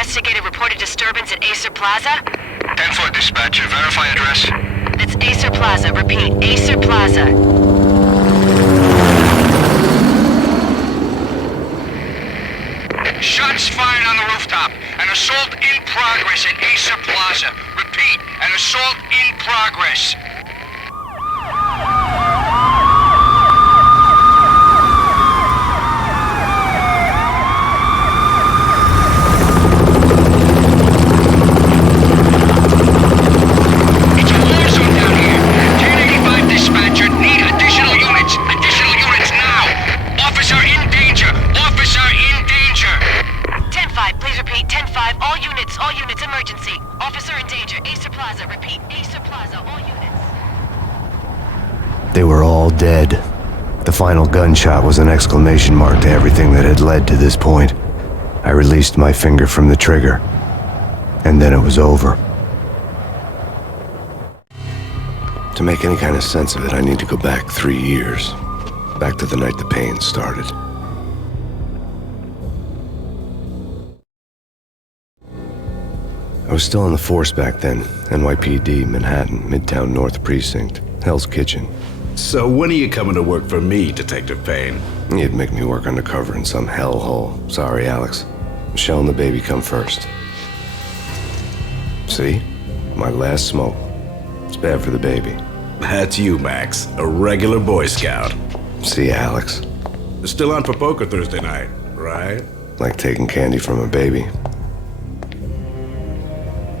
investigated reported disturbance at Acer Plaza? 10-4 dispatcher. Verify address. That's Acer Plaza. Repeat, Acer Plaza. Shots fired on the rooftop. An assault in progress at Acer Plaza. Repeat, an assault in progress. It's a war zone down here. 1085 dispatcher. Need additional units. Additional units now. Officer in danger. Officer in danger. 10-5, please repeat. 10-5, all units, emergency. Officer in danger, Acer Plaza. Repeat, Acer Plaza, all units. They were all dead. The final gunshot was an exclamation mark to everything that had led to this point. I released my finger from the trigger, and then it was over. To make any kind of sense of it, I need to go back 3 years. Back to the night the pain started. I was still on the force back then. NYPD, Manhattan, Midtown North Precinct, Hell's Kitchen. So when are you coming to work for me, Detective Payne? You'd make me work undercover in some hellhole. Sorry, Alex. Michelle and the baby come first. See? My last smoke. It's bad for the baby. That's you, Max. A regular Boy Scout. See, Alex. Still on for poker Thursday night, right? Like taking candy from a baby.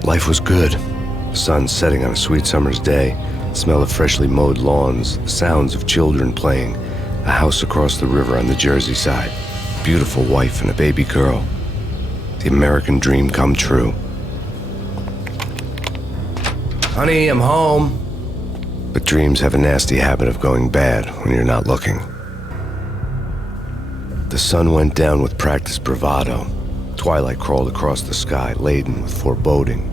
Life was good. The sun setting on a sweet summer's day, the smell of freshly mowed lawns, the sounds of children playing, a house across the river on the Jersey side, beautiful wife and a baby girl. The American dream come true. Honey, I'm home. But dreams have a nasty habit of going bad when you're not looking. The sun went down with practiced bravado. Twilight crawled across the sky, laden with foreboding.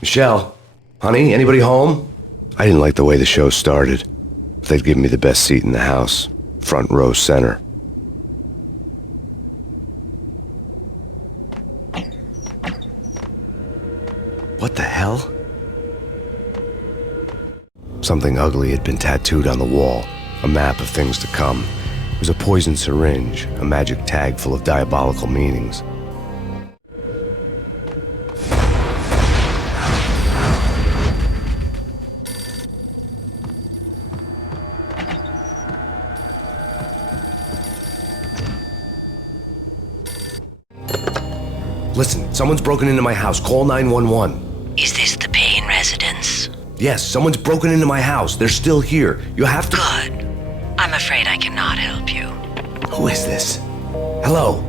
Michelle, honey, anybody home? I didn't like the way the show started. They'd given me the best seat in the house, front row center. What the hell? Something ugly had been tattooed on the wall, a map of things to come. It was a poison syringe, a magic tag full of diabolical meanings. Listen, someone's broken into my house. Call 911. Is this the Payne residence? Yes, someone's broken into my house. They're still here. You have to... Good. I'm afraid I cannot help you. Who is this? Hello?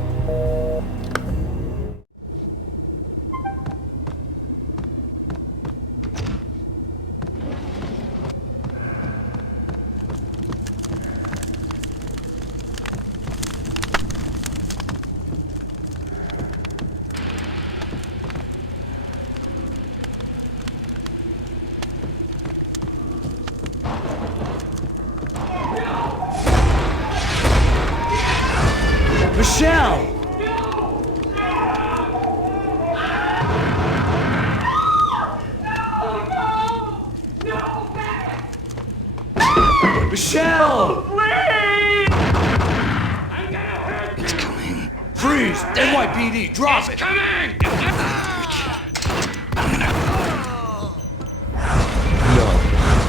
Michelle! Michelle! Please! I'm gonna hurt you! It's coming. Freeze! NYPD, drop it! Coming!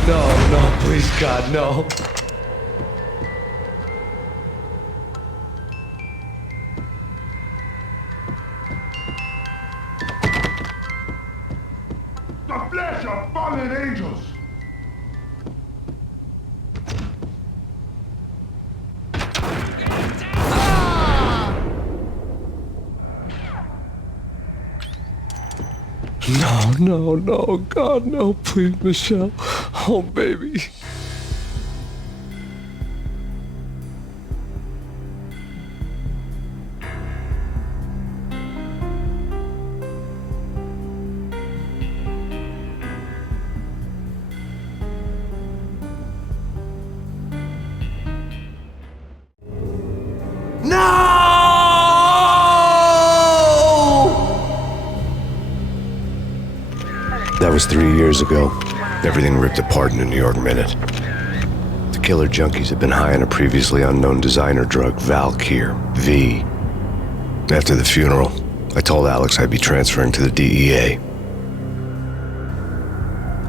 No, please, God, no. The flesh of fallen angels! No, God, no, please, Michelle. Oh, baby. was 3 years ago. Everything ripped apart in a New York minute. The killer junkies had been high on a previously unknown designer drug, Valkyr, V. After the funeral, I told Alex I'd be transferring to the DEA.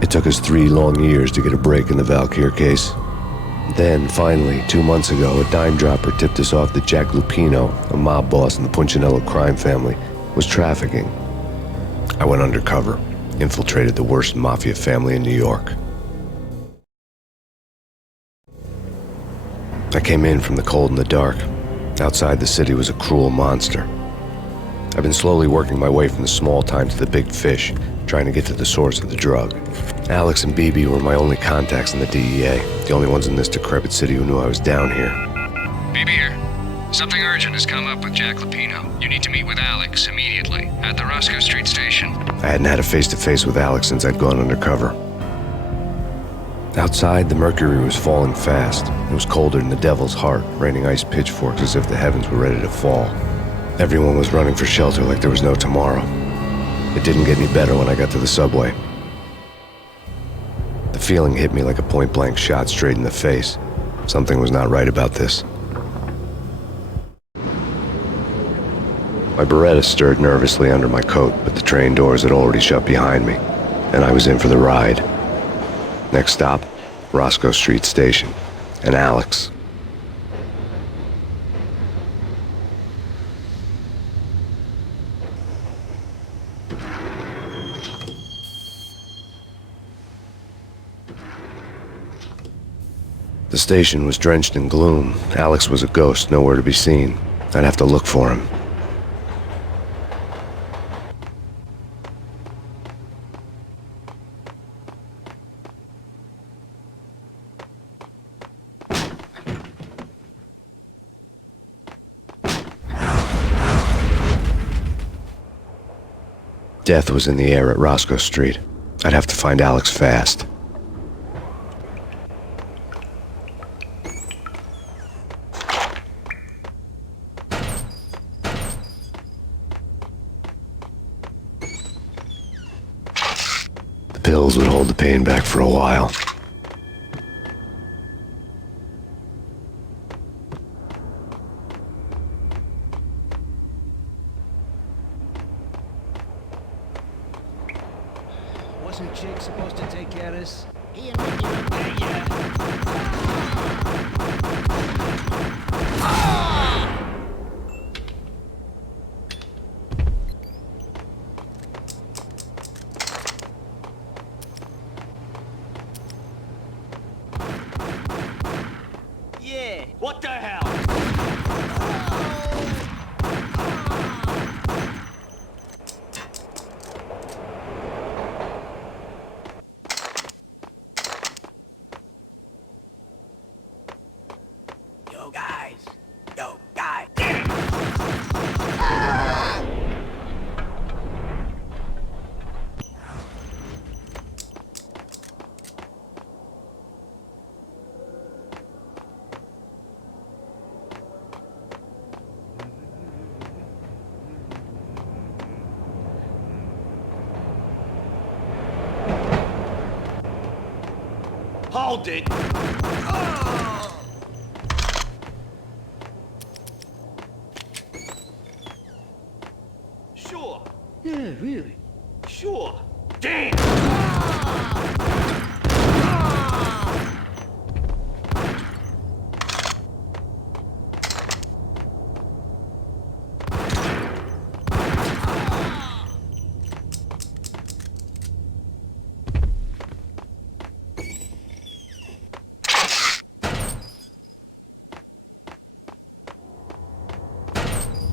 It took us 3 long years to get a break in the Valkyr case. Then, finally, 2 months ago, a dime dropper tipped us off that Jack Lupino, a mob boss in the Punchinello crime family, was trafficking. I went undercover, infiltrated the worst mafia family in New York. I came in from the cold and the dark. Outside the city was a cruel monster. I've been slowly working my way from the small time to the big fish, trying to get to the source of the drug. Alex and BB were my only contacts in the DEA, the only ones in this decrepit city who knew I was down here. BB here. Something urgent has come up with Jack Lupino. You need to meet with Alex immediately at the Roscoe Street station. I hadn't had a face-to-face with Alex since I'd gone undercover. Outside, the mercury was falling fast. It was colder than the devil's heart, raining ice pitchforks as if the heavens were ready to fall. Everyone was running for shelter like there was no tomorrow. It didn't get any better when I got to the subway. The feeling hit me like a point-blank shot straight in the face. Something was not right about this. My Beretta stirred nervously under my coat, but the train doors had already shut behind me, and I was in for the ride. Next stop, Roscoe Street Station, and Alex. The station was drenched in gloom. Alex was a ghost, nowhere to be seen. I'd have to look for him. Death was in the air at Roscoe Street. I'd have to find Alex fast. The pills would hold the pain back for a while. Wasn't Jake supposed to take care of this? He and Ricky were there, yeah. Yeah. What the hell? Yo, guys. Yo, guys. Hold it. Sure. Yeah, really. Sure. Damn.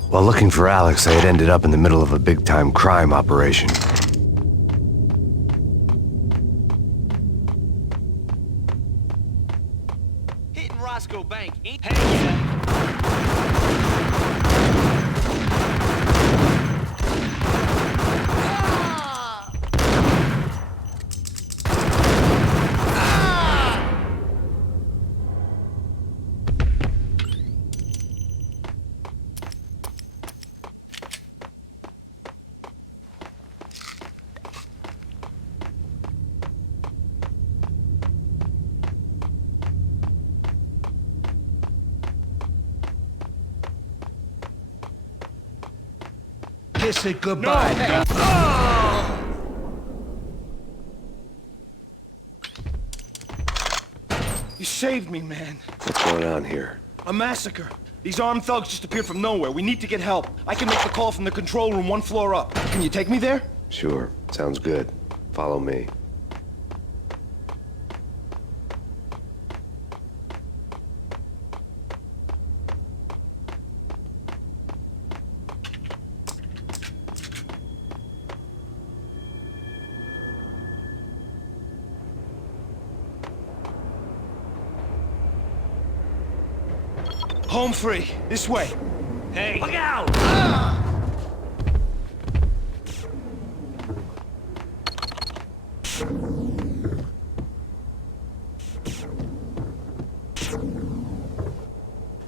While looking for Alex, I had ended up in the middle of a big-time crime operation. Hitting Roscoe Bank ain't... Hey, yeah. kiss it goodbye. You saved me, man. What's going on here? A massacre. These armed thugs just appeared from nowhere. We need to get help. I can make the call from the control room 1 floor up. Can you take me there? Sure. Sounds good. Follow me. Home free. This way. Hey! Look out!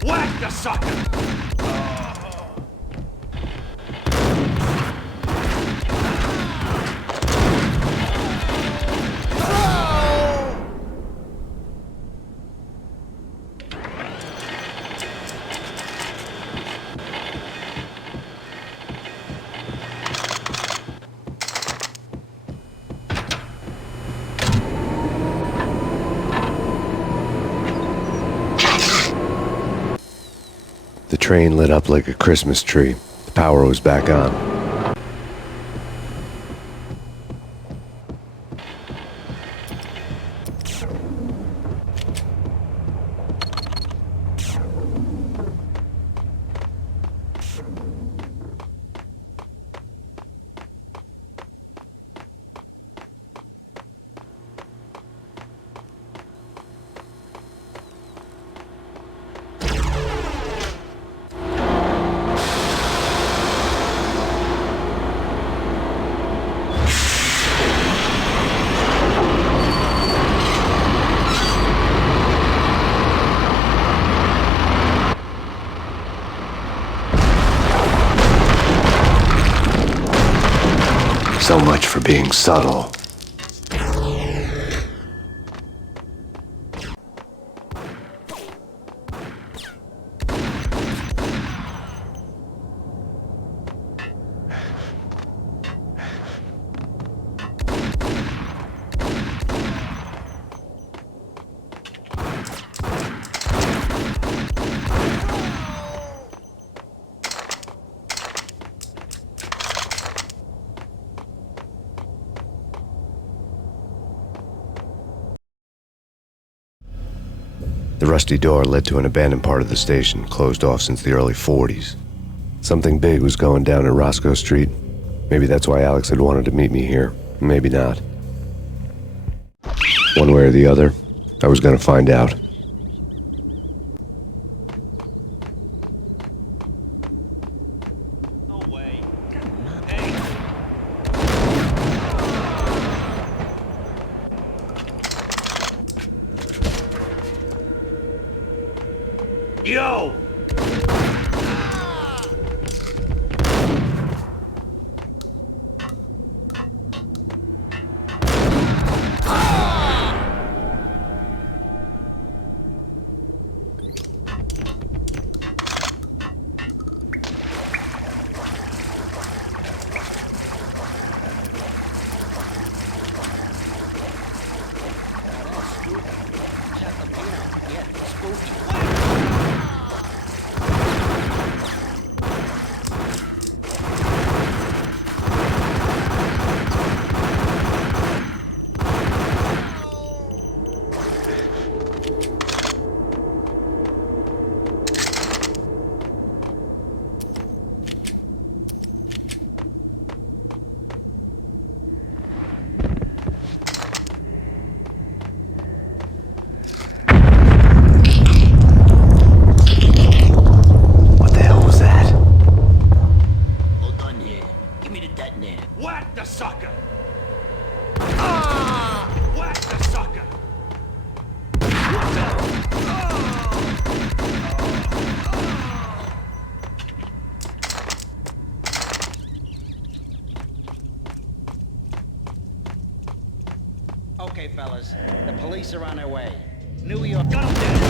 Whack the sucker! The train lit up like a Christmas tree. The power was back on. So much for being subtle. The rusty door led to an abandoned part of the station, closed off since the early 40s. Something big was going down at Roscoe Street. Maybe that's why Alex had wanted to meet me here. Maybe not. One way or the other, I was going to find out. No way. Hey! Yo! Whack the sucker! Ah! Whack the sucker! Okay, fellas, the police are on their way. New York. Got him dead!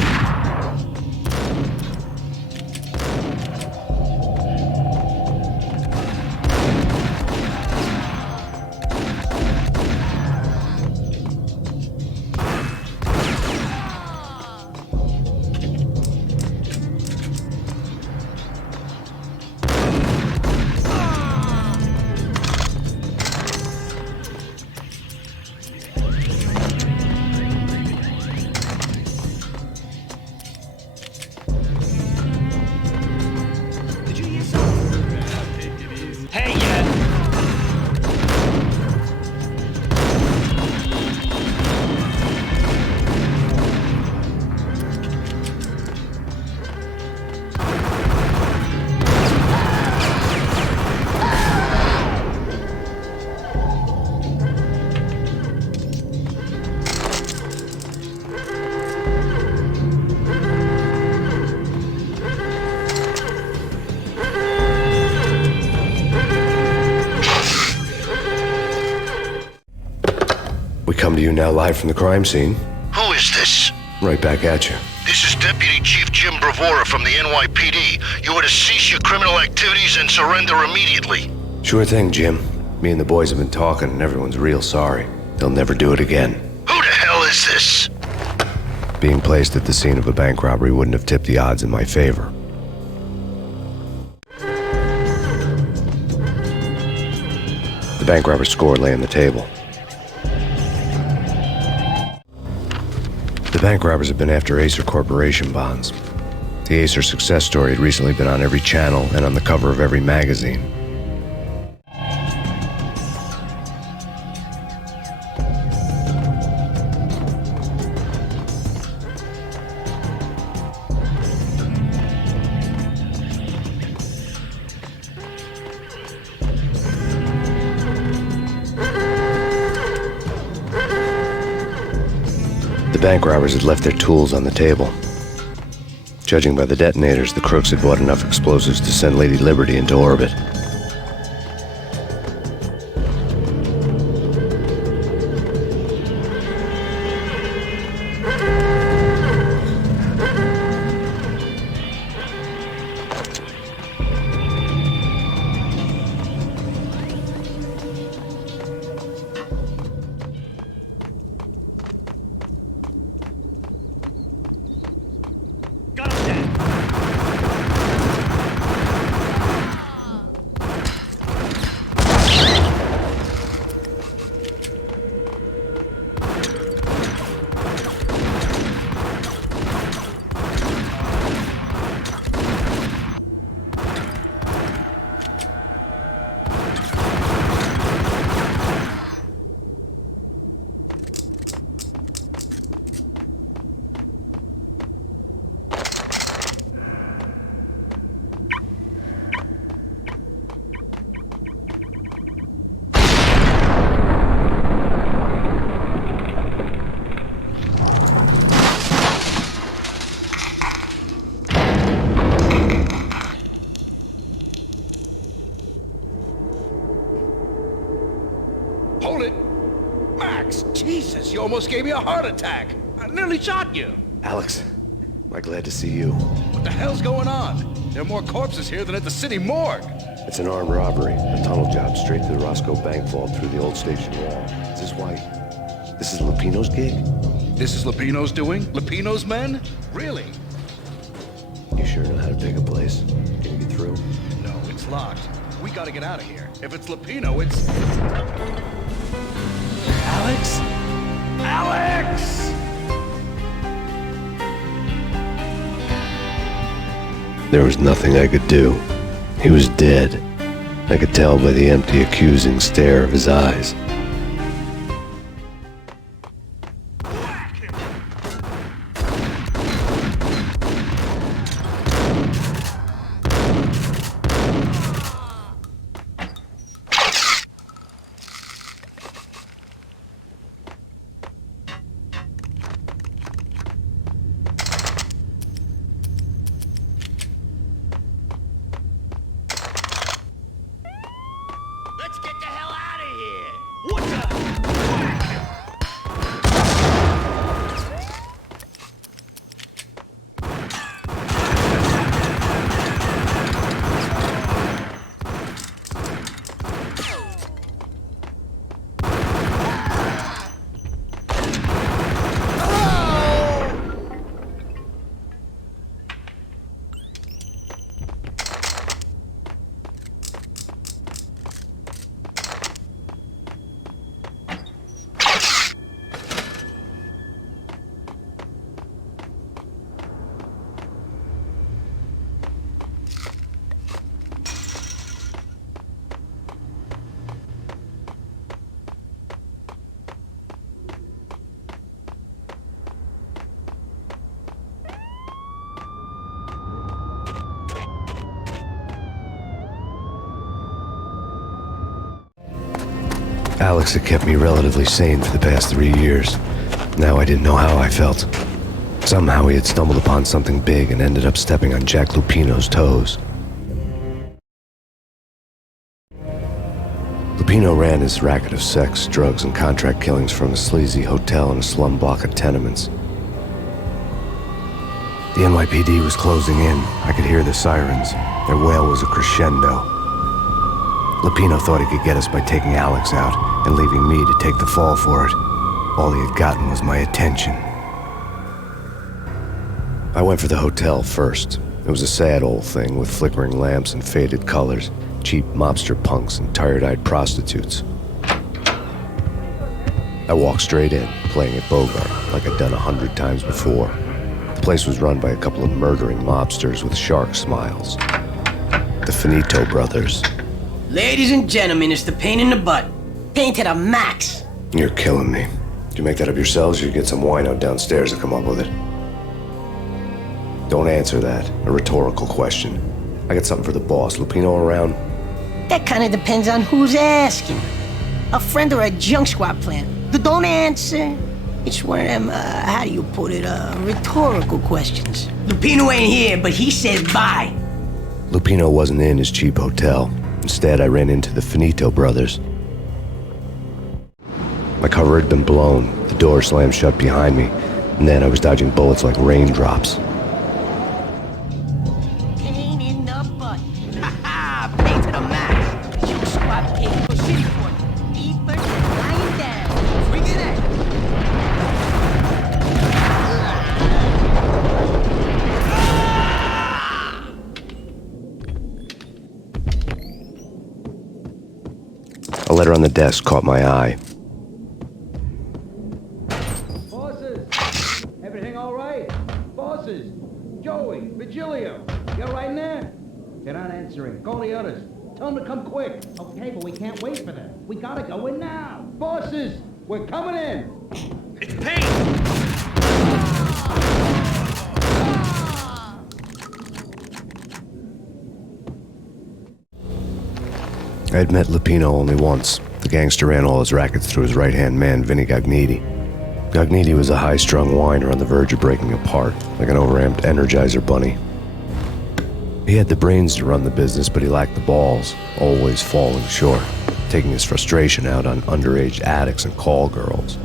you, now live from the crime scene. Who is this? Right back at you. This is Deputy Chief Jim Bravura from the NYPD. You are to cease your criminal activities and surrender immediately. Sure thing, Jim. Me and the boys have been talking, and everyone's real sorry. They'll never do it again. Who the hell is this? Being placed at the scene of a bank robbery wouldn't have tipped the odds in my favor. The bank robber's score lay on the table. The bank robbers have been after Acer Corporation bonds. The Acer success story had recently been on every channel and on the cover of every magazine. The bank robbers had left their tools on the table. Judging by the detonators, the crooks had bought enough explosives to send Lady Liberty into orbit. Hold it! Max, Jesus, you almost gave me a heart attack. I nearly shot you. Alex, am I glad to see you. What the hell's going on? There are more corpses here than at the city morgue. It's an armed robbery, a tunnel job straight to the Roscoe bank vault through the old station wall. Is this why? This is Lupino's gig? This is Lupino's doing? Lupino's men? Really? You sure know how to pick a place? Can you get through? No, it's locked. We gotta get out of here. If it's Lupino, it's... Alex? Alex! There was nothing I could do. He was dead. I could tell by the empty, accusing stare of his eyes. Let's get the hell out of here! What the? Alex had kept me relatively sane for the past 3 years. Now I didn't know how I felt. Somehow he had stumbled upon something big and ended up stepping on Jack Lupino's toes. Lupino ran his racket of sex, drugs, and contract killings from a sleazy hotel in a slum block of tenements. The NYPD was closing in. I could hear the sirens. Their wail was a crescendo. Lupino thought he could get us by taking Alex out and leaving me to take the fall for it. All he had gotten was my attention. I went for the hotel first. It was a sad old thing with flickering lamps and faded colors, cheap mobster punks and tired-eyed prostitutes. I walked straight in, playing at Bogart like I'd done 100 times before. The place was run by a couple of murdering mobsters with shark smiles. The Finito brothers. Ladies and gentlemen, it's the pain in the butt. Pain to the max. You're killing me. Did you make that up yourselves, or you get some wino downstairs to come up with it? Don't answer that. A rhetorical question. I got something for the boss. Lupino around? That kind of depends on who's asking. A friend or a junk squad plan. Don't answer. It's one of them, how do you put it, rhetorical questions. Lupino ain't here, but he said bye. Lupino wasn't in his cheap hotel. Instead, I ran into the Finito brothers. My cover had been blown. The door slammed shut behind me, and then I was dodging bullets like raindrops. Pain in the butt. Ha ha! Pain to the max. Junk squad pain for city point. Deeper, lying down. Bring it in. A letter on the desk caught my eye. Bosses! Everything all right? Bosses! Joey, Virgilio, you all right in there? They're not answering. Call the others. Tell them to come quick. Okay, but we can't wait for them. We gotta go in now. Bosses, we're coming in. It's Payne! I had met Lupino only once. The gangster ran all his rackets through his right-hand man, Vinny Gagniti. Gagniti was a high-strung whiner on the verge of breaking apart, like an overamped Energizer bunny. He had the brains to run the business, but he lacked the balls, always falling short, taking his frustration out on underage addicts and call girls.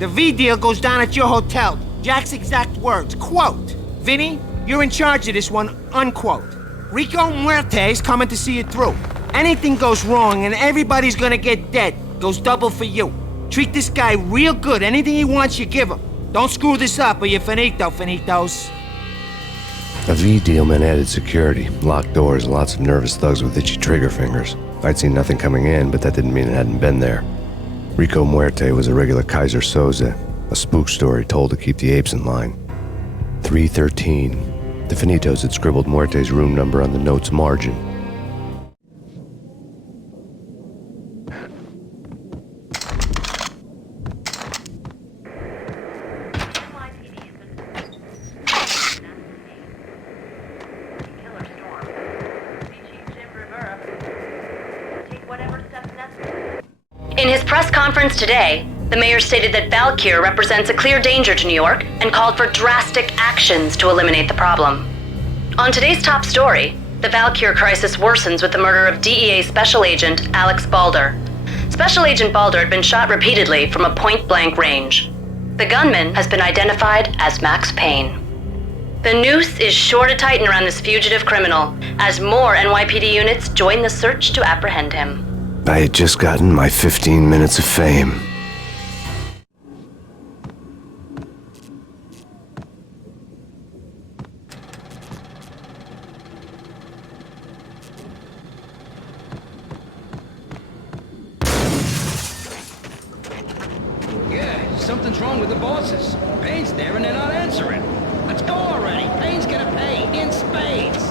The V deal goes down at your hotel. Jack's exact words, quote, "Vinny, you're in charge of this one," unquote. Rico Muerte's coming to see it through. Anything goes wrong and everybody's gonna get dead. Goes double for you. Treat this guy real good. Anything he wants, you give him. Don't screw this up or you're finito, finitos. A V deal meant added security, locked doors, and lots of nervous thugs with itchy trigger fingers. I'd seen nothing coming in, but that didn't mean it hadn't been there. Rico Muerte was a regular Kaiser Soze, a spook story told to keep the apes in line. 313. The Finitos had scribbled Muerte's room number on the note's margin. In his press conference today, the mayor stated that Valkyr represents a clear danger to New York and called for drastic actions to eliminate the problem. On today's top story, the Valkyr crisis worsens with the murder of DEA Special Agent Alex Balder. Special Agent Balder had been shot repeatedly from a point-blank range. The gunman has been identified as Max Payne. The noose is sure to tighten around this fugitive criminal as more NYPD units join the search to apprehend him. I had just gotten my 15 minutes of fame. Yeah, something's wrong with the bosses. Payne's there and they're not answering. Let's go already. Payne's gonna pay in spades.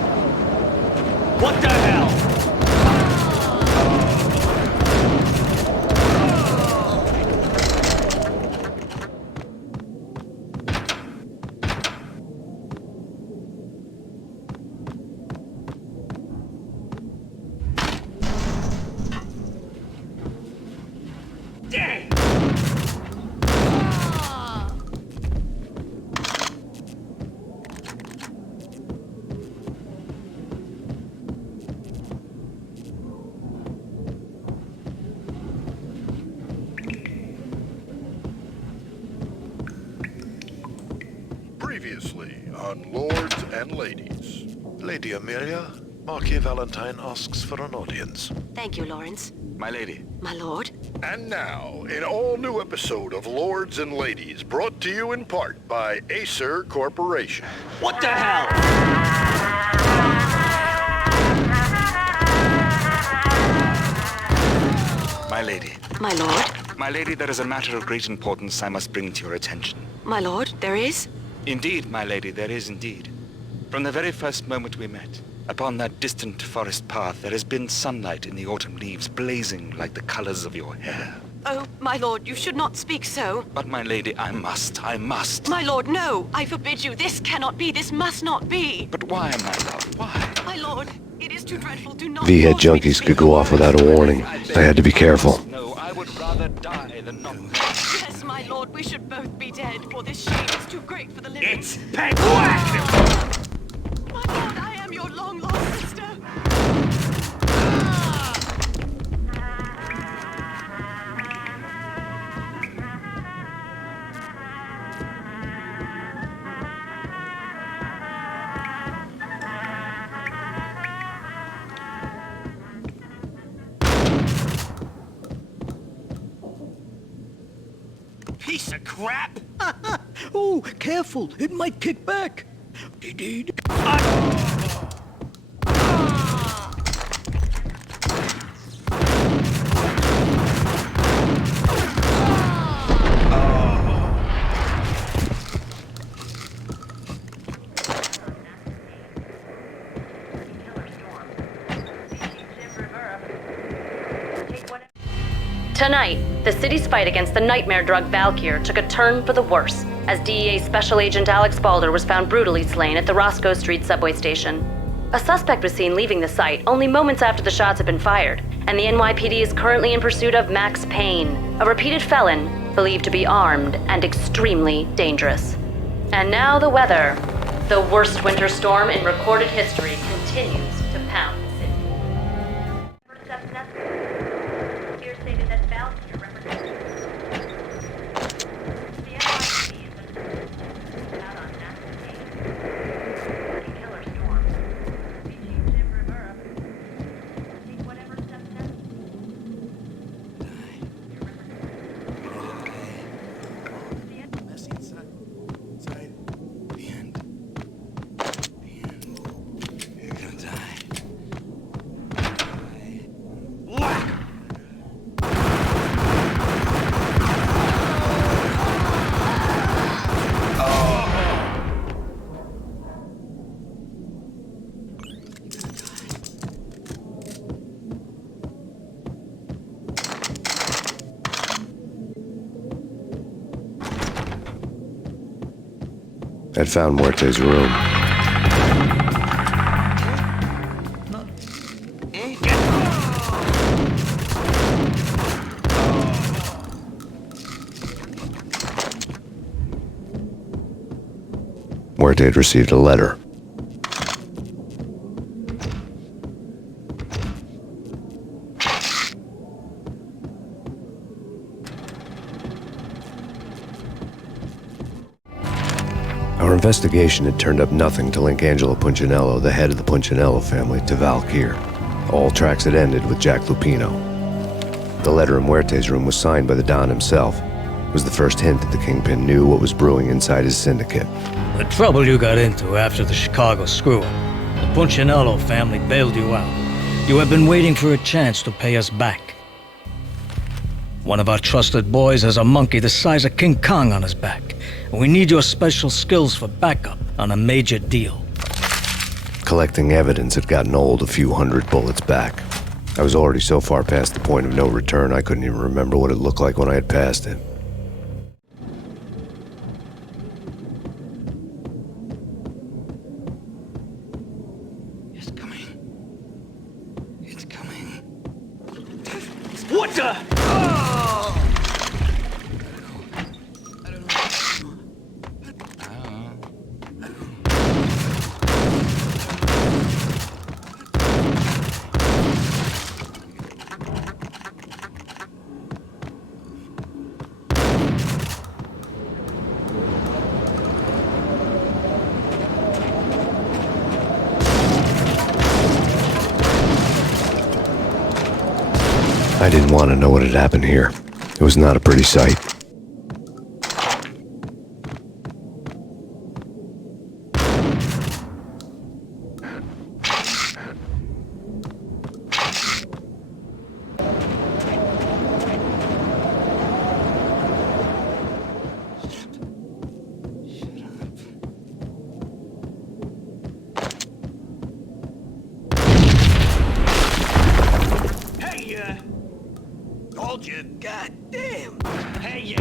What the hell? Previously on Lords and Ladies. Lady Amelia, Marquis Valentine asks for an audience. Thank you, Lawrence. My lady. My lord. And now, an all-new episode of Lords and Ladies, brought to you in part by Acer Corporation. What the hell? My lady. My lord. My lady, there is a matter of great importance I must bring to your attention. My lord, there is? Indeed, my lady, there is indeed. From the very first moment we met, upon that distant forest path, there has been sunlight in the autumn leaves blazing like the colors of your hair. Oh, my lord, you should not speak so. But my lady, I must. My lord, no! I forbid you. This cannot be. This must not be. But why, my love? Why? My lord, it is too dreadful. Do not V-head force me to junkies speak could go off without a warning. I had to be careful. No, I would rather die than not. Yes, my lord, we should both be dead, for this shame is too great for the living. It's whack! My lord, I am your long-lost sister. Piece of crap! Oh, careful. It might kick back. Indeed. Tonight, the city's fight against the nightmare drug Valkyr took a turn for the worse, as DEA Special Agent Alex Balder was found brutally slain at the Roscoe Street subway station. A suspect was seen leaving the site only moments after the shots had been fired, and the NYPD is currently in pursuit of Max Payne, a repeated felon believed to be armed and extremely dangerous. And now the weather. The worst winter storm in recorded history continues to pound the city. Here stated that Valkyr represents the NYPD is out on Max Payne. Killer storm. Chief Jim Rivera. Take whatever steps Messy inside. Inside. The end. The end. You're gonna die. Whack! I'd found Muerte's room. Muerte had received a letter. Our investigation had turned up nothing to link Angelo Punchinello, the head of the Punchinello family, to Valkyr. All tracks had ended with Jack Lupino. The letter in Muerte's room was signed by the Don himself. It was the first hint that the Kingpin knew what was brewing inside his syndicate. The trouble you got into after the Chicago screw-up. The Punchinello family bailed you out. You have been waiting for a chance to pay us back. One of our trusted boys has a monkey the size of King Kong on his back. And we need your special skills for backup on a major deal. Collecting evidence had gotten old a few hundred bullets back. I was already so far past the point of no return I couldn't even remember what it looked like when I had passed it. It's coming. It's coming. What the? I didn't want to know what had happened here. It was not a pretty sight. Told you, goddamn. Hey,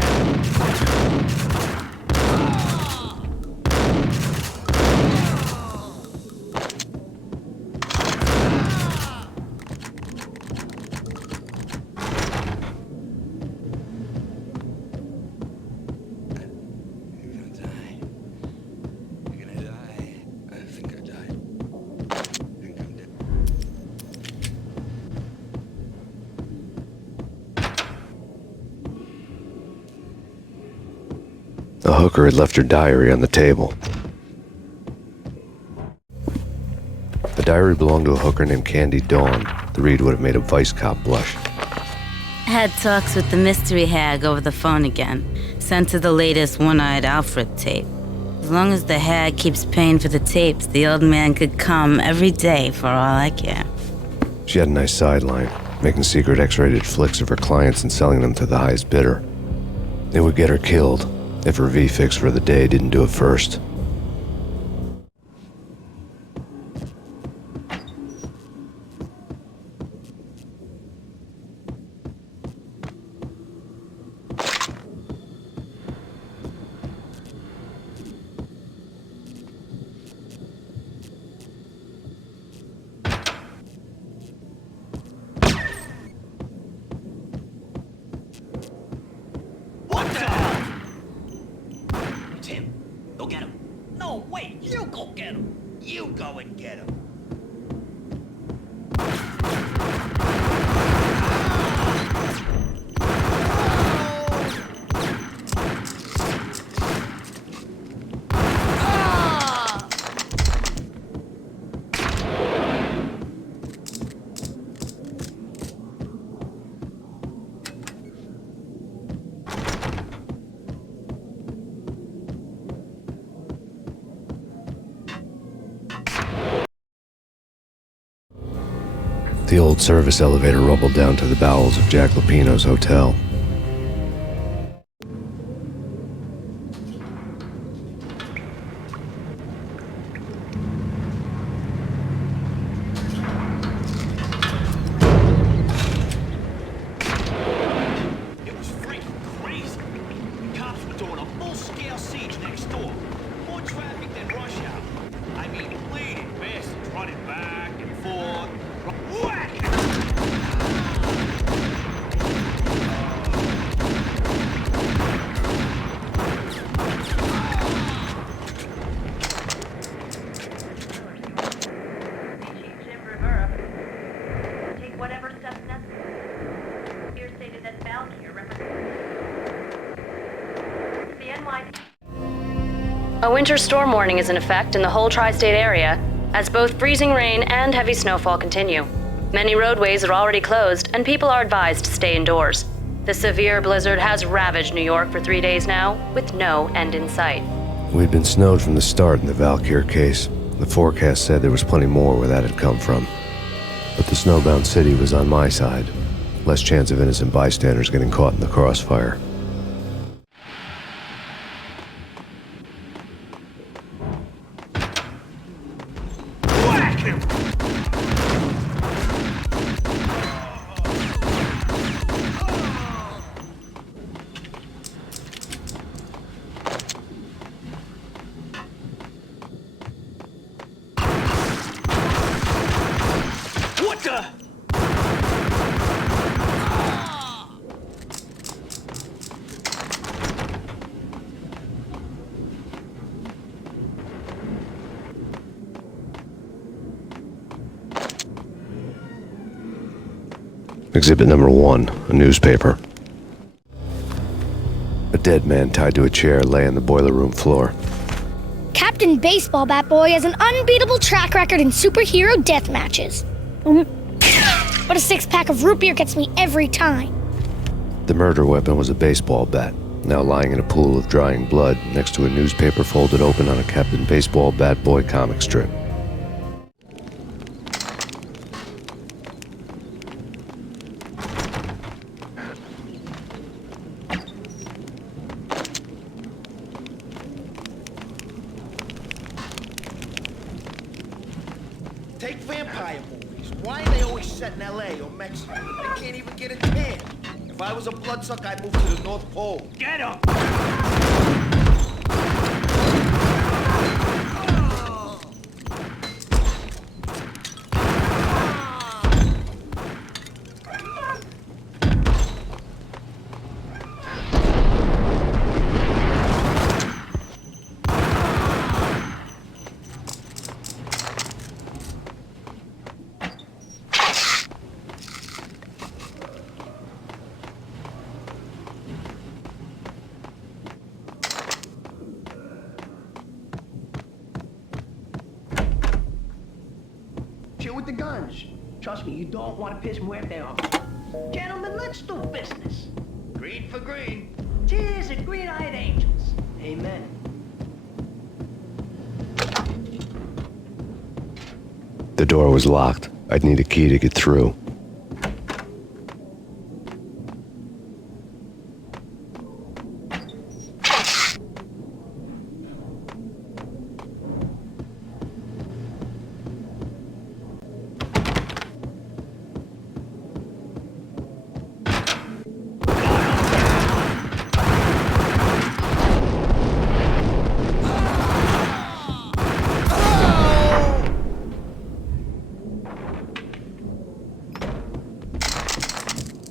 The hooker had left her diary on the table. The diary belonged to a hooker named Candy Dawn. The read would have made a vice cop blush. Had talks with the mystery hag over the phone again. Sent to the latest One-Eyed Alfred tape. As long as the hag keeps paying for the tapes, the old man could come every day for all I care. She had a nice sideline, making secret X-rated flicks of her clients and selling them to the highest bidder. It would get her killed if her V-fix for the day didn't do it first. The old service elevator rumbled down to the bowels of Jack Lupino's hotel. It was freaking crazy. The cops were doing a full-scale siege next door. More traffic than rush hour. I mean, bleeding bastards running back and forth. Whack! Take whatever steps necessary. Here stated that Valkyr represents the NYPD. A winter storm warning is in effect in the whole tri-state area, as both freezing rain and heavy snowfall continue. Many roadways are already closed, and people are advised to stay indoors. The severe blizzard has ravaged New York for 3 days now, with no end in sight. We'd been snowed from the start in the Valkyr case. The forecast said there was plenty more where that had come from. But the snowbound city was on my side. Less chance of innocent bystanders getting caught in the crossfire. Exhibit number 1, a newspaper. A dead man tied to a chair lay on the boiler room floor. Captain Baseball Bat Boy has an unbeatable track record in superhero death matches. but a 6-pack of root beer gets me every time. The murder weapon was a baseball bat, now lying in a pool of drying blood next to a newspaper folded open on a Captain Baseball Bat Boy comic strip. Take vampire movies. Why are they always set in L.A. or Mexico? They can't even get a tan. If I was a bloodsucker, I'd move to the North Pole. Get him! Chill with the guns. Trust me, you don't want to piss Muerte off. Gentlemen, let's do business. Green for green. Tears of green-eyed angels. Amen. The door was locked. I'd need a key to get through.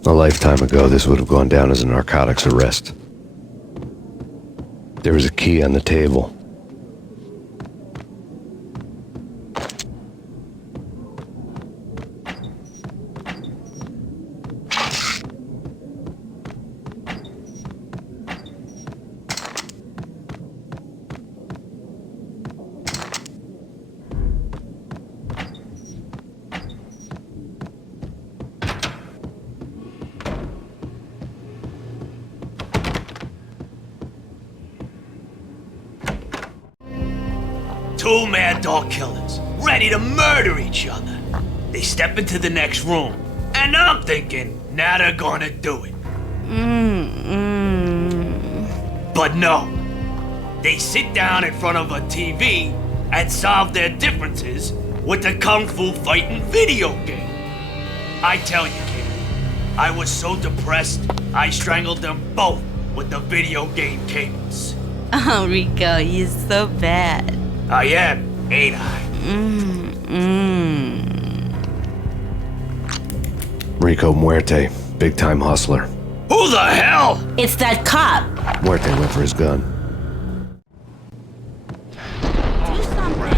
A lifetime ago, this would have gone down as a narcotics arrest. There was a key on the table. Two mad dog killers, ready to murder each other. They step into the next room, and I'm thinking, now they're gonna do it. But no. They sit down in front of a TV and solve their differences with the Kung Fu fighting video game. I tell you, kid, I was so depressed, I strangled them both with the video game cables. Oh, Rico, you're so bad. I am, ain't I? Rico Muerte, big-time hustler. Who the hell? It's that cop. Muerte went for his gun. Do something.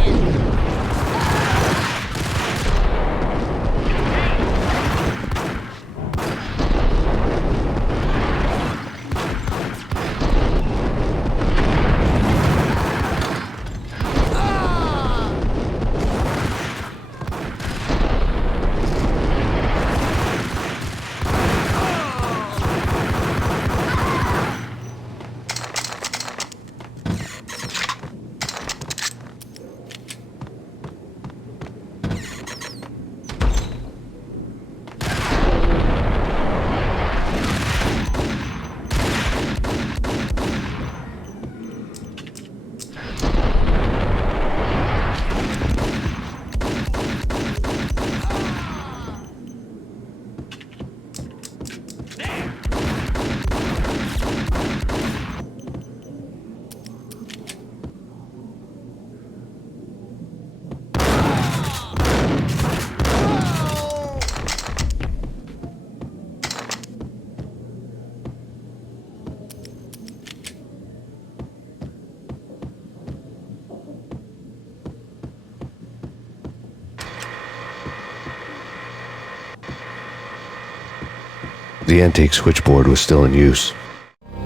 The antique switchboard was still in use.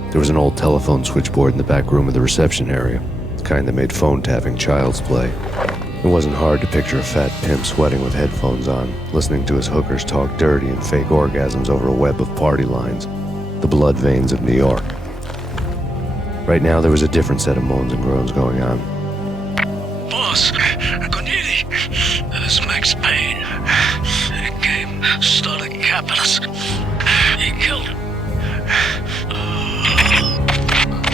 There was an old telephone switchboard in the back room of the reception area, the kind that made phone tapping child's play. It It wasn't hard to picture a fat pimp sweating with headphones on, listening to his hookers talk dirty and fake orgasms over a web of party lines, the blood veins of New York. Right now, there was a different set of moans and groans going on. Boss, Corneli, this is Max Payne. He came, started capping us. He killed him.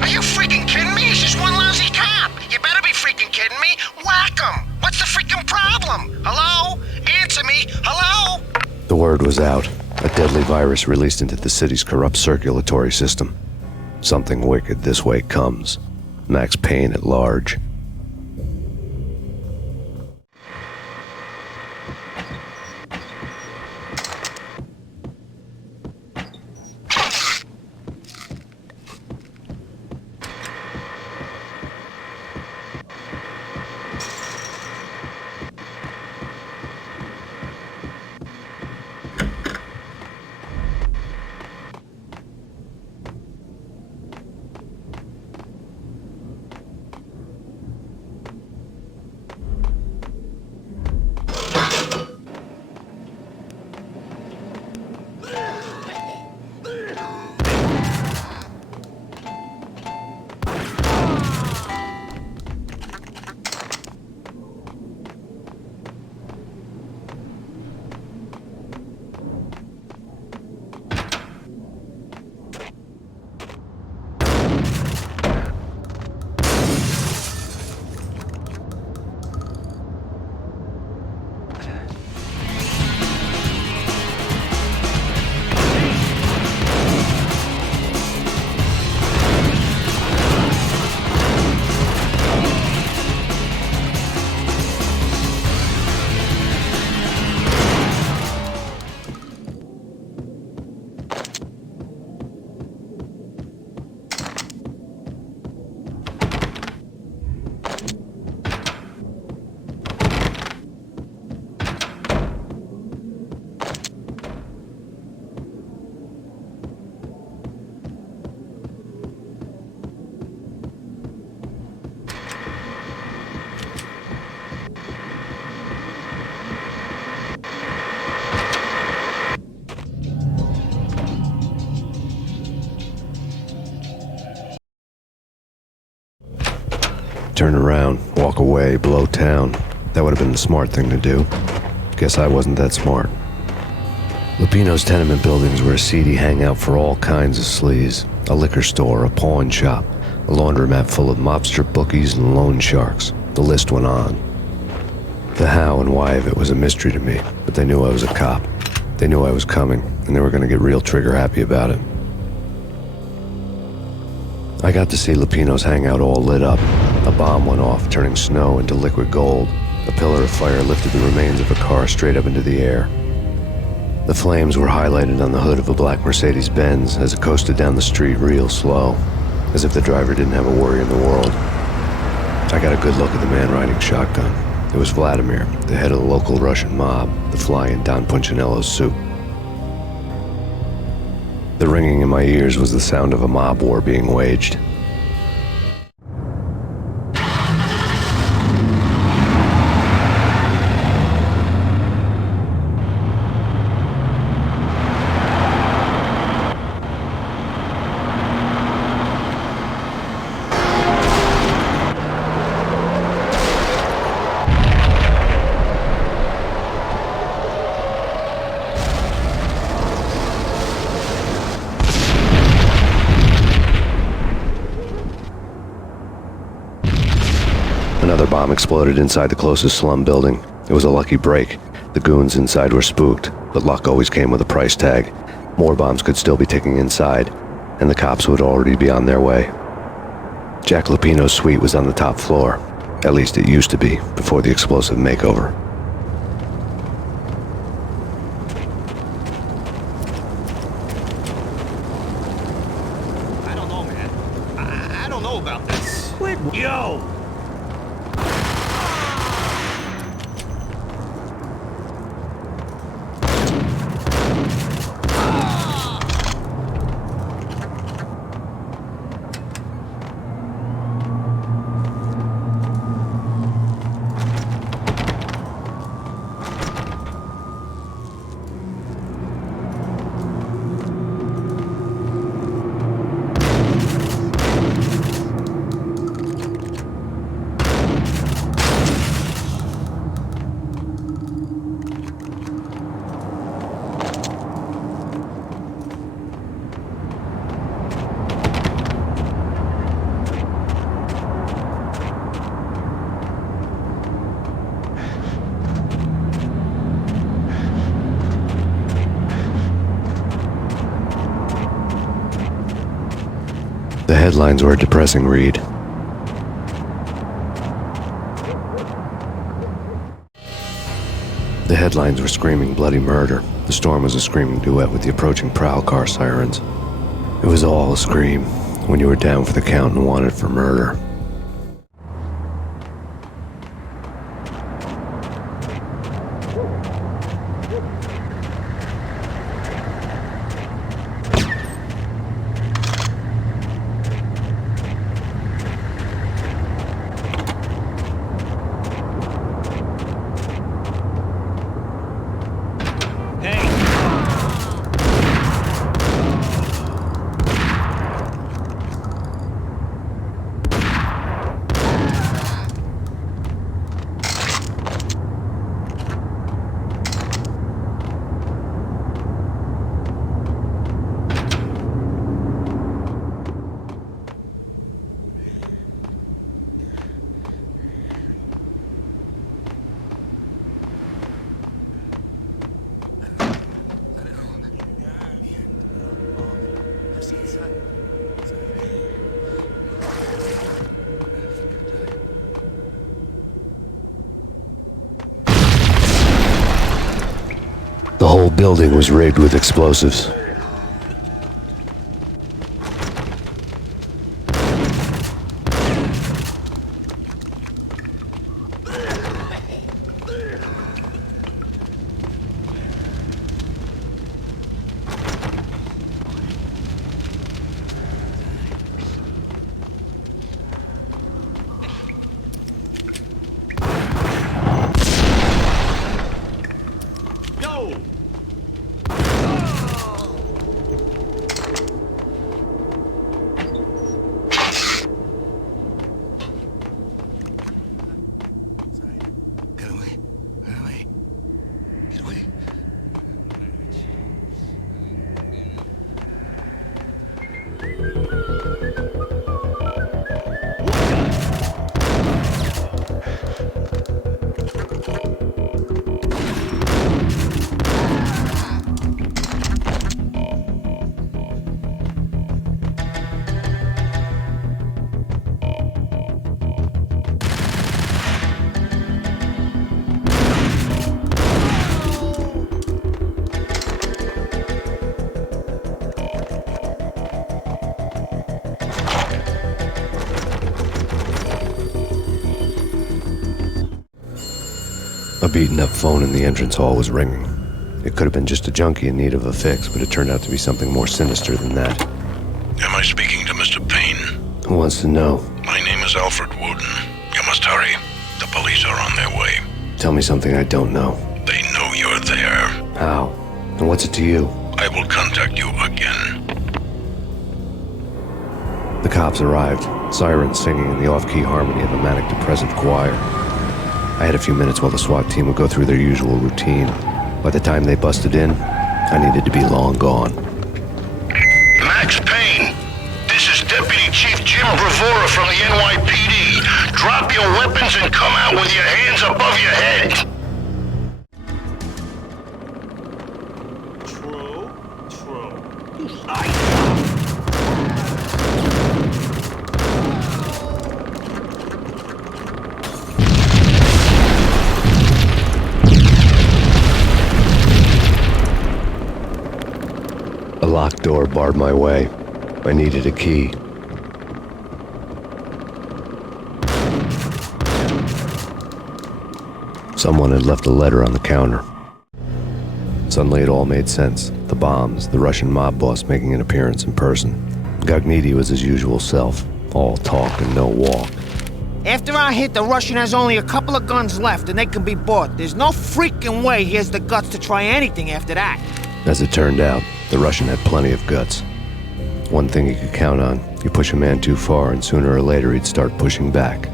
Are you freaking kidding me? He's just one lousy cop. You better be freaking kidding me. Whack him. What's the freaking problem? Hello? Answer me. Hello? The word was out. A deadly virus released into the city's corrupt circulatory system. Something wicked this way comes. Max Payne at large. Turn around, walk away, blow town. That would have been the smart thing to do. Guess I wasn't that smart. Lupino's tenement buildings were a seedy hangout for all kinds of sleaze. A liquor store, a pawn shop, a laundromat full of mobster bookies and loan sharks. The list went on. The how and why of it was a mystery to me, but they knew I was a cop. They knew I was coming, and they were going to get real trigger-happy about it. I got to see Lupino's hangout all lit up. A bomb went off, turning snow into liquid gold. A pillar of fire lifted the remains of a car straight up into the air. The flames were highlighted on the hood of a black Mercedes-Benz as it coasted down the street real slow, as if the driver didn't have a worry in the world. I got a good look at the man riding shotgun. It was Vladimir, the head of the local Russian mob, the fly in Don Punchinello's soup. The ringing in my ears was the sound of a mob war being waged. Another bomb exploded inside the closest slum building. It was a lucky break. The goons inside were spooked, but luck always came with a price tag. More bombs could still be ticking inside, and the cops would already be on their way. Jack Lupino's suite was on the top floor. At least it used to be, before the explosive makeover. I don't know, man. I don't know about this. Quit. Yo! headlines were a depressing read. The headlines were screaming bloody murder. The storm was a screaming duet with the approaching prowl car sirens. It was all a scream when you were down for the count and wanted for murder. The whole building was rigged with explosives. A beaten-up phone in the entrance hall was ringing. It could have been just a junkie in need of a fix, but it turned out to be something more sinister than that. Am I speaking to Mr. Payne? Who wants to know? My name is Alfred Woden. You must hurry. The police are on their way. Tell me something I don't know. They know you're there. How? And what's it to you? I will contact you again. The cops arrived, sirens singing in the off-key harmony of a manic-depressive choir. I had a few minutes while the SWAT team would go through their usual routine. By the time they busted in, I needed to be long gone. Max Payne, this is Deputy Chief Jim Bravura from the NYPD. Drop your weapons and come out with your hands above your head. A locked door barred my way. I needed a key. Someone had left a letter on the counter. Suddenly it all made sense. The bombs, the Russian mob boss making an appearance in person. Gognitti was his usual self, all talk and no walk. After our hit, the Russian has only a couple of guns left and they can be bought. There's no freaking way he has the guts to try anything after that. As it turned out, the Russian had plenty of guts. One thing you could count on, you push a man too far and sooner or later he'd start pushing back.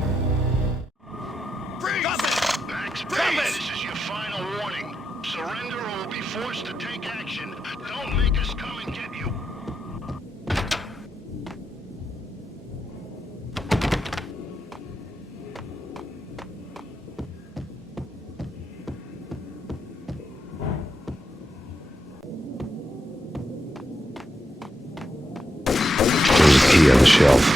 Max Payne, this is your final warning. Surrender or we'll be forced to take action. Don't make us come and get you. There was a key on the shelf.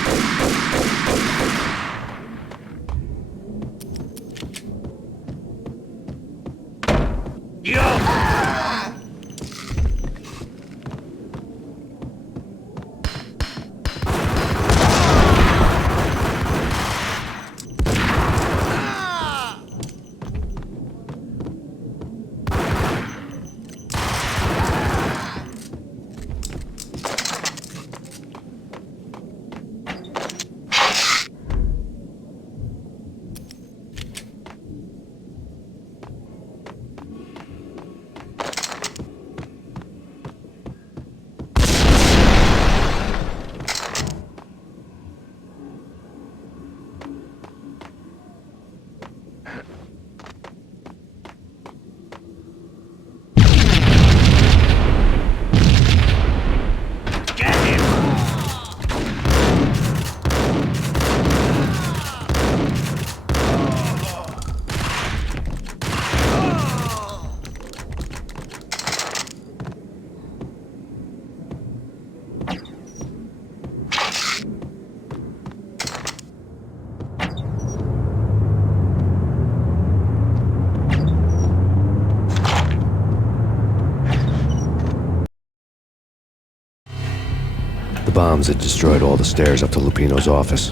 The bombs had destroyed all the stairs up to Lupino's office.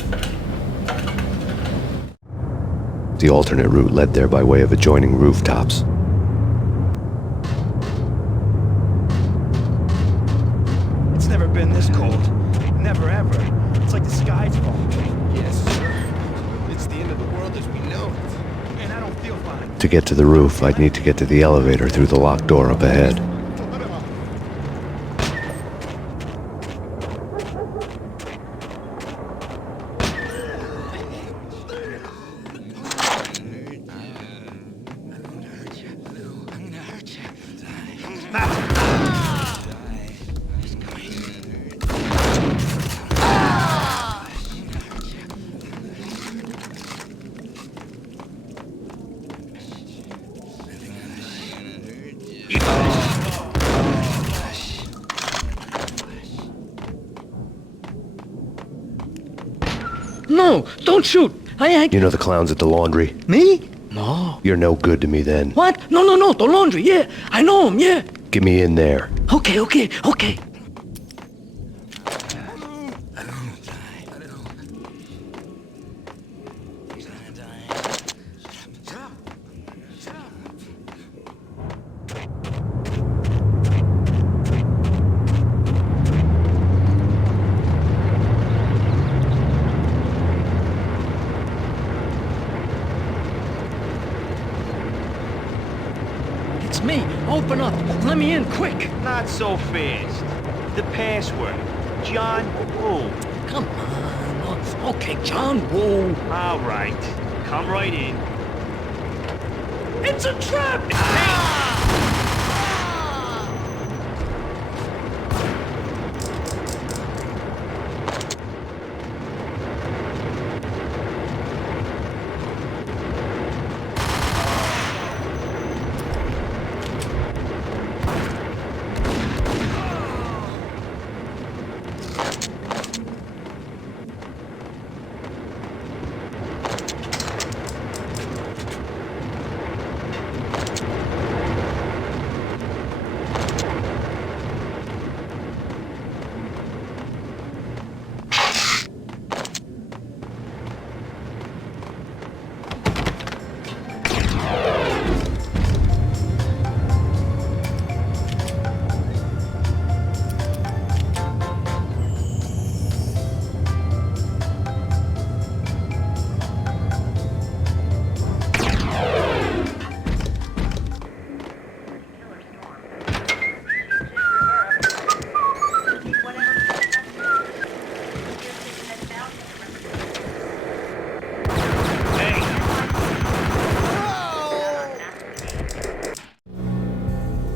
The alternate route led there by way of adjoining rooftops. It's never been this cold. Never ever. It's like the sky's falling. Yes, sir. It's the end of the world as we know it. And I don't feel fine. To get to the roof, I'd need to get to the elevator through the locked door up ahead. No, don't shoot. You know the clowns at the laundry? Me? No. You're no good to me then. What? No, the laundry, yeah. I know him, yeah. Get me in there. Okay. It's me. Open up. Let me in, quick. Not so fast. The password. John Woo. Come on. Okay, John Woo. All right. Come right in. It's a trap!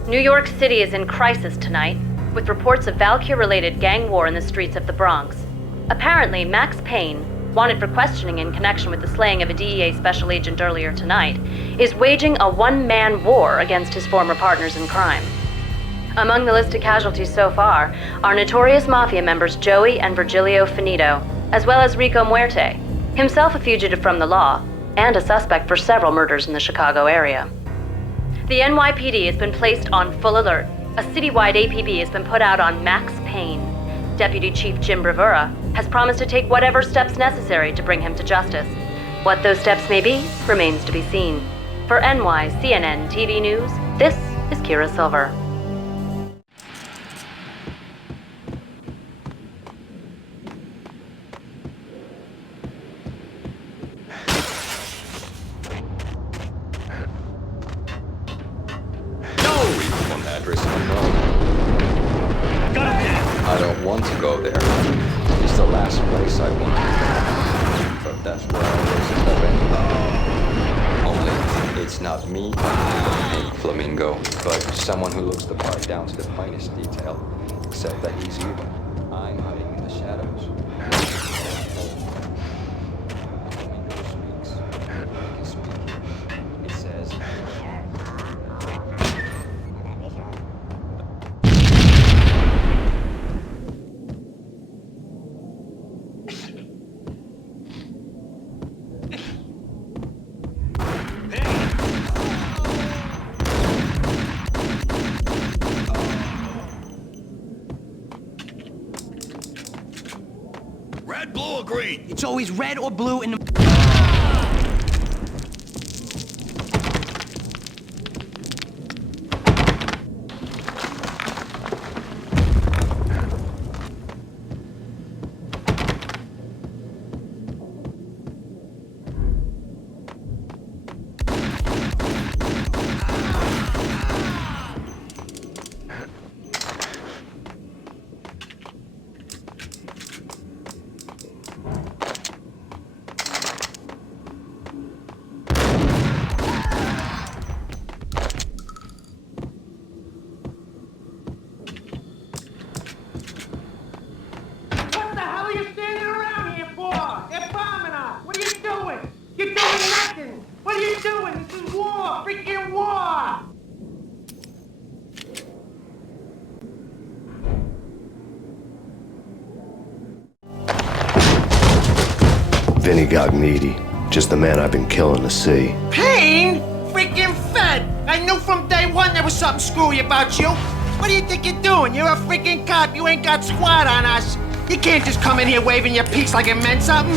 New York City is in crisis tonight, with reports of Valkyr-related gang war in the streets of the Bronx. Apparently, Max Payne, wanted for questioning in connection with the slaying of a DEA special agent earlier tonight, is waging a one-man war against his former partners in crime. Among the listed casualties so far are notorious mafia members Joey and Virgilio Finito, as well as Rico Muerte, himself a fugitive from the law, and a suspect for several murders in the Chicago area. The NYPD has been placed on full alert. A citywide APB has been put out on Max Payne. Deputy Chief Jim Bravura has promised to take whatever steps necessary to bring him to justice. What those steps may be remains to be seen. For NYCNN TV News, this is Kira Silver. Address unknown. I don't want to go there. It's the last place I want to go. But that's where I was living. Only, it's not me, a flamingo, but someone who looks the part down to the finest detail. Except that he's evil. I'm hiding in the shadows. It says... Red, blue, or green? It's always red or blue in the... Vinny Gognitti, just the man I've been killing to see. Payne? Freaking fed! I knew from day one there was something screwy about you. What do you think you're doing? You're a freaking cop. You ain't got squat on us. You can't just come in here waving your piece like it meant something.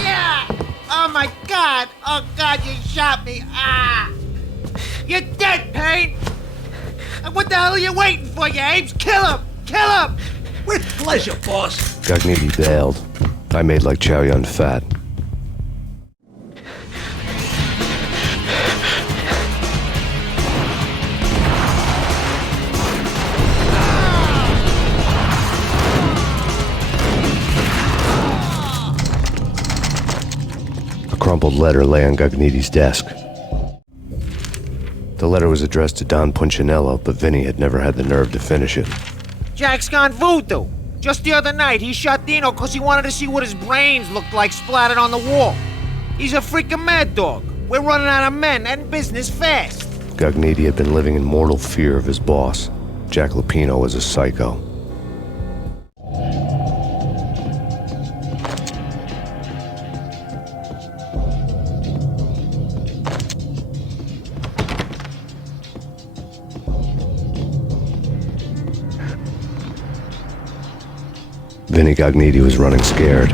Yeah! Oh my God! Oh God, you shot me! Ah! You're dead, Payne! What the hell are you waiting for, you apes? Kill him! Kill him! With pleasure, boss. Gognitti bailed. I made like Chow Yun Fat. A crumpled letter lay on Gognitti's desk. The letter was addressed to Don Punchinello, but Vinny had never had the nerve to finish it. Jack's gone voodoo. Just the other night, he shot Dino because he wanted to see what his brains looked like splattered on the wall. He's a freaking mad dog. We're running out of men and business fast. Gognitti had been living in mortal fear of his boss. Jack Lupino was a psycho. Vinny Gognitti was running scared.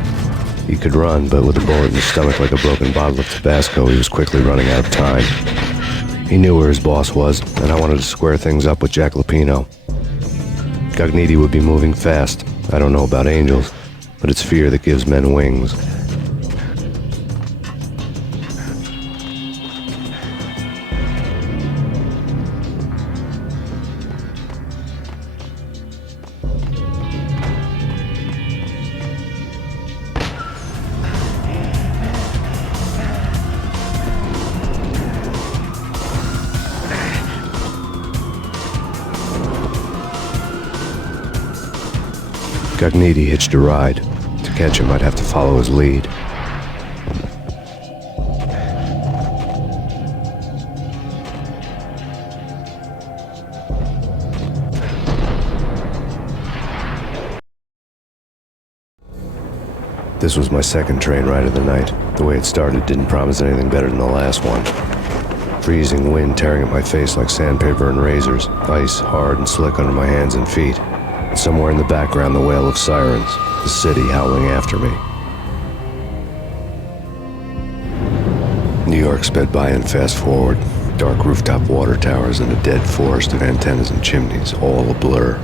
He could run, but with a bullet in his stomach like a broken bottle of Tabasco, he was quickly running out of time. He knew where his boss was, and I wanted to square things up with Jack Lupino. Gognitti would be moving fast. I don't know about angels, but it's fear that gives men wings. Gognitti hitched a ride. To catch him, I'd have to follow his lead. This was my second train ride of the night. The way it started didn't promise anything better than the last one. Freezing wind tearing at my face like sandpaper and razors, ice hard and slick under my hands and feet. And somewhere in the background, the wail of sirens, the city howling after me. New York sped by in fast forward. Dark rooftop water towers and a dead forest of antennas and chimneys, all a blur.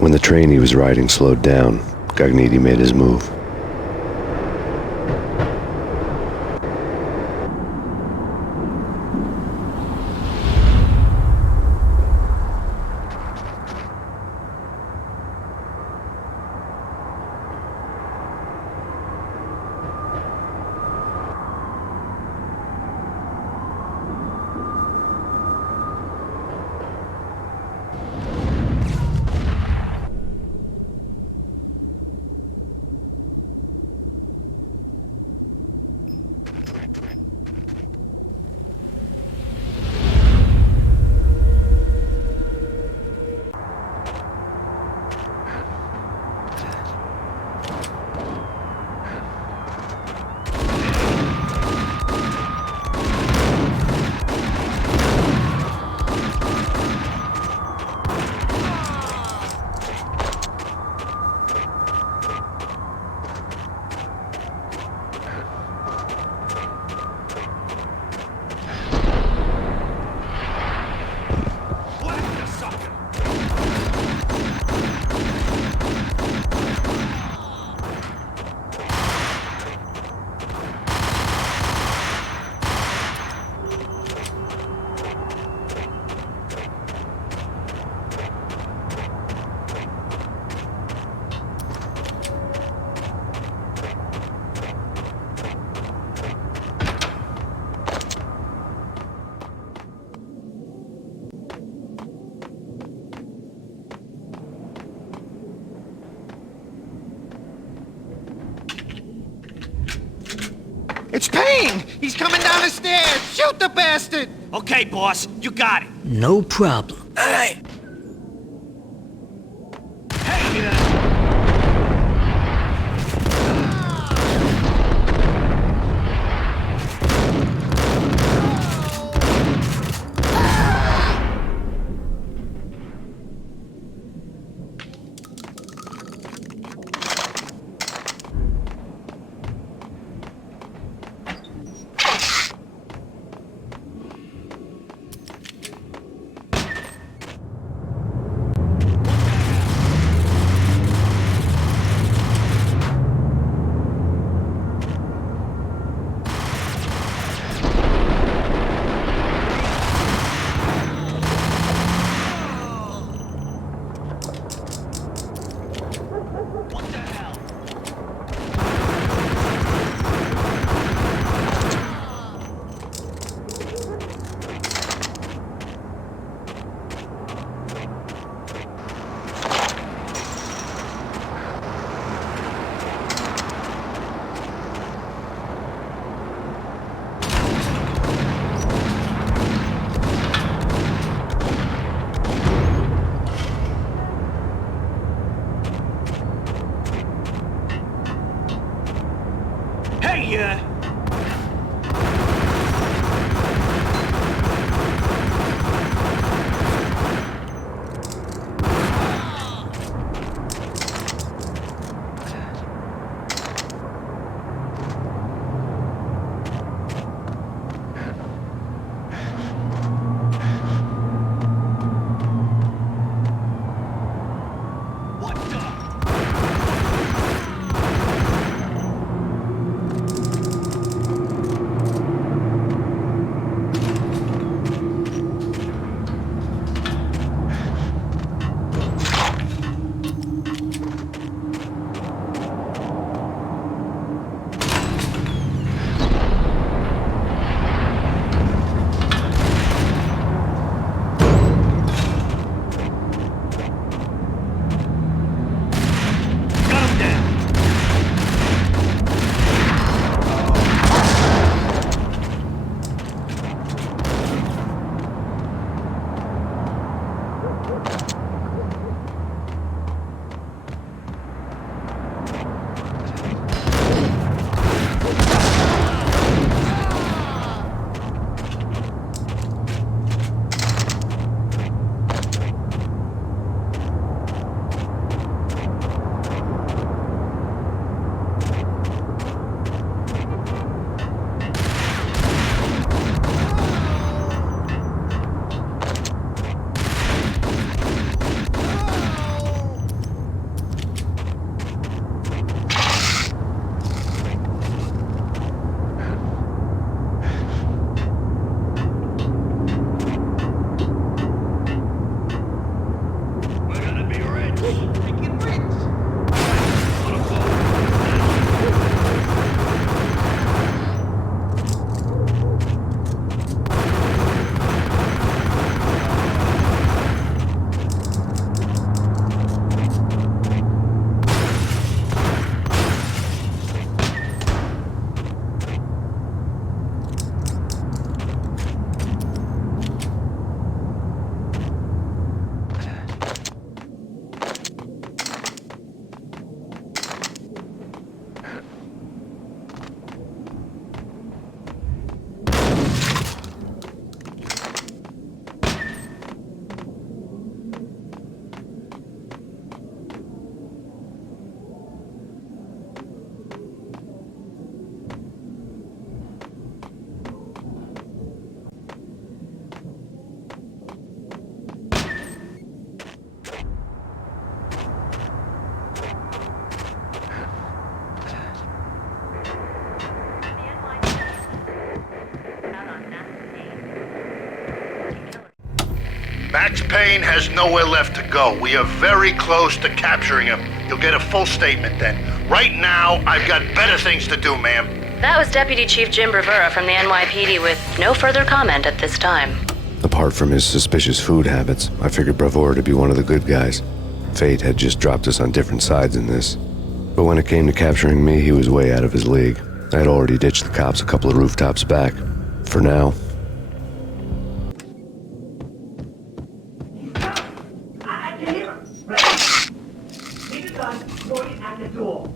When the train he was riding slowed down, Gognitti made his move. It's Payne! He's coming down the stairs! Shoot the bastard! Okay, boss, you got it. No problem. All right. Max Payne has nowhere left to go. We are very close to capturing him. You'll get a full statement then. Right now, I've got better things to do, ma'am. That was Deputy Chief Jim Rivera from the NYPD with no further comment at this time. Apart from his suspicious food habits, I figured Bravura to be one of the good guys. Fate had just dropped us on different sides in this. But when it came to capturing me, he was way out of his league. I had already ditched the cops a couple of rooftops back. For now. I can hear him. Leave the gun, point at the door.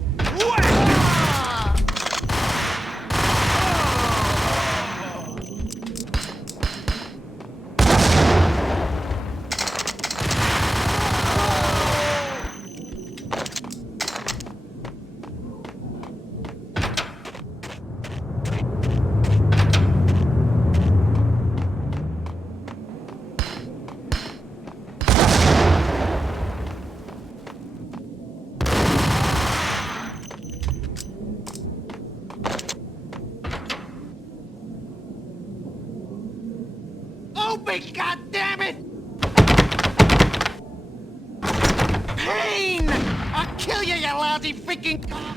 Open, goddammit! Payne! I'll kill you, you lousy freaking cop!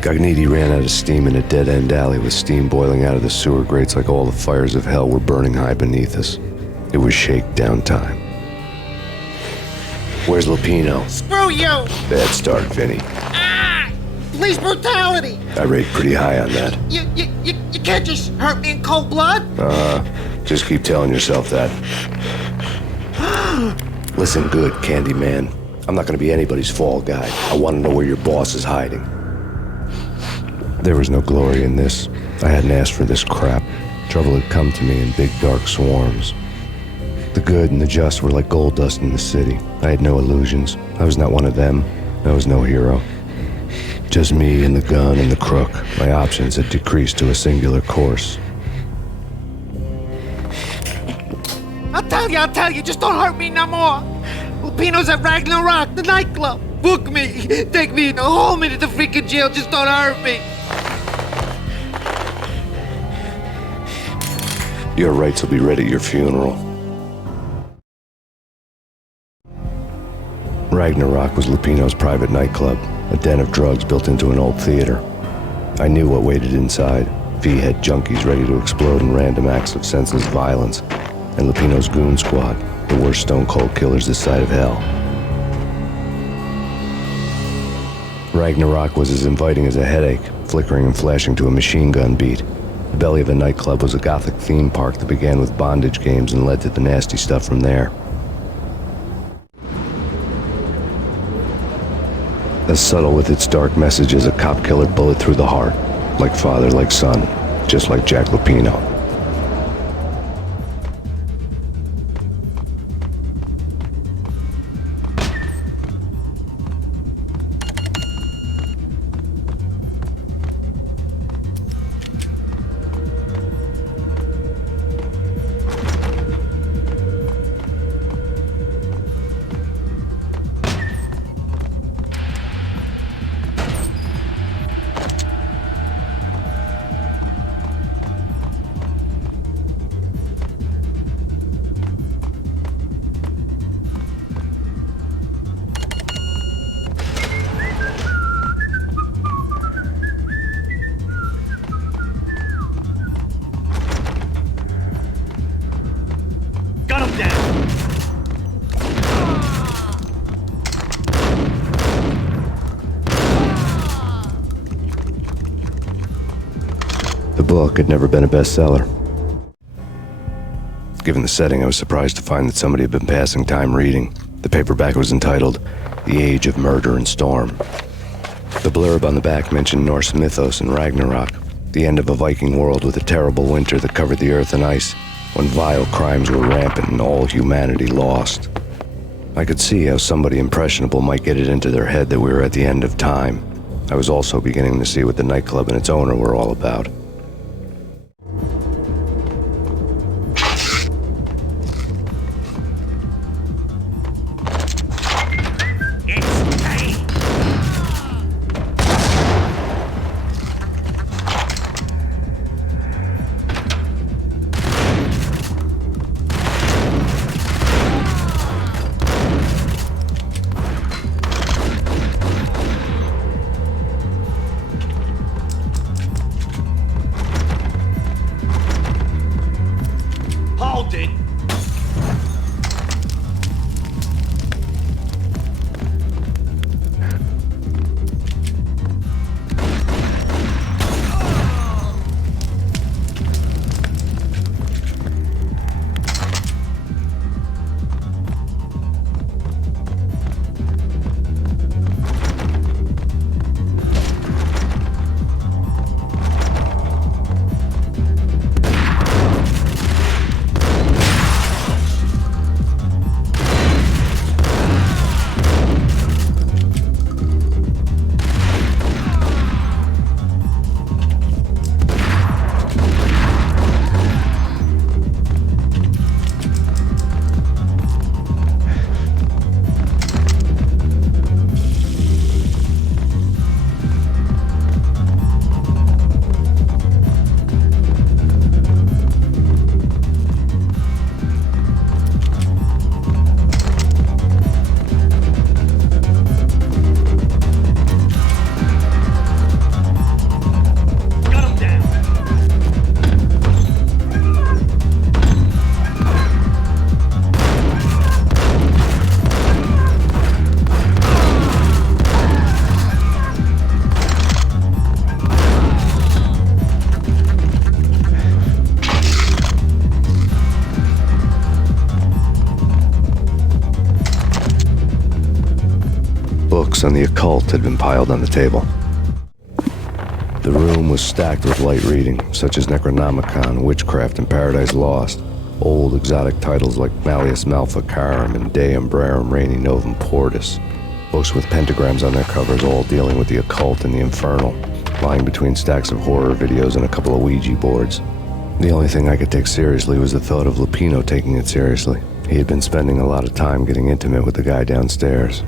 Gagniti ran out of steam in a dead-end alley with steam boiling out of the sewer grates like all the fires of hell were burning high beneath us. It was shakedown time. Where's Lupino? Screw you! Bad start, Vinny. Ah! Police brutality! I rate pretty high on that. You can't just hurt me in cold blood? Just keep telling yourself that. Listen good, Candyman. I'm not gonna be anybody's fall guy. I want to know where your boss is hiding. There was no glory in this. I hadn't asked for this crap. Trouble had come to me in big dark swarms. The good and the just were like gold dust in the city. I had no illusions. I was not one of them. I was no hero. Just me and the gun and the crook. My options had decreased to a singular course. I'll tell you, just don't hurt me no more. Lupino's at Ragna, the nightclub. Book me, take me, hold me to the freaking jail, just don't hurt me. Your rights will be read at your funeral. Ragnarok was Lupino's private nightclub, a den of drugs built into an old theater. I knew what waited inside. V had junkies ready to explode in random acts of senseless violence, and Lupino's goon squad, the worst stone-cold killers this side of hell. Ragnarok was as inviting as a headache, flickering and flashing to a machine gun beat. The belly of a nightclub was a gothic theme park that began with bondage games and led to the nasty stuff from there. As subtle with its dark message as a cop killer bullet through the heart, like father, like son, just like Jack Lupino. The book had never been a bestseller. Given the setting, I was surprised to find that somebody had been passing time reading. The paperback was entitled The Age of Murder and Storm. The blurb on the back mentioned Norse mythos and Ragnarok, the end of a Viking world with a terrible winter that covered the earth in ice, when vile crimes were rampant and all humanity lost. I could see how somebody impressionable might get it into their head that we were at the end of time. I was also beginning to see what the nightclub and its owner were all about. Books on the occult had been piled on the table. The room was stacked with light reading, such as Necronomicon, Witchcraft, and Paradise Lost. Old exotic titles like Malleus Maleficarum and De Umbrarum Reini Novum Portus. Books with pentagrams on their covers, all dealing with the occult and the infernal, lying between stacks of horror videos and a couple of Ouija boards. The only thing I could take seriously was the thought of Lupino taking it seriously. He had been spending a lot of time getting intimate with the guy downstairs.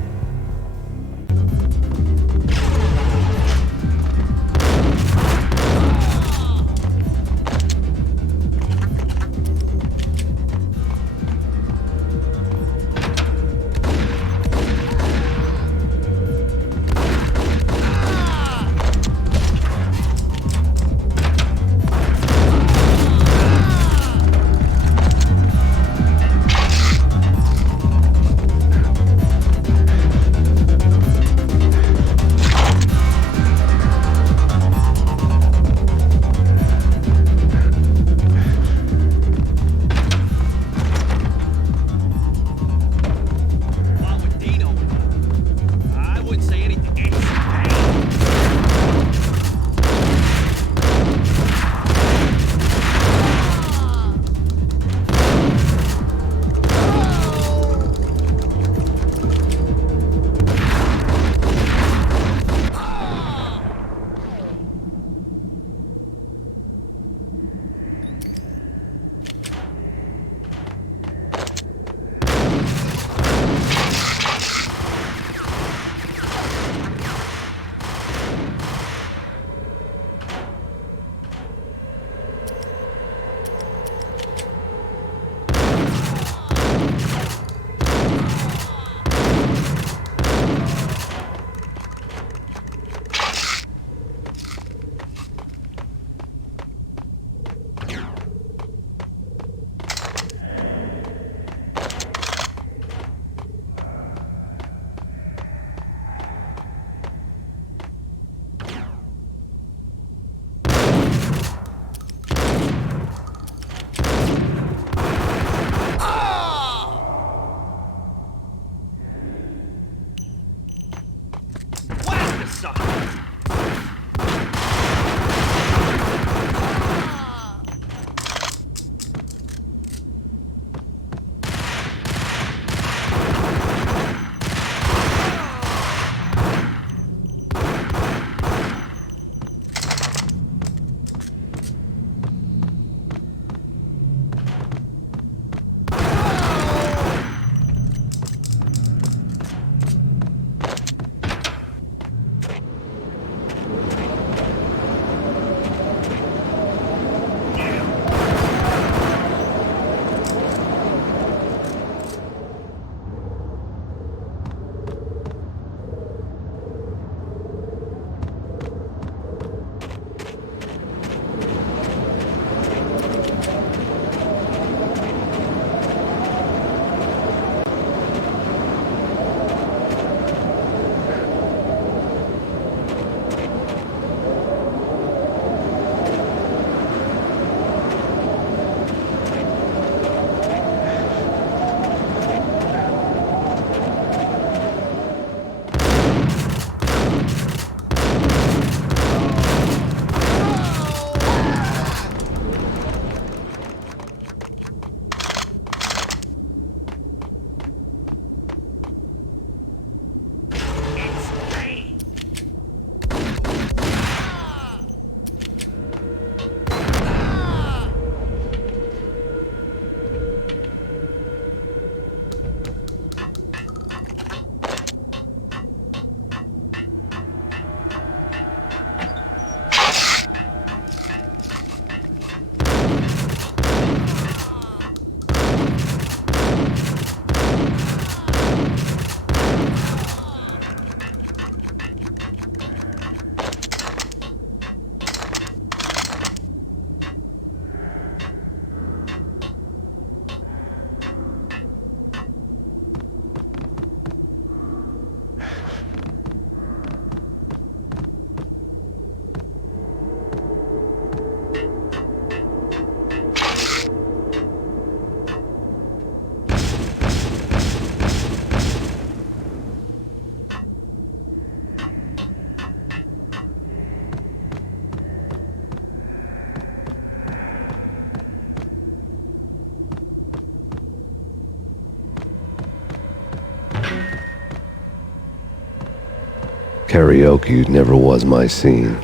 Karaoke never was my scene.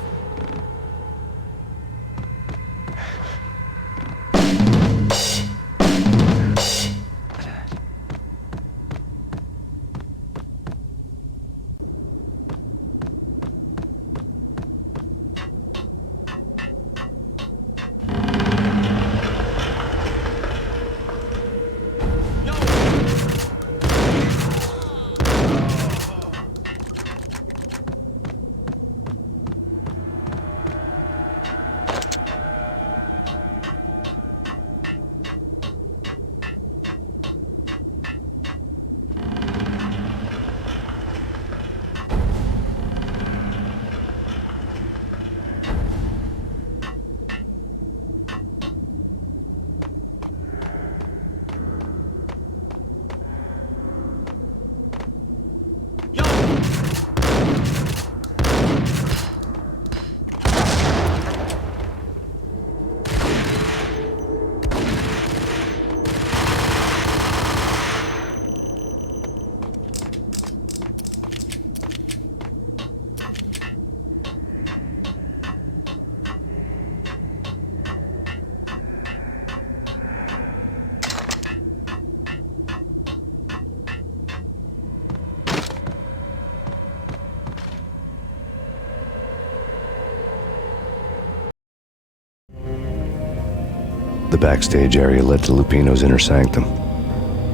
The backstage area led to Lupino's inner sanctum.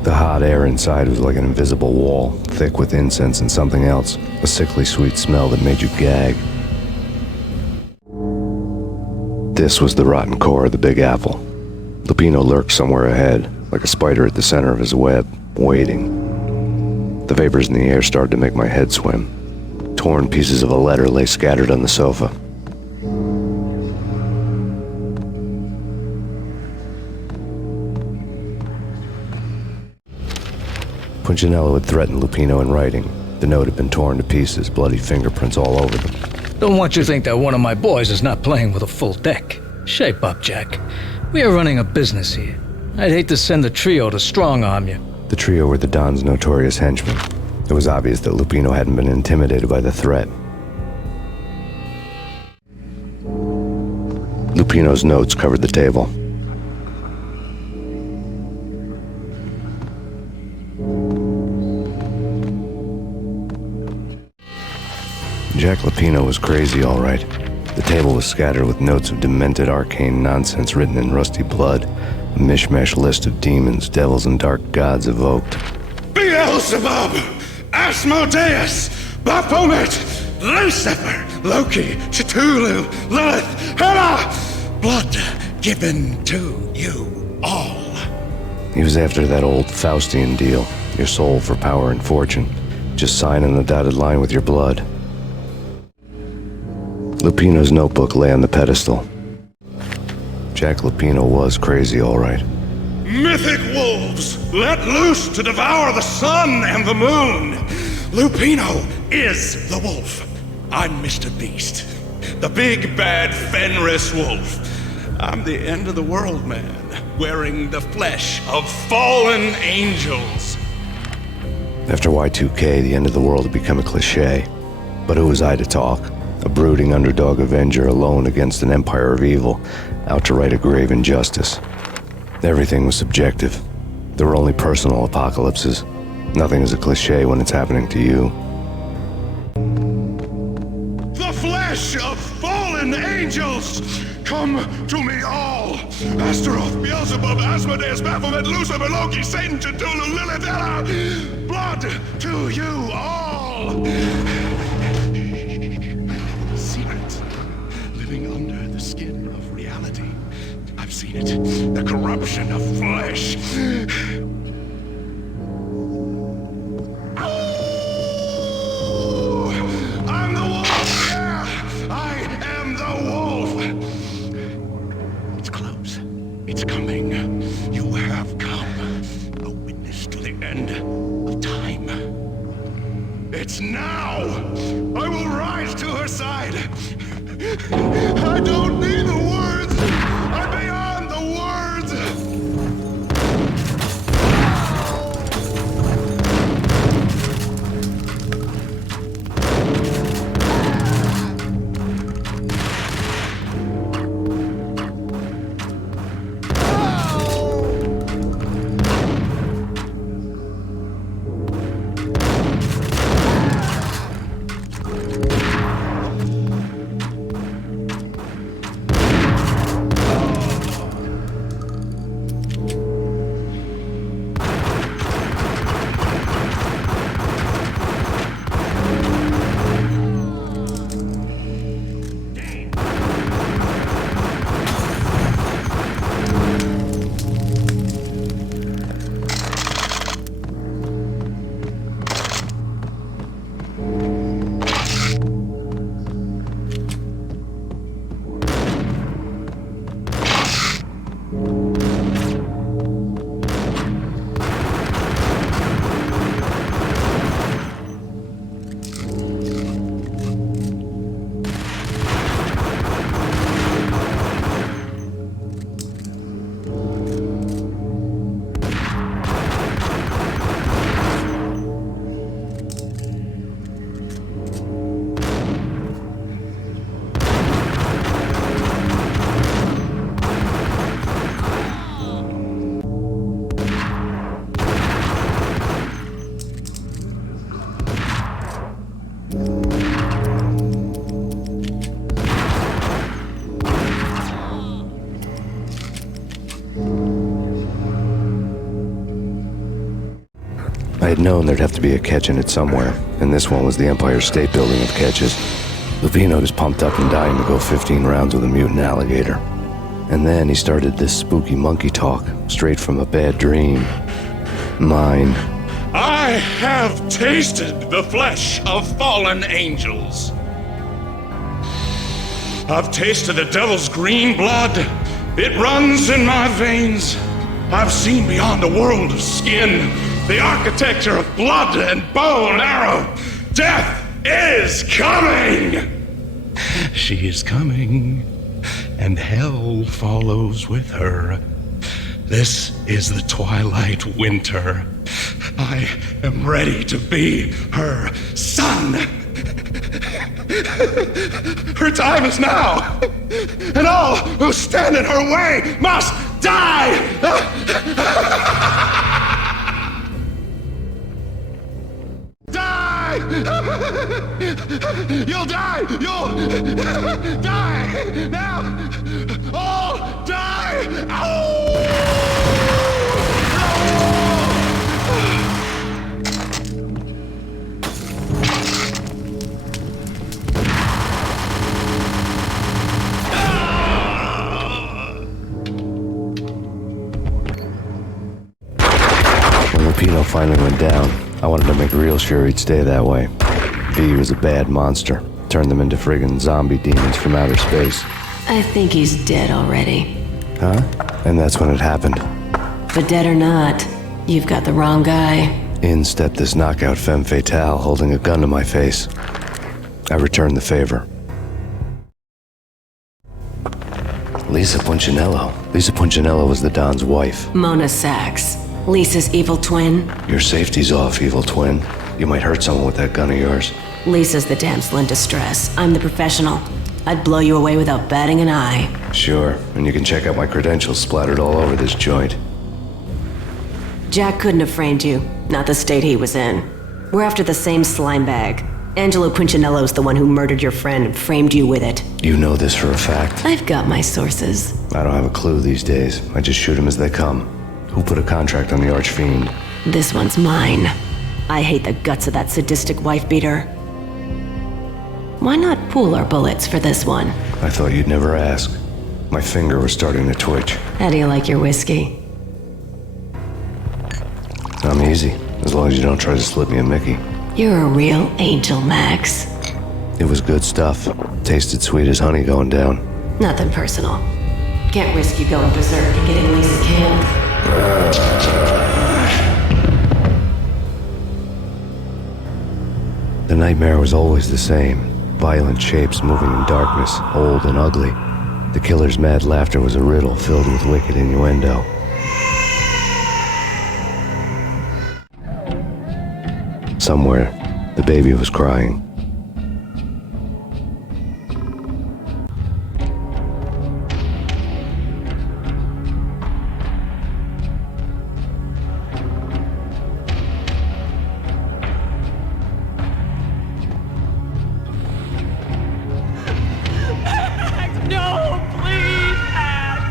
The hot air inside was like an invisible wall, thick with incense and something else, a sickly sweet smell that made you gag. This was the rotten core of the Big Apple. Lupino lurked somewhere ahead, like a spider at the center of his web, waiting. The vapors in the air started to make my head swim. Torn pieces of a letter lay scattered on the sofa. Punchinello had threatened Lupino in writing. The note had been torn to pieces, bloody fingerprints all over them. Don't want you to think that one of my boys is not playing with a full deck. Shape up, Jack. We are running a business here. I'd hate to send the trio to strong-arm you. The trio were the Don's notorious henchmen. It was obvious that Lupino hadn't been intimidated by the threat. Lupino's notes covered the table. Jack Lupino was crazy, all right. The table was scattered with notes of demented arcane nonsense written in rusty blood, a mishmash list of demons, devils, and dark gods evoked. Beelzebub, Asmodeus, Baphomet, Lucifer, Loki, Cthulhu, Lilith, Hela, blood given to you all. He was after that old Faustian deal, your soul for power and fortune. Just sign on the dotted line with your blood. Lupino's notebook lay on the pedestal. Jack Lupino was crazy, all right. Mythic wolves, let loose to devour the sun and the moon. Lupino is the wolf. I'm Mr. Beast, the big bad Fenris wolf. I'm the end of the world man, wearing the flesh of fallen angels. After Y2K, the end of the world had become a cliché. But who was I to talk? A brooding underdog avenger alone against an empire of evil, out to right a grave injustice. Everything was subjective. There were only personal apocalypses. Nothing is a cliché when it's happening to you. The flesh of fallen angels! Come to me all! Astaroth, Beelzebub, Asmodeus, Baphomet, Lucifer, Loki, Satan, Cthulhu, Lilith, Hela! Blood to you all! Secret, living under the skin of reality. I've seen it. The corruption of flesh. I'm the wolf! Yeah! I am the wolf! It's close. It's coming. You have come. A witness to the end of time. It's now! I will rise to her side! I don't need the words! I'm beyond the words! I had known there'd have to be a catch in it somewhere, and this one was the Empire State Building of catches. Lupino was pumped up and dying to go 15 rounds with a mutant alligator. And then he started this spooky monkey talk, straight from a bad dream. Mine. I have tasted the flesh of fallen angels. I've tasted the devil's green blood. It runs in my veins. I've seen beyond a world of skin, the architecture of blood and bow and arrow. Death is coming! She is coming, and hell follows with her. This is the twilight winter. I am ready to be her son. Her time is now, and all who stand in her way must die! Die! You'll die! You'll die! Now! All die! When Lupino finally went down, I wanted to make real sure he'd stay that way. V was a bad monster. Turned them into friggin' zombie demons from outer space. I think he's dead already. Huh? And that's when it happened. But dead or not, you've got the wrong guy. In stepped this knockout femme fatale holding a gun to my face. I returned the favor. Lisa Punchinello. Lisa Punchinello was the Don's wife. Mona Sachs, Lisa's evil twin. Your safety's off, evil twin. You might hurt someone with that gun of yours. Lisa's the damsel in distress. I'm the professional. I'd blow you away without batting an eye. Sure, and you can check out my credentials splattered all over this joint. Jack couldn't have framed you, not the state he was in. We're after the same slime bag. Angelo Punchinello's the one who murdered your friend and framed you with it. You know this for a fact. I've got my sources. I don't have a clue these days. I just shoot them as they come. Who put a contract on the Archfiend? This one's mine. I hate the guts of that sadistic wife-beater. Why not pool our bullets for this one? I thought you'd never ask. My finger was starting to twitch. How do you like your whiskey? I'm easy, as long as you don't try to slip me a Mickey. You're a real angel, Max. It was good stuff. Tasted sweet as honey going down. Nothing personal. Can't risk you going berserk and getting Lisa killed. The nightmare was always the same. Violent shapes moving in darkness, old and ugly. The killer's mad laughter was a riddle filled with wicked innuendo. Somewhere, the baby was crying. No, please, Max!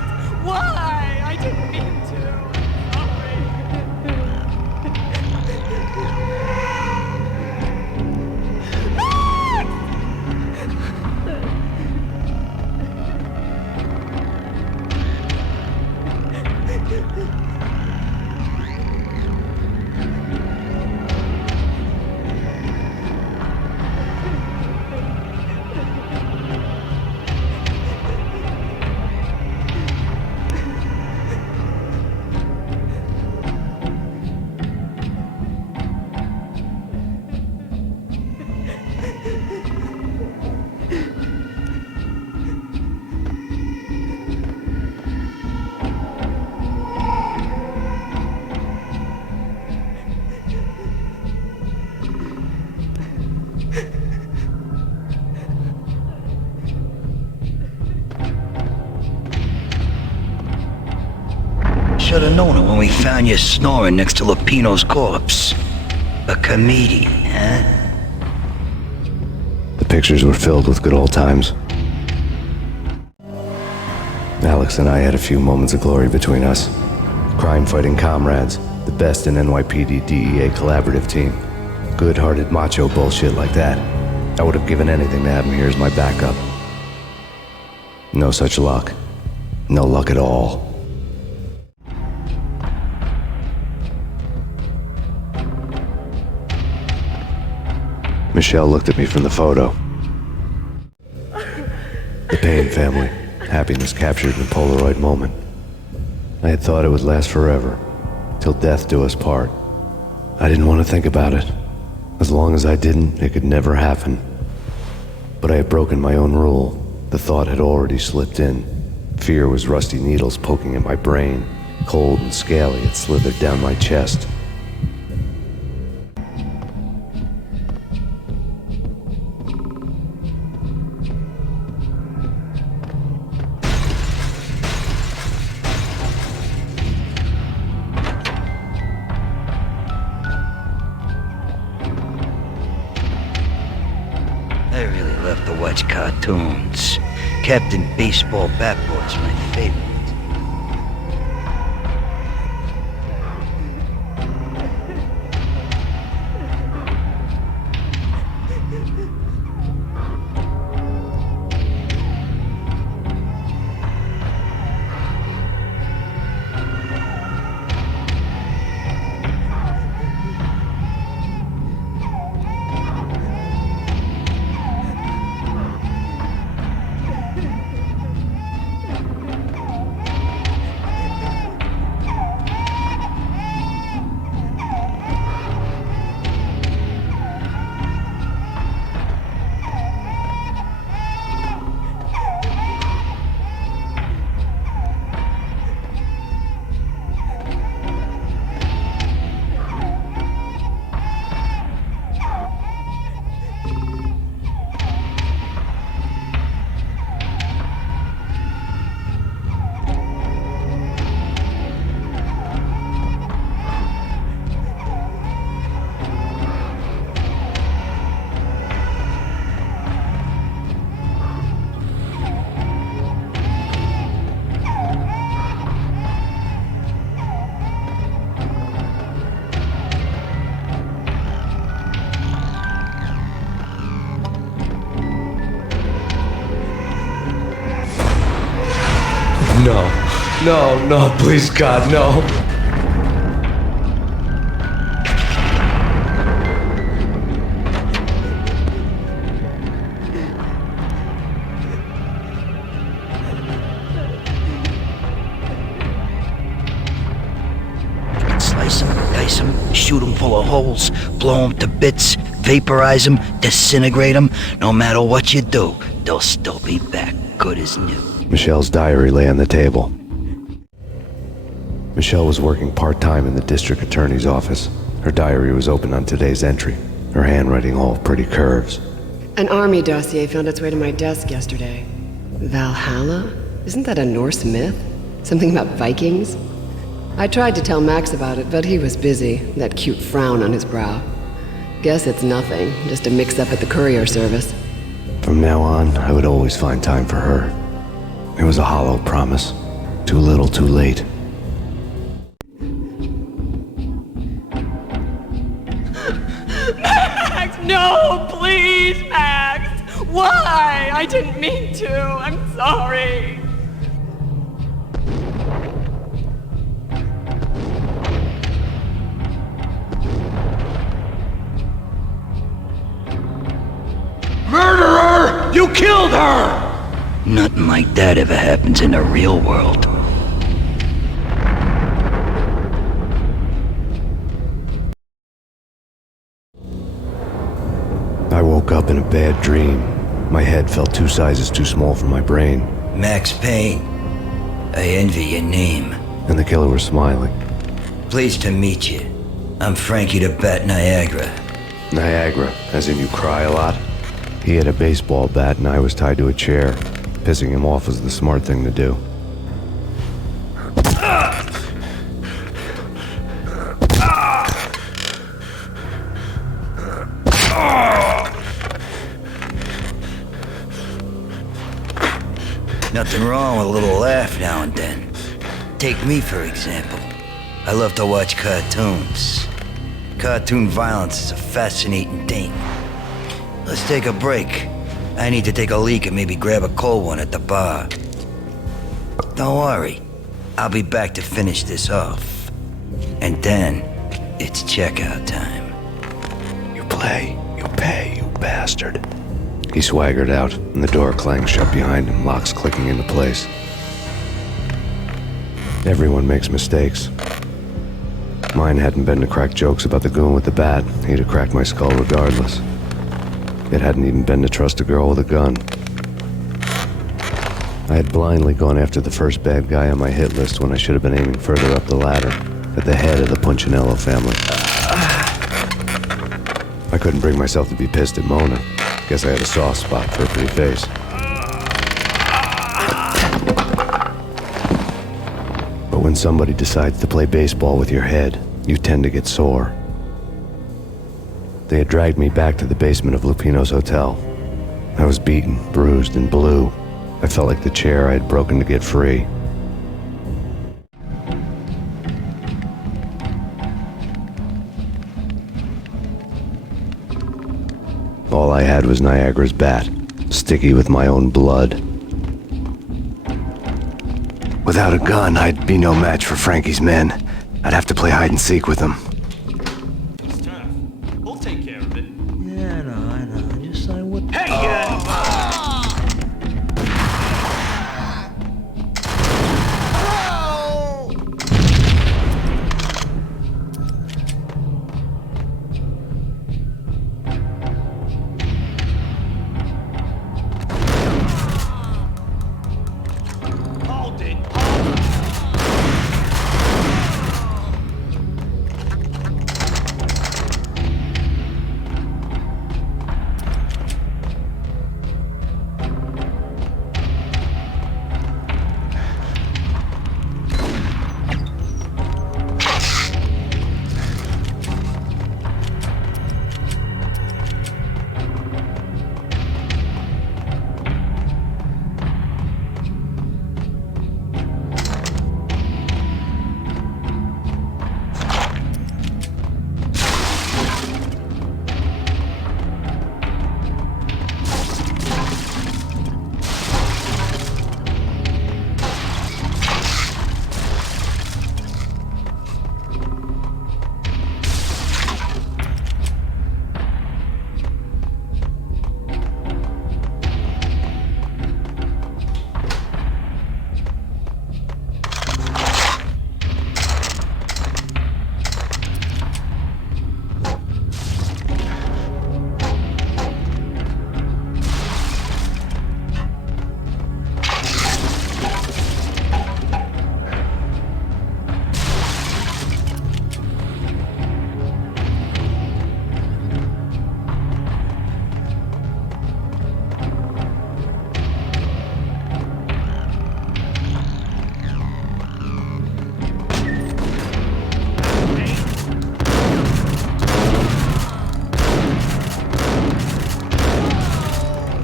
Why? I didn't mean to. Should have known it when we found you snoring next to Lupino's corpse. A comedian, huh? The pictures were filled with good old times. Alex and I had a few moments of glory between us. Crime-fighting comrades, The best in NYPD DEA collaborative team. Good-hearted macho bullshit like that. I would have given anything to have him here as my backup. No such luck. No luck at all. Michelle looked at me from the photo. The Payne family. Happiness captured in a Polaroid moment. I had thought it would last forever. Till death do us part. I didn't want to think about it. As long as I didn't, it could never happen. But I had broken my own rule. The thought had already slipped in. Fear was rusty needles poking at my brain. Cold and scaly, it slithered down my chest. I really love to watch cartoons. Captain Baseball Bat Boy's my favorite. No, please God, no. Slice 'em, dice 'em, shoot 'em full of holes, blow 'em to bits, vaporize 'em, disintegrate 'em. No matter what you do, they'll still be back good as new. Michelle's diary lay on the table. Michelle was working part-time in the district attorney's office. Her diary was open on today's entry, her handwriting all pretty curves. An army dossier found its way to my desk yesterday. Valhalla? Isn't that a Norse myth? Something about Vikings? I tried to tell Max about it, but he was busy, that cute frown on his brow. Guess it's nothing, just a mix-up at the courier service. From now on, I would always find time for her. It was a hollow promise. Too little, too late. Max, no, please, Max. Why? I didn't mean to. I'm sorry. Murderer! You killed her! Nothing like that ever happens in the real world. I woke up in a bad dream. My head felt 2 sizes too small for my brain. Max Payne. I envy your name. And the killer was smiling. Pleased to meet you. I'm Frankie the Bat Niagara. Niagara, as in you cry a lot? He had a baseball bat and I was tied to a chair. Pissing him off was the smart thing to do. Nothing wrong with a little laugh now and then. Take me, for example. I love to watch cartoons. Cartoon violence is a fascinating thing. Let's take a break. I need to take a leak and maybe grab a cold one at the bar. Don't worry. I'll be back to finish this off. And then, it's checkout time. You play, you pay, you bastard. He swaggered out, and the door clanged shut behind him, locks clicking into place. Everyone makes mistakes. Mine hadn't been to crack jokes about the goon with the bat. He'd have cracked my skull regardless. It hadn't even been to trust a girl with a gun. I had blindly gone after the first bad guy on my hit list when I should have been aiming further up the ladder, at the head of the Punchinello family. I couldn't bring myself to be pissed at Mona. Guess I had a soft spot for her pretty face. But when somebody decides to play baseball with your head, you tend to get sore. They had dragged me back to the basement of Lupino's hotel. I was beaten, bruised, and blue. I felt like the chair I had broken to get free. All I had was Niagara's bat, sticky with my own blood. Without a gun, I'd be no match for Frankie's men. I'd have to play hide and seek with them. It's tough. We'll take care of it. Yeah, I know. Just I would. Hey,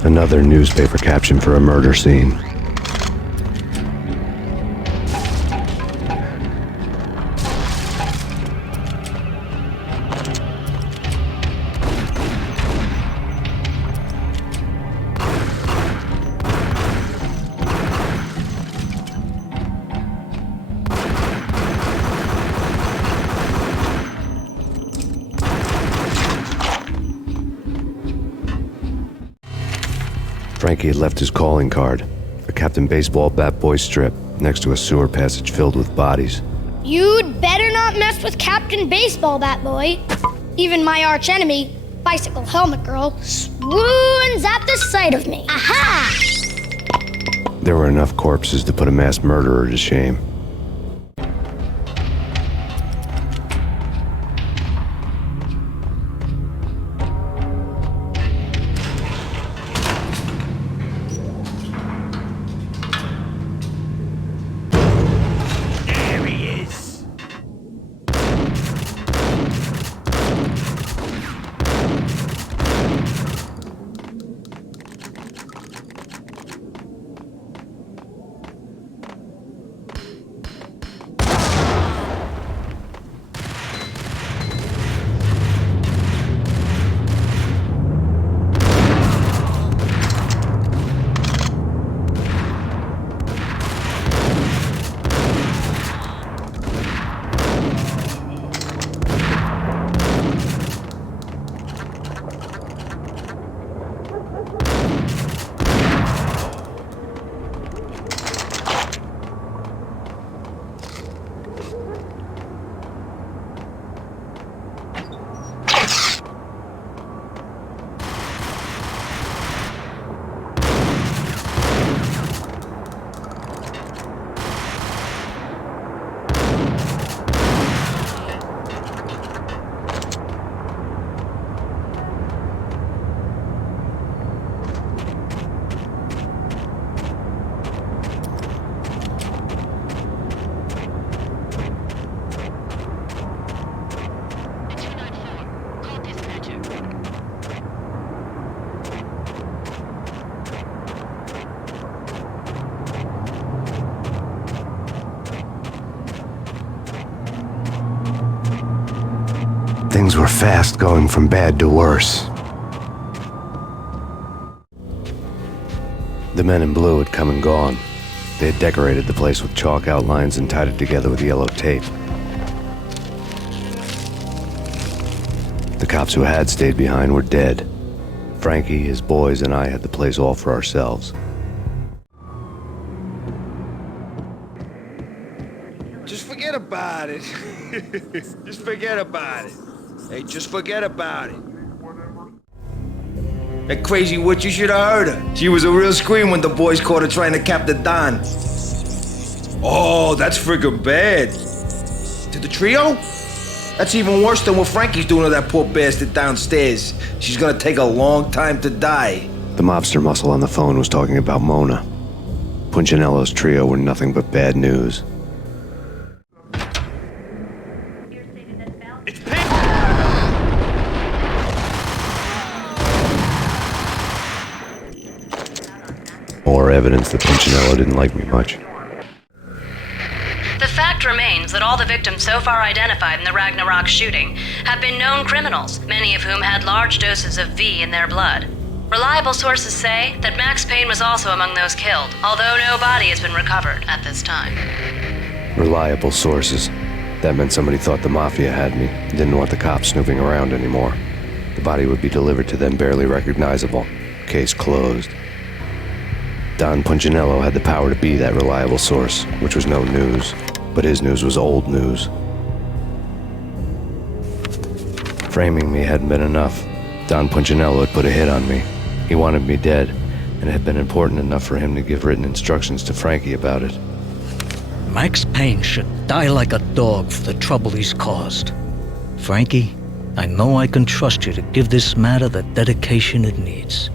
Another newspaper caption for a murder scene. Frankie had left his calling card, a Captain Baseball bat boy strip, next to a sewer passage filled with bodies. You'd better not mess with Captain Baseball, Bat Boy. Even my arch enemy, Bicycle Helmet Girl, swoons at the sight of me. Aha! There were enough corpses to put a mass murderer to shame. were fast going from bad to worse. The men in blue had come and gone. They had decorated the place with chalk outlines and tied it together with yellow tape. The cops who had stayed behind were dead. Frankie, his boys, and I had the place all for ourselves. Just forget about it. Just forget about it. Hey, just forget about it. That crazy witch, you should have heard her. She was a real scream when the boys caught her trying to cap the Don. Oh, that's friggin' bad. To the trio? That's even worse than what Frankie's doing to that poor bastard downstairs. She's gonna take a long time to die. The mobster muscle on the phone was talking about Mona. Punchinello's trio were nothing but bad news. More evidence that Punchinello didn't like me much. The fact remains that all the victims so far identified in the Ragnarok shooting have been known criminals, many of whom had large doses of V in their blood. Reliable sources say that Max Payne was also among those killed, although no body has been recovered at this time. Reliable sources. That meant somebody thought the Mafia had me, didn't want the cops snooping around anymore. The body would be delivered to them barely recognizable. Case closed. Don Punchinello had the power to be that reliable source, which was no news, but his news was old news. Framing me hadn't been enough. Don Punchinello had put a hit on me. He wanted me dead, and it had been important enough for him to give written instructions to Frankie about it. Max Payne should die like a dog for the trouble he's caused. Frankie, I know I can trust you to give this matter the dedication it needs.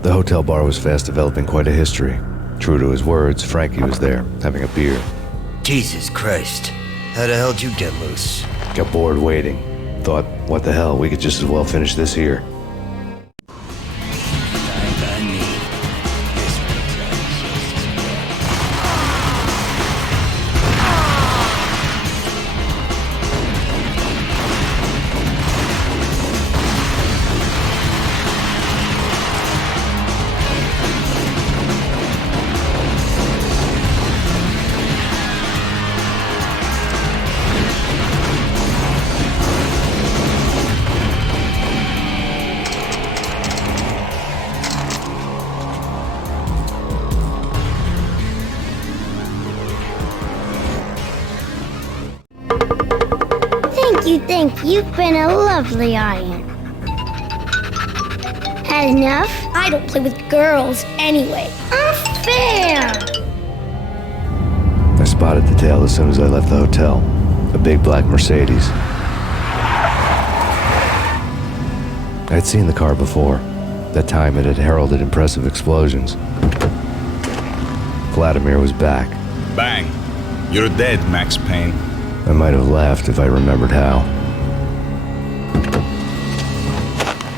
The hotel bar was fast developing quite a history. True to his words, Frankie was there, having a beer. Jesus Christ. How the hell did you get loose? Got bored waiting. Thought, what the hell, we could just as well finish this here. Thank you. You've been a lovely iron. Had enough? I don't play with girls anyway. Unfair! I spotted the tail as soon as I left the hotel. A big black Mercedes. I'd seen the car before. That time it had heralded impressive explosions. Vladimir was back. Bang! You're dead, Max Payne. I might have laughed if I remembered how.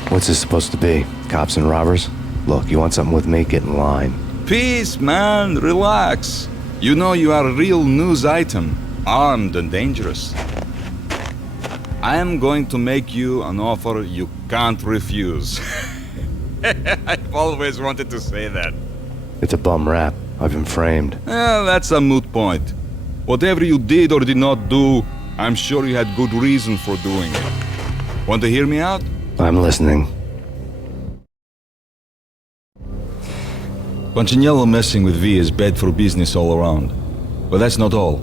What's this supposed to be? Cops and robbers? Look, you want something with me? Get in line. Peace, man. Relax. You know you are a real news item. Armed and dangerous. I am going to make you an offer you can't refuse. I've always wanted to say that. It's a bum rap. I've been framed. That's a moot point. Whatever you did or did not do, I'm sure you had good reason for doing it. Want to hear me out? I'm listening. Punchinello messing with V is bad for business all around. But that's not all.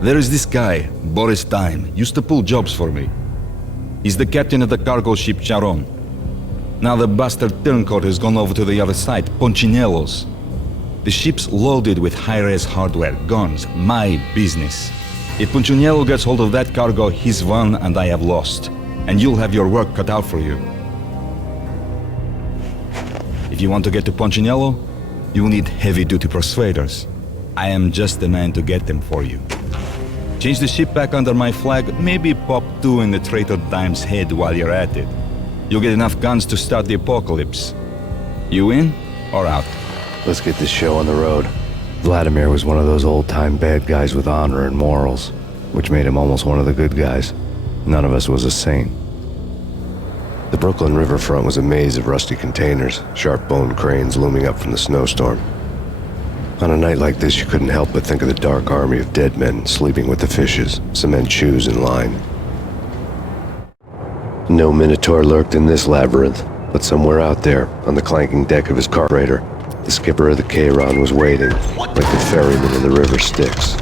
There is this guy, Boris Dime, used to pull jobs for me. He's the captain of the cargo ship Charon. Now the bastard turncoat has gone over to the other side, Punchinello's. The ship's loaded with high-res hardware, guns, my business. If Punchinello gets hold of that cargo, he's won and I have lost. And you'll have your work cut out for you. If you want to get to Punchinello, you will need heavy-duty persuaders. I am just the man to get them for you. Change the ship back under my flag, maybe pop 2 in the traitor Dime's head while you're at it. You'll get enough guns to start the apocalypse. You in or out? Let's get this show on the road. Vladimir was one of those old-time bad guys with honor and morals, which made him almost one of the good guys. None of us was a saint. The Brooklyn riverfront was a maze of rusty containers, sharp-boned cranes looming up from the snowstorm. On a night like this, you couldn't help but think of the dark army of dead men sleeping with the fishes, cement shoes in line. No Minotaur lurked in this labyrinth, but somewhere out there, on the clanking deck of his carburetor, the skipper of the Chiron was waiting, like the ferryman in the river Styx.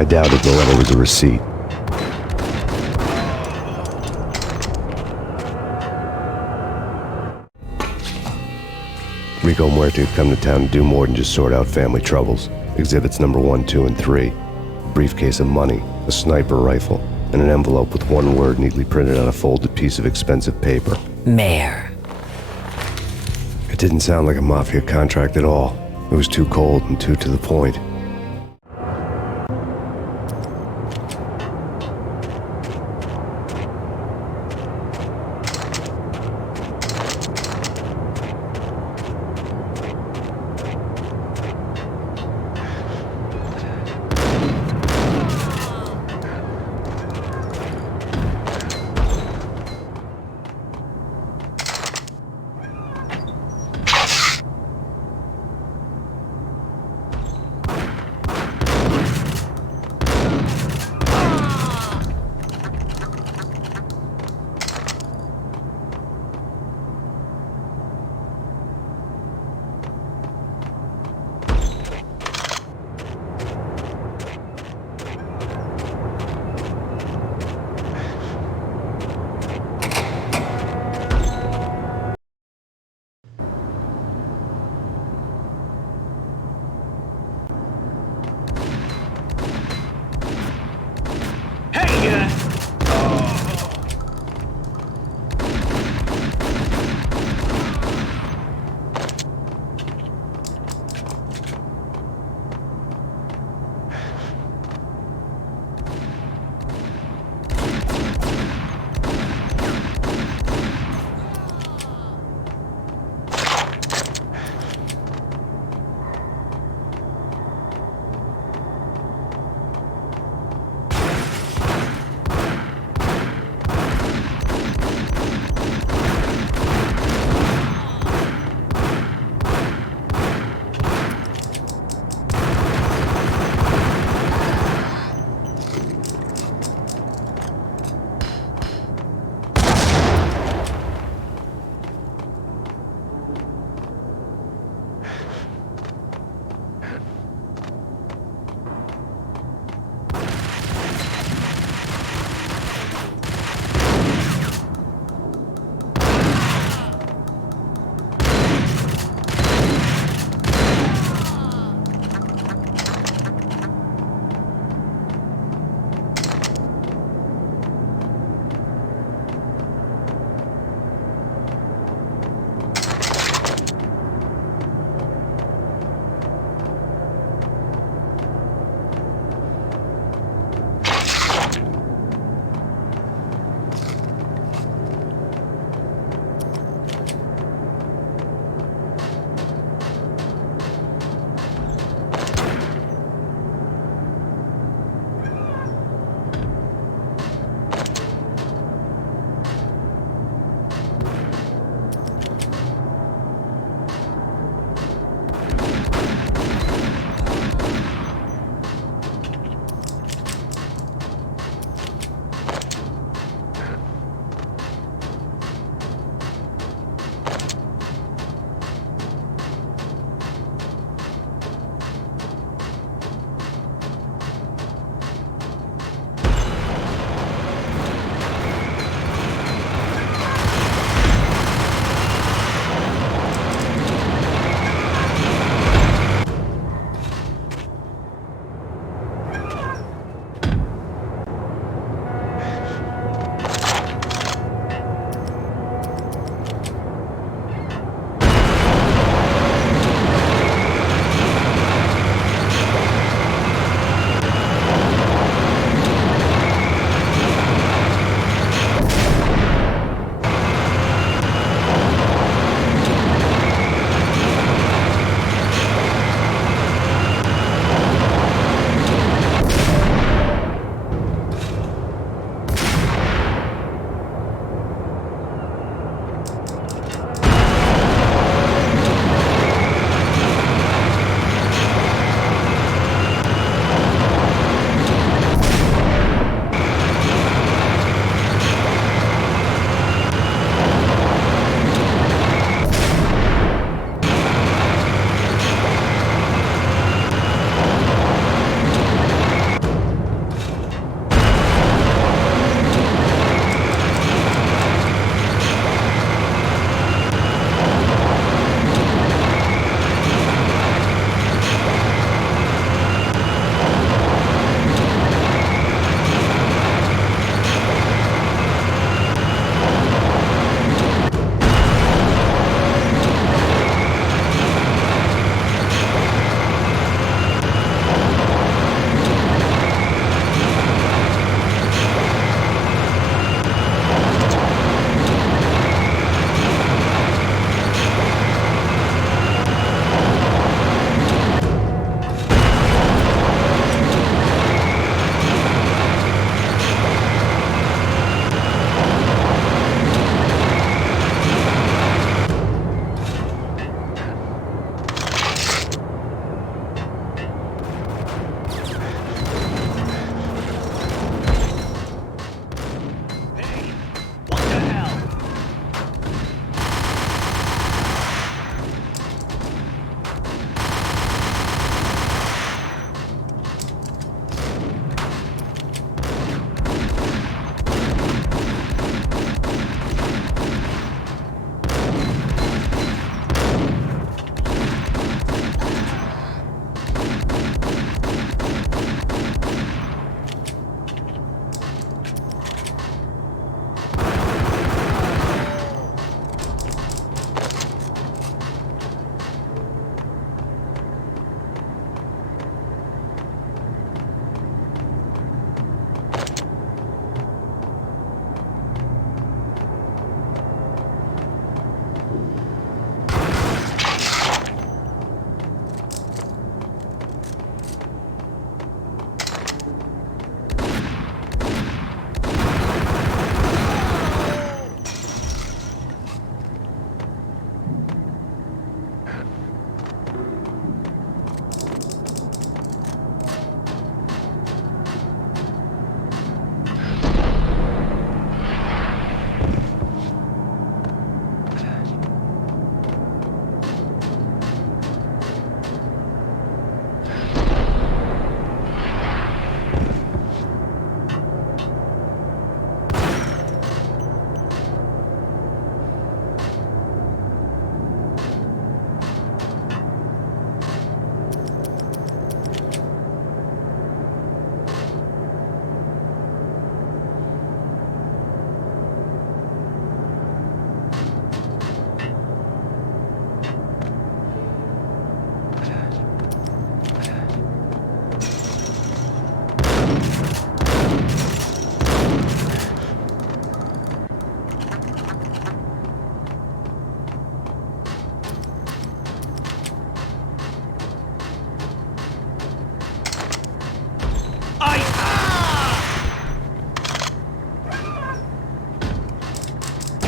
I doubted the letter was a receipt. Rico Muerte had come to town to do more than just sort out family troubles. Exhibits number 1, 2, and 3. A briefcase of money, a sniper rifle, and an envelope with one word neatly printed on a folded piece of expensive paper. Mayor. It didn't sound like a mafia contract at all. It was too cold and too to the point.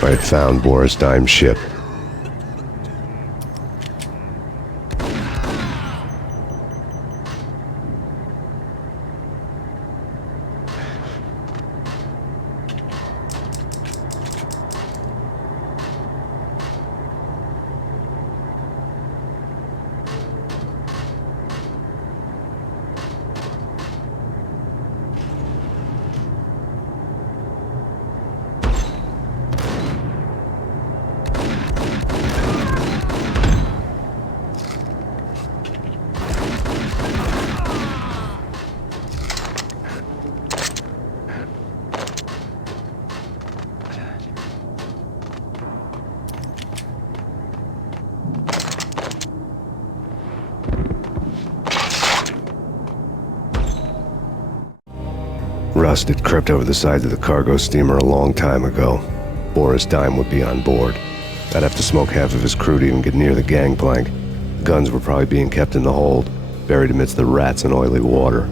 I had found Boris Dime's ship. Rust had crept over the sides of the cargo steamer a long time ago. Boris Dime would be on board. I'd have to smoke half of his crew to even get near the gangplank. The guns were probably being kept in the hold, buried amidst the rats and oily water.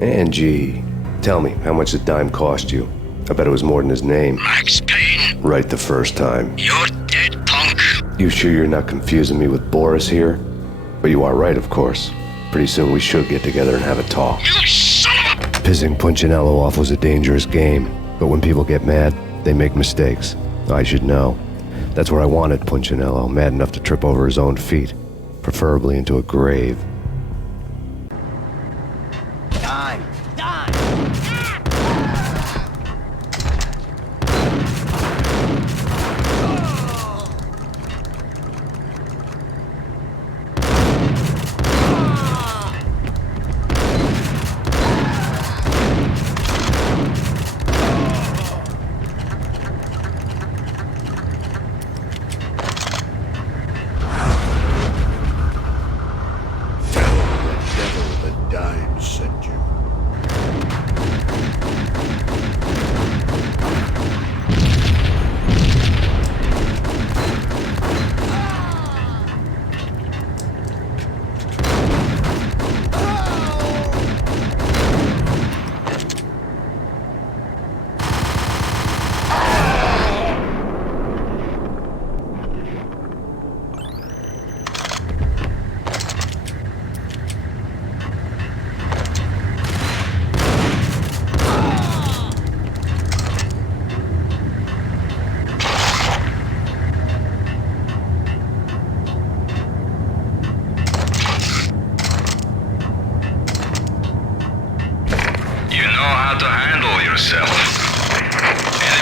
Angie, tell me, how much did Dime cost you? I bet it was more than his name. Max Payne. Right the first time. You're dead, punk. You sure you're not confusing me with Boris here? But you are right, of course. Pretty soon we should get together and have a talk. You son of a... Pissing Punchinello off was a dangerous game, but when people get mad, they make mistakes. I should know. That's where I wanted Punchinello, mad enough to trip over his own feet, preferably into a grave.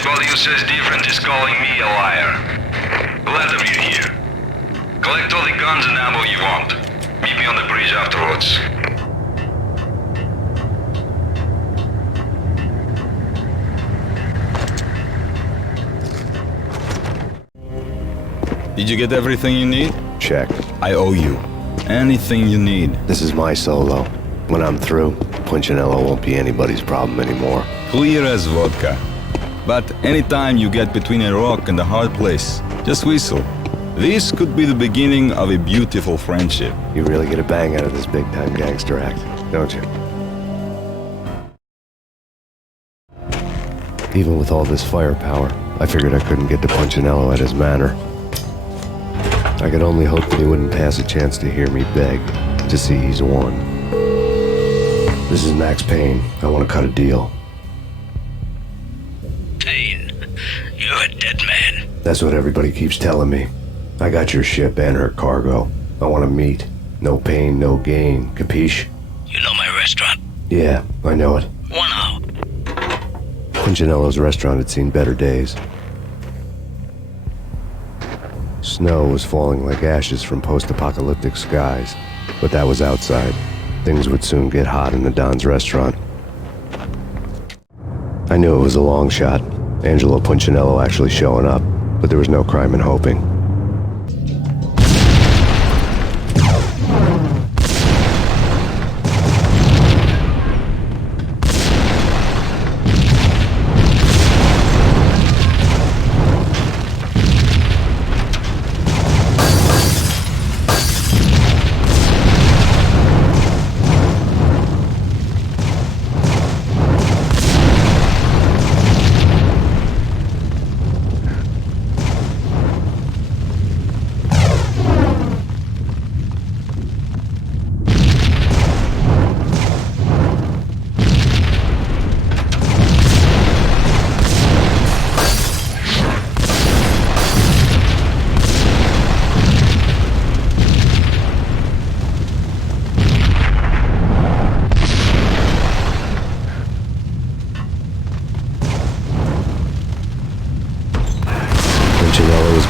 Anybody who says different is calling me a liar. Glad of you here. Collect all the guns and ammo you want. Meet me on the bridge afterwards. Did you get everything you need? Check. I owe you. Anything you need. This is my solo. When I'm through, Punchinello won't be anybody's problem anymore. Clear as vodka. But anytime you get between a rock and a hard place, just whistle. This could be the beginning of a beautiful friendship. You really get a bang out of this big-time gangster act, don't you? Even with all this firepower, I figured I couldn't get to Punchinello at his manor. I could only hope that he wouldn't pass a chance to hear me beg to see he's won. This is Max Payne. I want to cut a deal. That's what everybody keeps telling me. I got your ship and her cargo. I want to meet. No pain, no gain. Capiche? You know my restaurant? Yeah, I know it. 1 hour. Punchinello's restaurant had seen better days. Snow was falling like ashes from post-apocalyptic skies, but that was outside. Things would soon get hot in the Don's restaurant. I knew it was a long shot, Angelo Punchinello actually showing up, but there was no crime in hoping.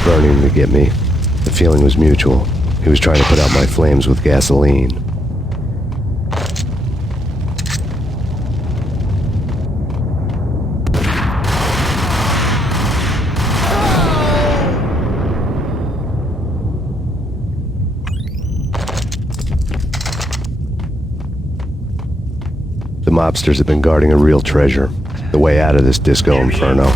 Burning to get me. The feeling was mutual. He was trying to put out my flames with gasoline. The mobsters have been guarding a real treasure. The way out of this disco inferno.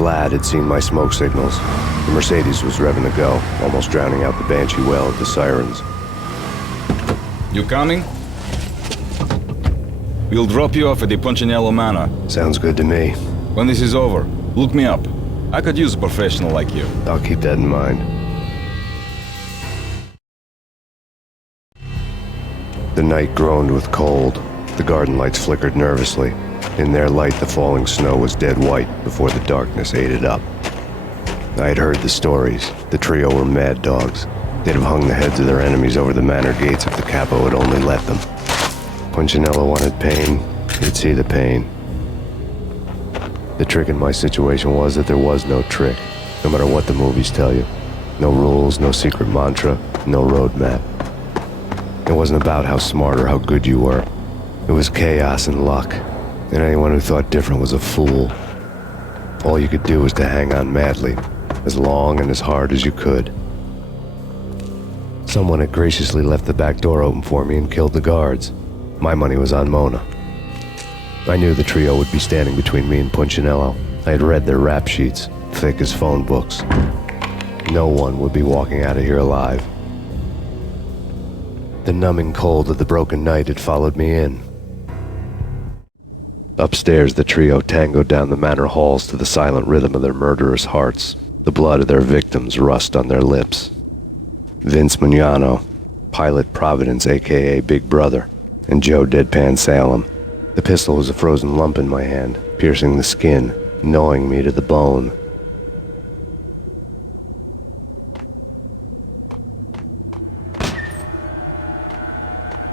Vlad had seen my smoke signals. The Mercedes was revving to go, almost drowning out the banshee wail of the sirens. You coming? We'll drop you off at the Punchinello Manor. Sounds good to me. When this is over, look me up. I could use a professional like you. I'll keep that in mind. The night groaned with cold. The garden lights flickered nervously. In their light, the falling snow was dead white before the darkness ate it up. I had heard the stories. The trio were mad dogs. They'd have hung the heads of their enemies over the manor gates if the capo had only let them. Punchinello wanted pain. He'd see the pain. The trick in my situation was that there was no trick, no matter what the movies tell you. No rules, no secret mantra, no roadmap. It wasn't about how smart or how good you were. It was chaos and luck. And anyone who thought different was a fool. All you could do was to hang on madly, as long and as hard as you could. Someone had graciously left the back door open for me and killed the guards. My money was on Mona. I knew the trio would be standing between me and Punchinello. I had read their rap sheets, thick as phone books. No one would be walking out of here alive. The numbing cold of the broken night had followed me in. Upstairs, the trio tangoed down the manor halls to the silent rhythm of their murderous hearts. The blood of their victims rust on their lips. Vince Mugnano, Pilot Providence, a.k.a. Big Brother, and Joe Deadpan Salem. The pistol was a frozen lump in my hand, piercing the skin, gnawing me to the bone.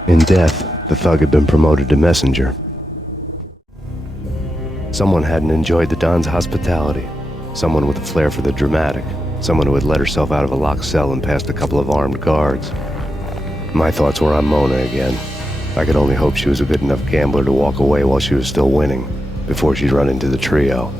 In death, the thug had been promoted to messenger. Someone hadn't enjoyed the Don's hospitality. Someone with a flair for the dramatic. Someone who had let herself out of a locked cell and past a couple of armed guards. My thoughts were on Mona again. I could only hope she was a good enough gambler to walk away while she was still winning, before she'd run into the trio.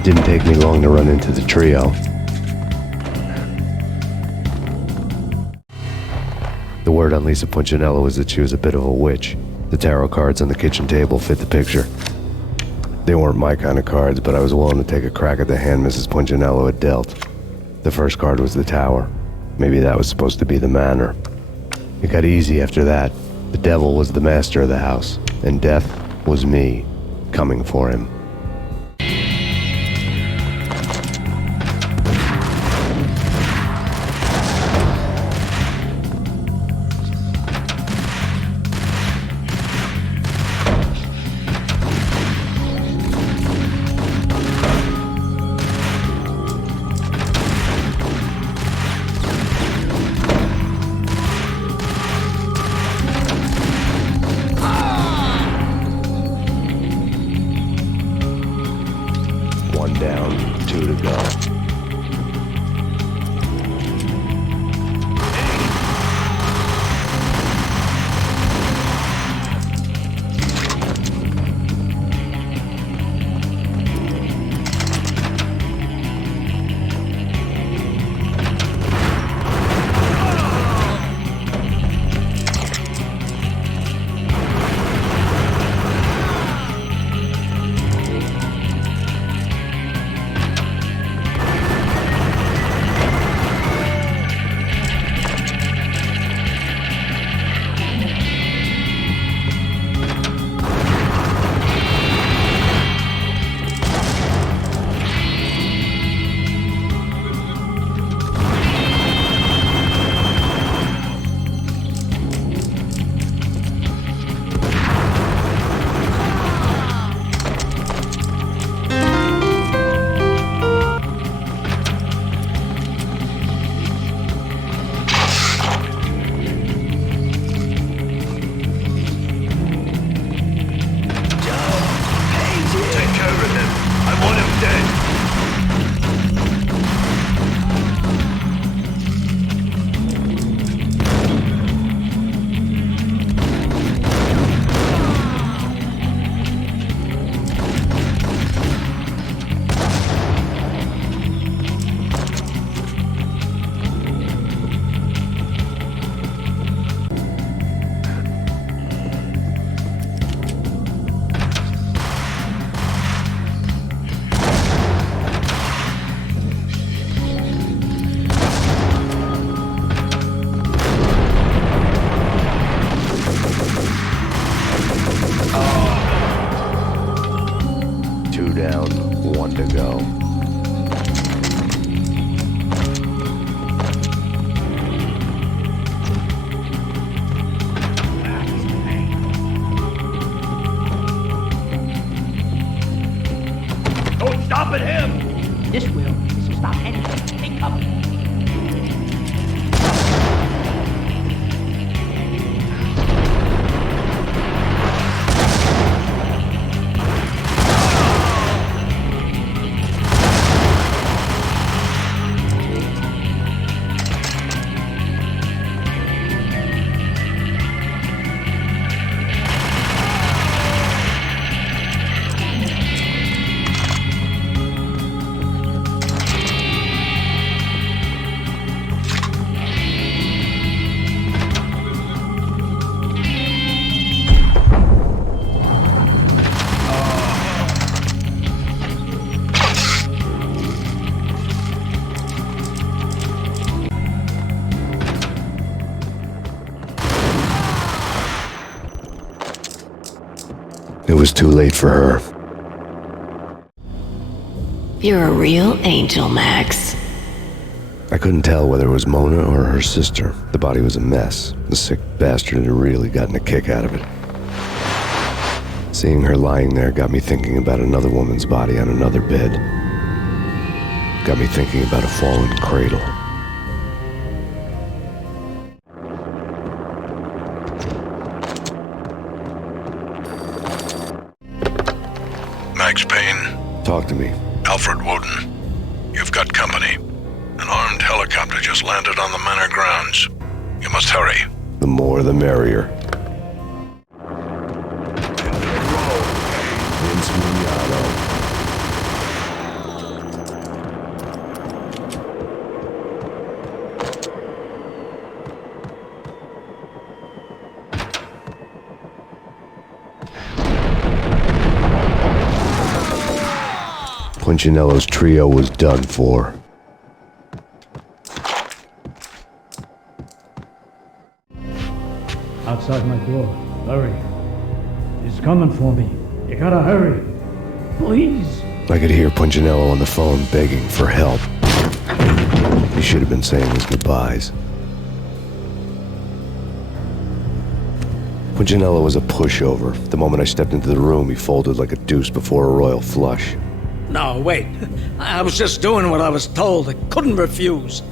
It didn't take me long to run into the trio. The word on Lisa Punchinello was that she was a bit of a witch. The tarot cards on the kitchen table fit the picture. They weren't my kind of cards, but I was willing to take a crack at the hand Mrs. Punchinello had dealt. The first card was the Tower. Maybe that was supposed to be the Manor. It got easy after that. The devil was the master of the house, and death was me, coming for him. was too late for her. You're a real angel, Max. I couldn't tell whether it was Mona or her sister. The body was a mess. The sick bastard had really gotten a kick out of it. Seeing her lying there got me thinking about another woman's body on another bed. Got me thinking about a fallen cradle. Max Payne. Talk to me. Alfred Woden. You've got company. An armed helicopter just landed on the manor grounds. You must hurry. The more the merrier. Vince Mignano. Punchinello's trio was done for. Outside my door. Hurry. He's coming for me. You gotta hurry. Please. I could hear Punchinello on the phone begging for help. He should have been saying his goodbyes. Punchinello was a pushover. The moment I stepped into the room, he folded like a deuce before a royal flush. No, wait. I was just doing what I was told. I couldn't refuse.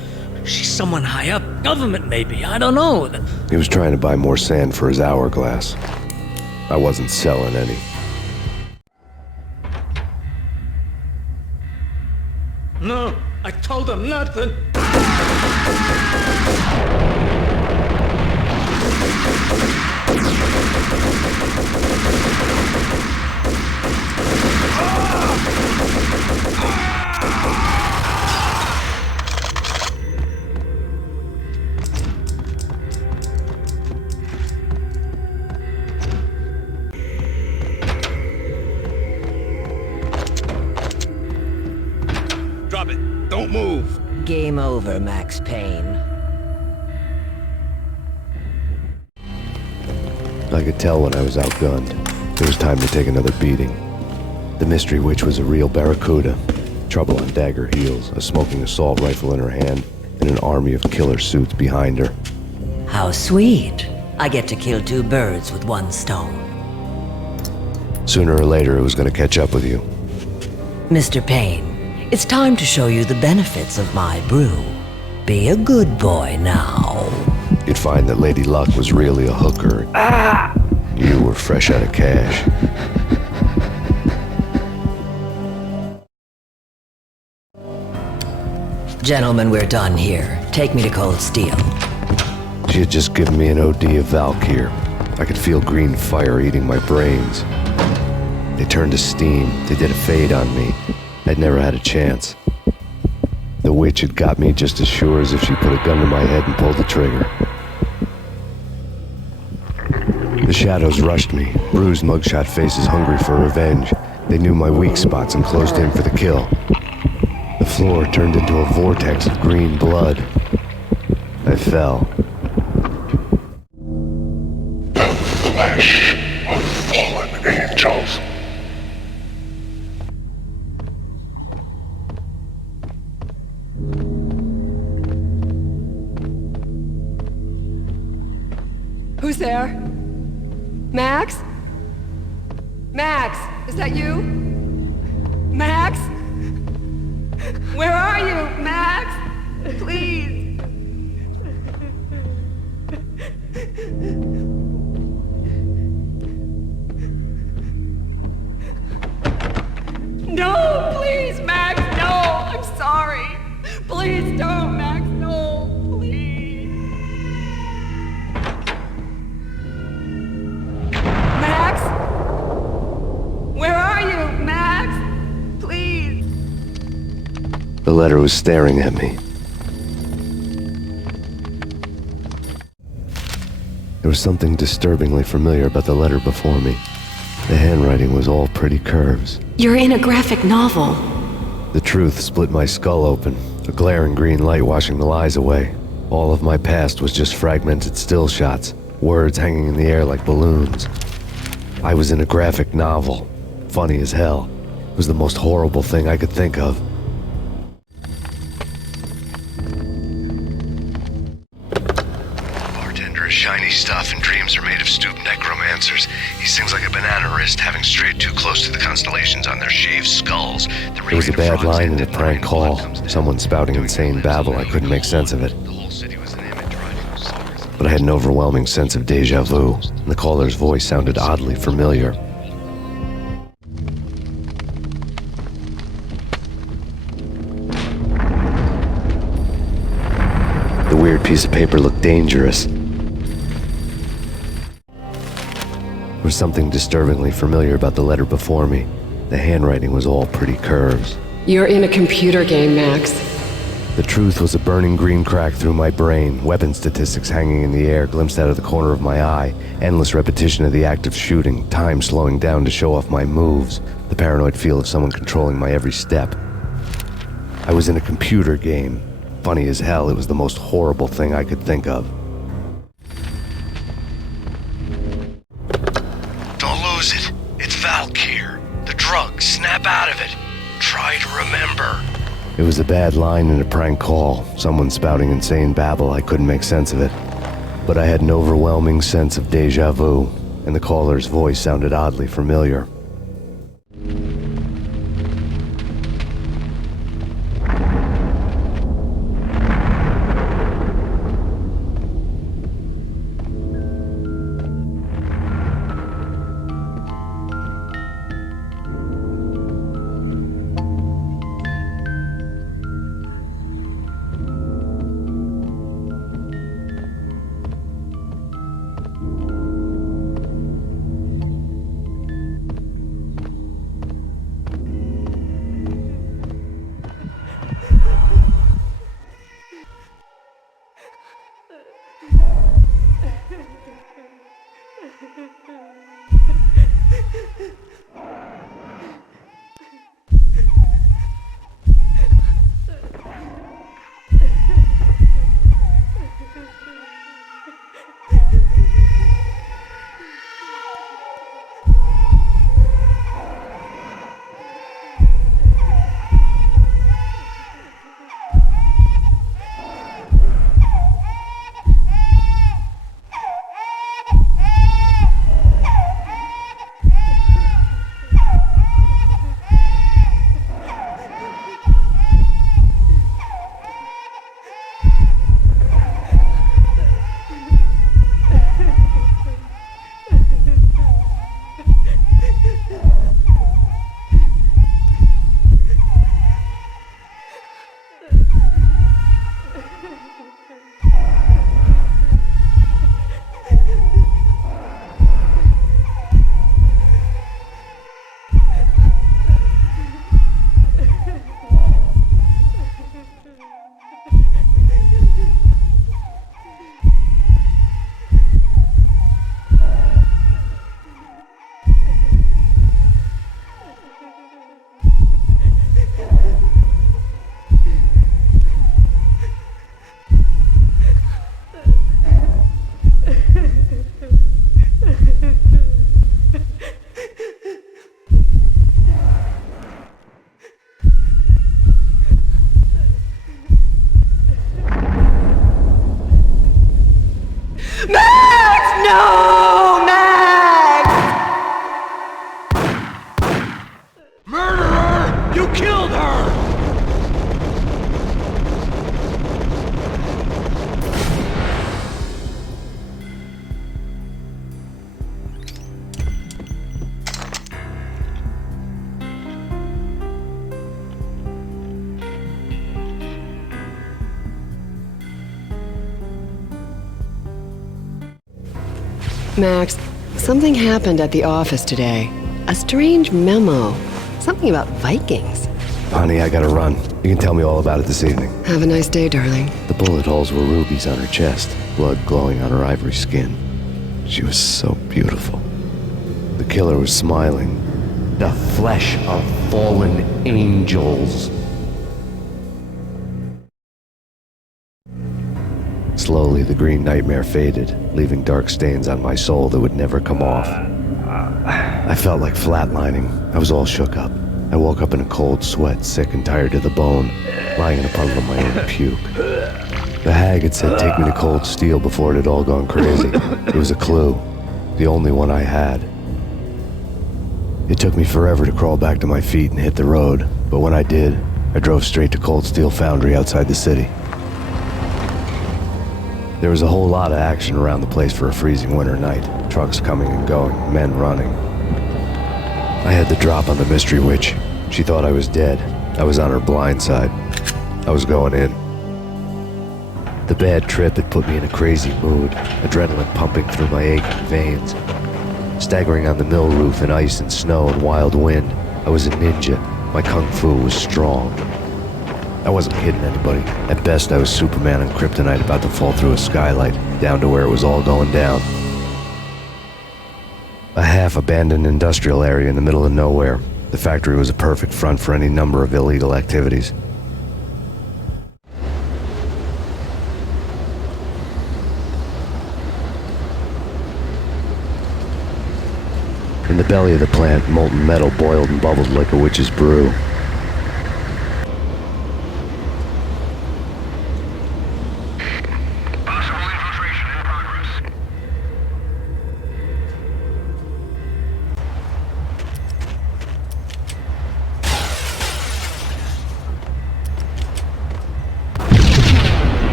She's someone high up. Government, maybe. I don't know. He was trying to buy more sand for his hourglass. I wasn't selling any. No, I told him nothing. Drop it. Don't move. Game over, Max Payne. I could tell when I was outgunned. It was time to take another beating. The mystery witch was a real barracuda. Trouble on dagger heels, a smoking assault rifle in her hand, and an army of killer suits behind her. How sweet. I get to kill two birds with one stone. Sooner or later, it was going to catch up with you. Mr. Payne, it's time to show you the benefits of my brew. Be a good boy now. You'd find that Lady Luck was really a hooker. You were fresh out of cash. Gentlemen, we're done here. Take me to Cold Steel. She had just given me an OD of Valkyr. I could feel green fire eating my brains. They turned to steam. They did a fade on me. I'd never had a chance. The witch had got me just as sure as if she put a gun to my head and pulled the trigger. The shadows rushed me, bruised mugshot faces hungry for revenge. They knew my weak spots and closed in for the kill. The floor turned into a vortex of green blood. I fell. The flesh of fallen angels. Who's there? Max? Max, is that you? Max? Where are you, Max? Please. No, please, Max, no. I'm sorry. Please don't, Max, no, please. Max? Where are you, Max? Please. The letter was staring at me. There was something disturbingly familiar about the letter before me. The handwriting was all pretty curves. You're in a graphic novel. The truth split my skull open, a glaring green light washing the lies away. All of my past was just fragmented still shots, words hanging in the air like balloons. I was in a graphic novel. Funny as hell. It was the most horrible thing I could think of. Bartender is shiny stuff and dreams are made of stooped necromancers. He sings like a banana wrist, having strayed too close to the constellations on their shaved skulls. There was a bad line in a prank call. Someone spouting insane babble. I couldn't make sense of it. But I had an overwhelming sense of deja vu, and the caller's voice sounded oddly familiar. The weird piece of paper looked dangerous. There was something disturbingly familiar about the letter before me. The handwriting was all pretty curves. You're in a computer game, Max. The truth was a burning green crack through my brain, weapon statistics hanging in the air, glimpsed out of the corner of my eye, endless repetition of the act of shooting, time slowing down to show off my moves, the paranoid feel of someone controlling my every step. I was in a computer game. Funny as hell, it was the most horrible thing I could think of. Don't lose it. It's Valkyr. The drug. Snap out of it. Try to remember. It was a bad line in a prank call, someone spouting insane babble. I couldn't make sense of it. But I had an overwhelming sense of deja vu, and the caller's voice sounded oddly familiar. No, Max! Murderer! You killed her! Max, something happened at the office today. A strange memo. Something about Vikings. Honey, I gotta run. You can tell me all about it this evening. Have a nice day, darling. The bullet holes were rubies on her chest, blood glowing on her ivory skin. She was so beautiful. The killer was smiling. The flesh of fallen angels. Slowly, the green nightmare faded, leaving dark stains on my soul that would never come off. I felt like flatlining. I was all shook up. I woke up in a cold sweat, sick and tired to the bone, lying in a puddle of my own puke. The hag had said take me to Cold Steel before it had all gone crazy. It was a clue, the only one I had. It took me forever to crawl back to my feet and hit the road, but when I did, I drove straight to Cold Steel Foundry outside the city. There was a whole lot of action around the place for a freezing winter night. Trucks coming and going, men running. I had the drop on the mystery witch. She thought I was dead. I was on her blind side. I was going in. The bad trip had put me in a crazy mood, adrenaline pumping through my aching veins. Staggering on the mill roof in ice and snow and wild wind, I was a ninja. My kung fu was strong. I wasn't kidding anybody. At best, I was Superman on Kryptonite about to fall through a skylight, down to where it was all going down. A half-abandoned industrial area in the middle of nowhere. The factory was a perfect front for any number of illegal activities. In the belly of the plant, molten metal boiled and bubbled like a witch's brew.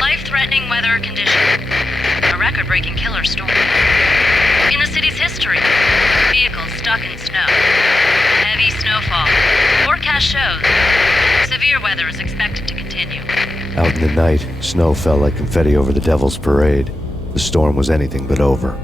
Life-threatening weather conditions. A record-breaking killer storm. In the city's history, vehicles stuck in snow. Heavy snowfall. Forecast shows severe weather is expected to continue. Out in the night, snow fell like confetti over the Devil's Parade. The storm was anything but over.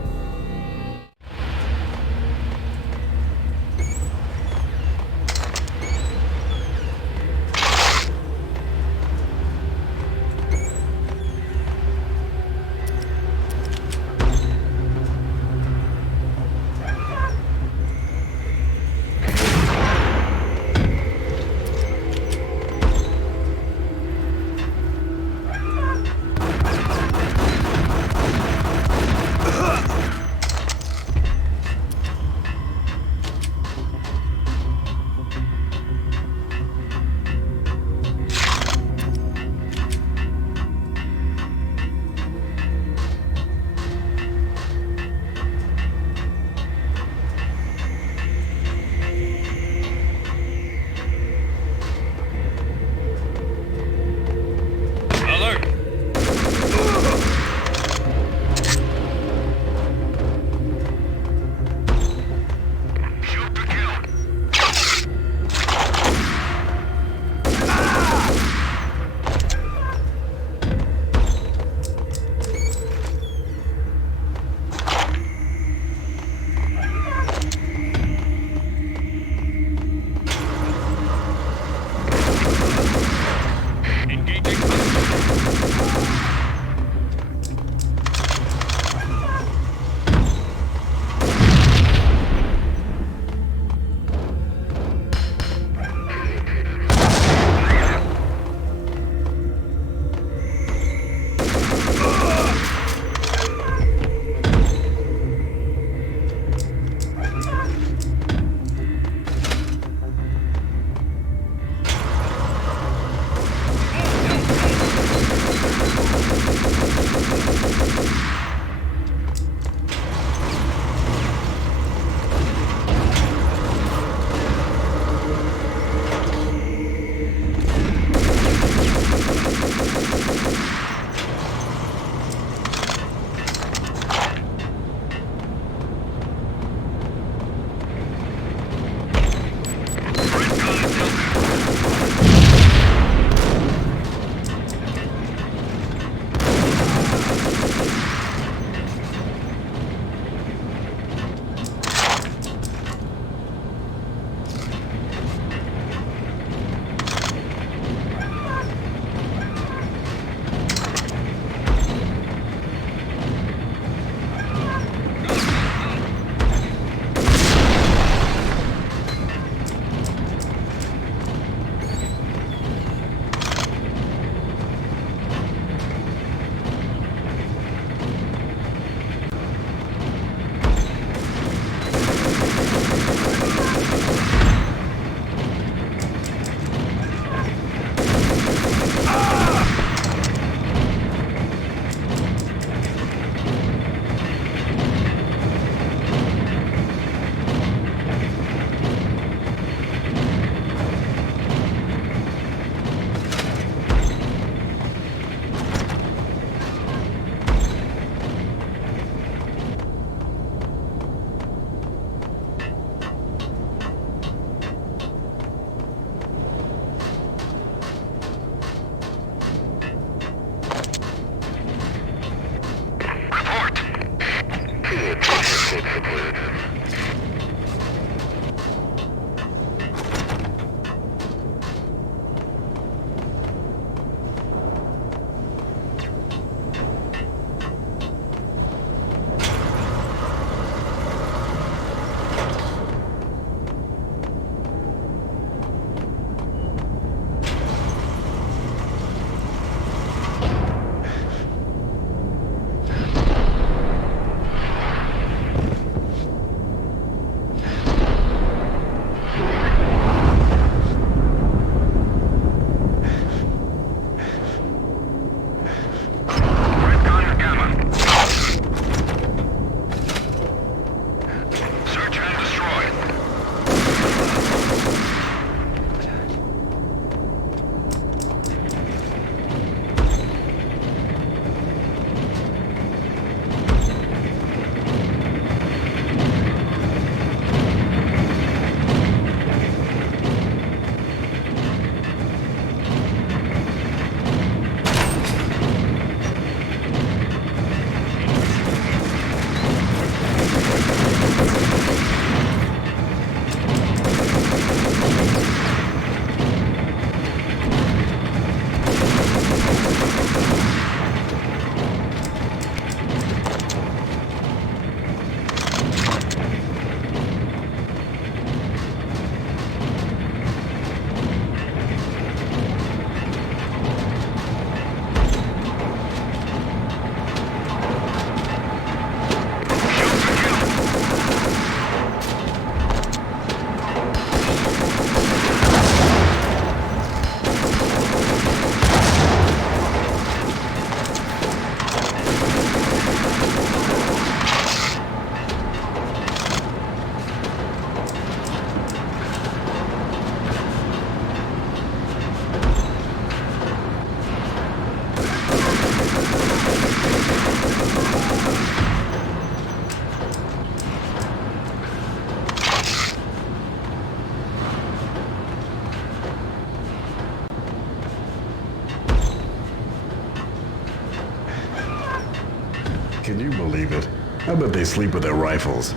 How about they sleep with their rifles?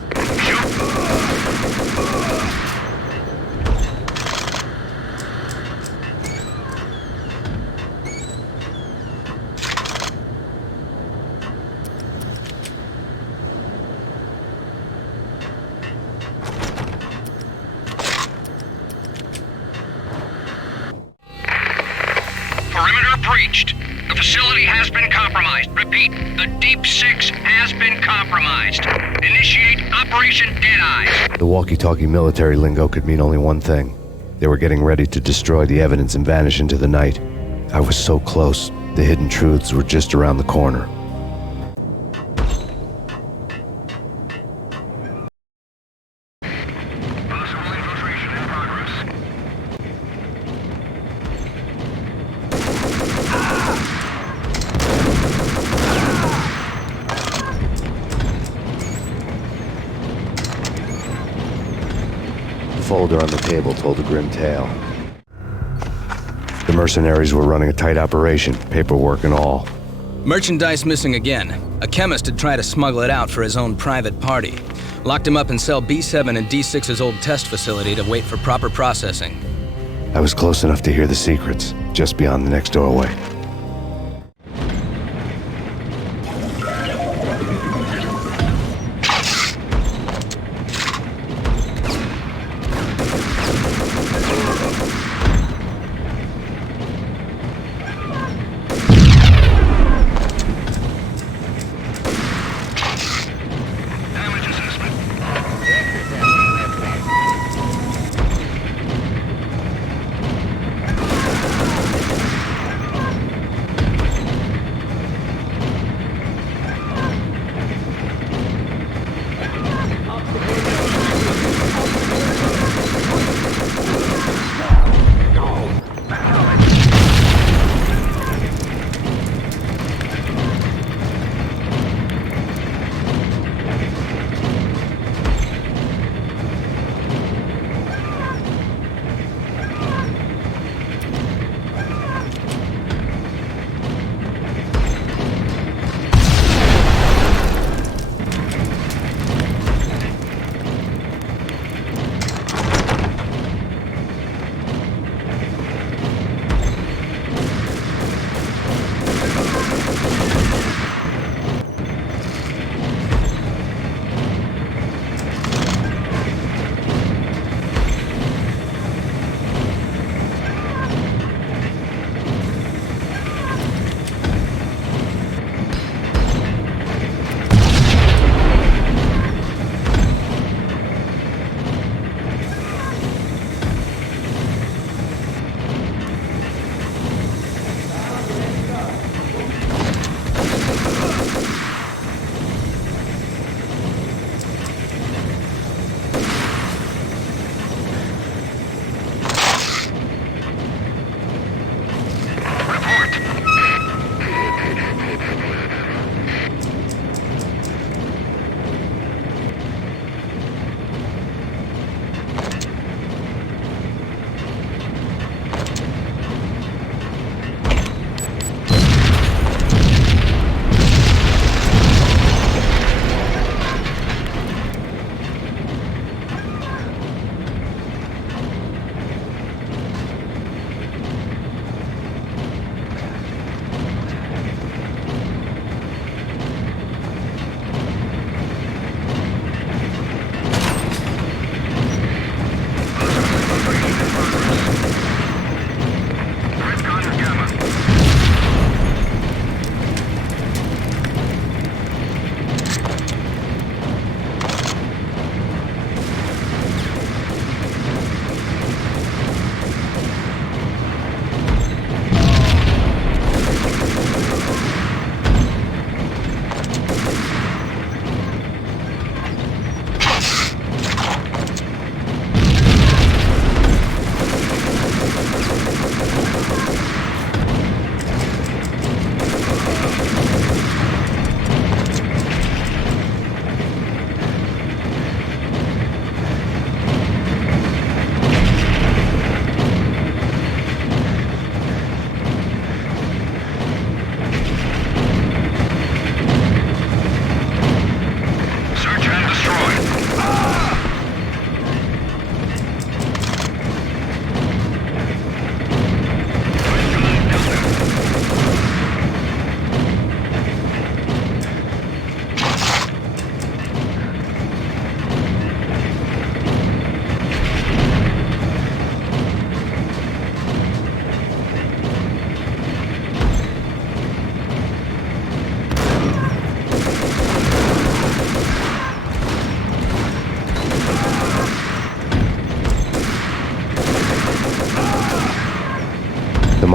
Perimeter breached. The facility has been compromised. Repeat, the Deep Six has been compromised. Initiate Operation Deadeyes. The walkie-talkie military lingo could mean only one thing. They were getting ready to destroy the evidence and vanish into the night. I was so close. The hidden truths were just around the corner. The folder on the table told a grim tale. The mercenaries were running a tight operation, paperwork and all. Merchandise missing again. A chemist had tried to smuggle it out for his own private party. Locked him up in cell B7 in D6's old test facility to wait for proper processing. I was close enough to hear the secrets, just beyond the next doorway.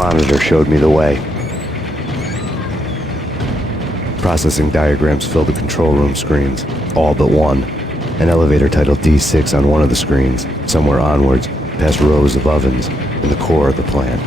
monitor showed me the way. Processing diagrams filled the control room screens, all but one. An elevator titled D6 on one of the screens, somewhere onwards, past rows of ovens, in the core of the plant.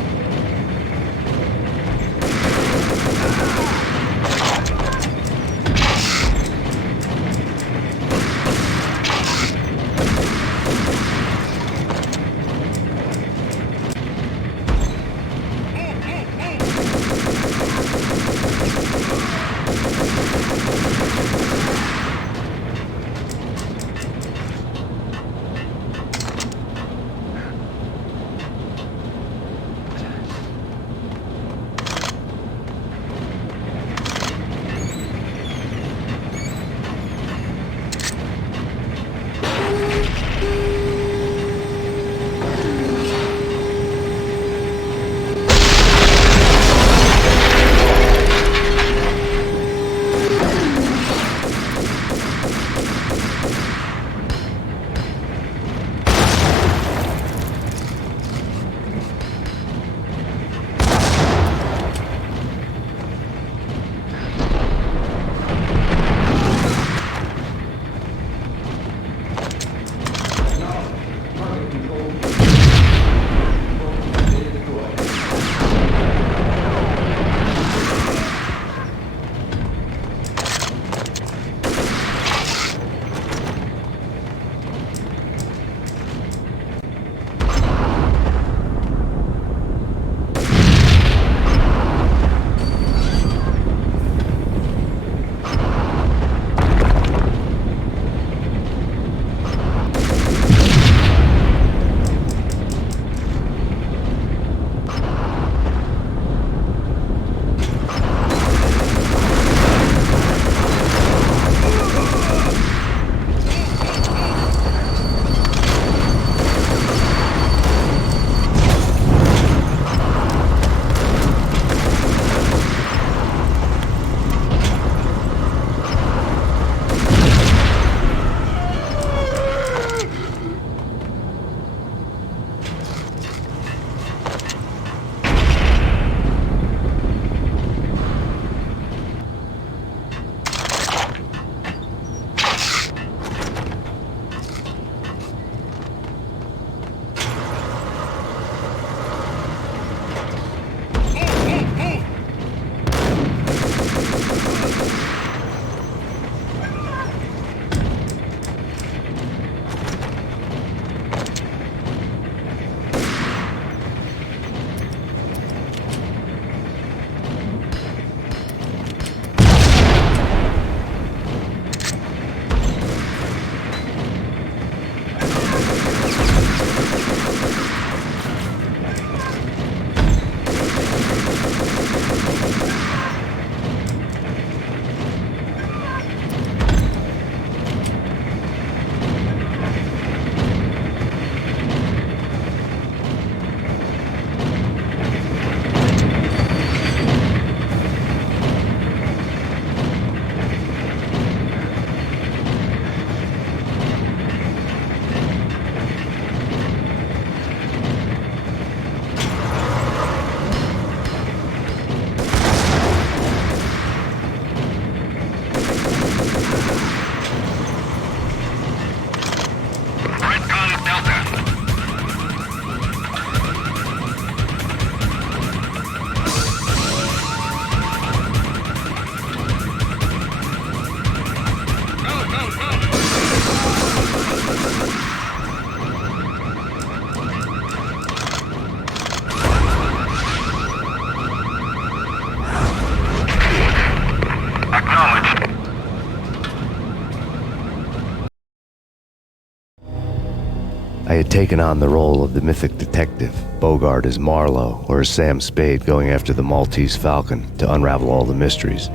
I had taken on the role of the mythic detective, Bogart as Marlowe, or as Sam Spade going after the Maltese Falcon to unravel all the mysteries.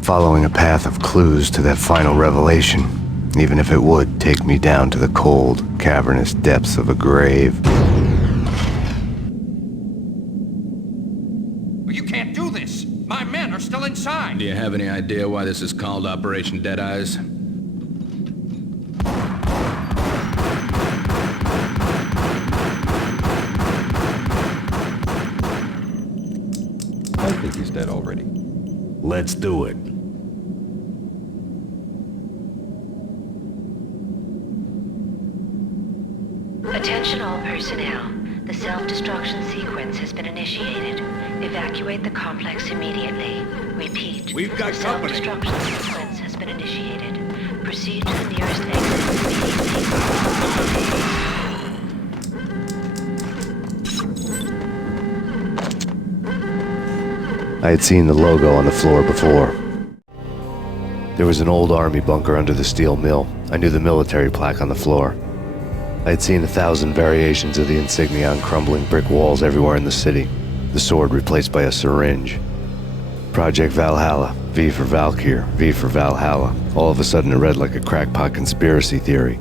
Following a path of clues to that final revelation, even if it would take me down to the cold, cavernous depths of a grave. You can't do this! My men are still inside! Do you have any idea why this is called Operation Deadeyes? dead already. Let's do it. Attention all personnel. The self-destruction sequence has been initiated. Evacuate the complex immediately. Repeat. We've got the company. Self-destruction sequence has been initiated. Proceed to the nearest exit immediately. I had seen the logo on the floor before. There was an old army bunker under the steel mill. I knew the military plaque on the floor. I had seen 1,000 variations of the insignia on crumbling brick walls everywhere in the city. The sword replaced by a syringe. Project Valhalla, V for Valkyr, V for Valhalla. All of a sudden it read like a crackpot conspiracy theory.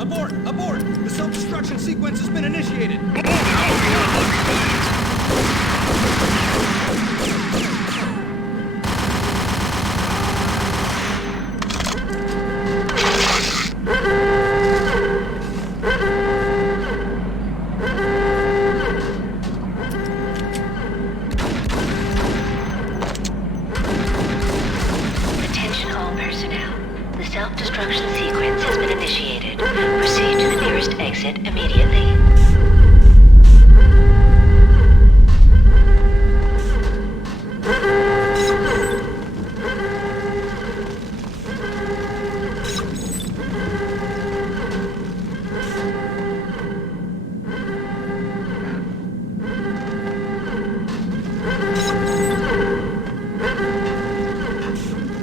Abort! Abort! The self-destruction sequence has been initiated! Attention all personnel. The self-destruction sequence has been initiated. Proceed to the nearest exit immediately.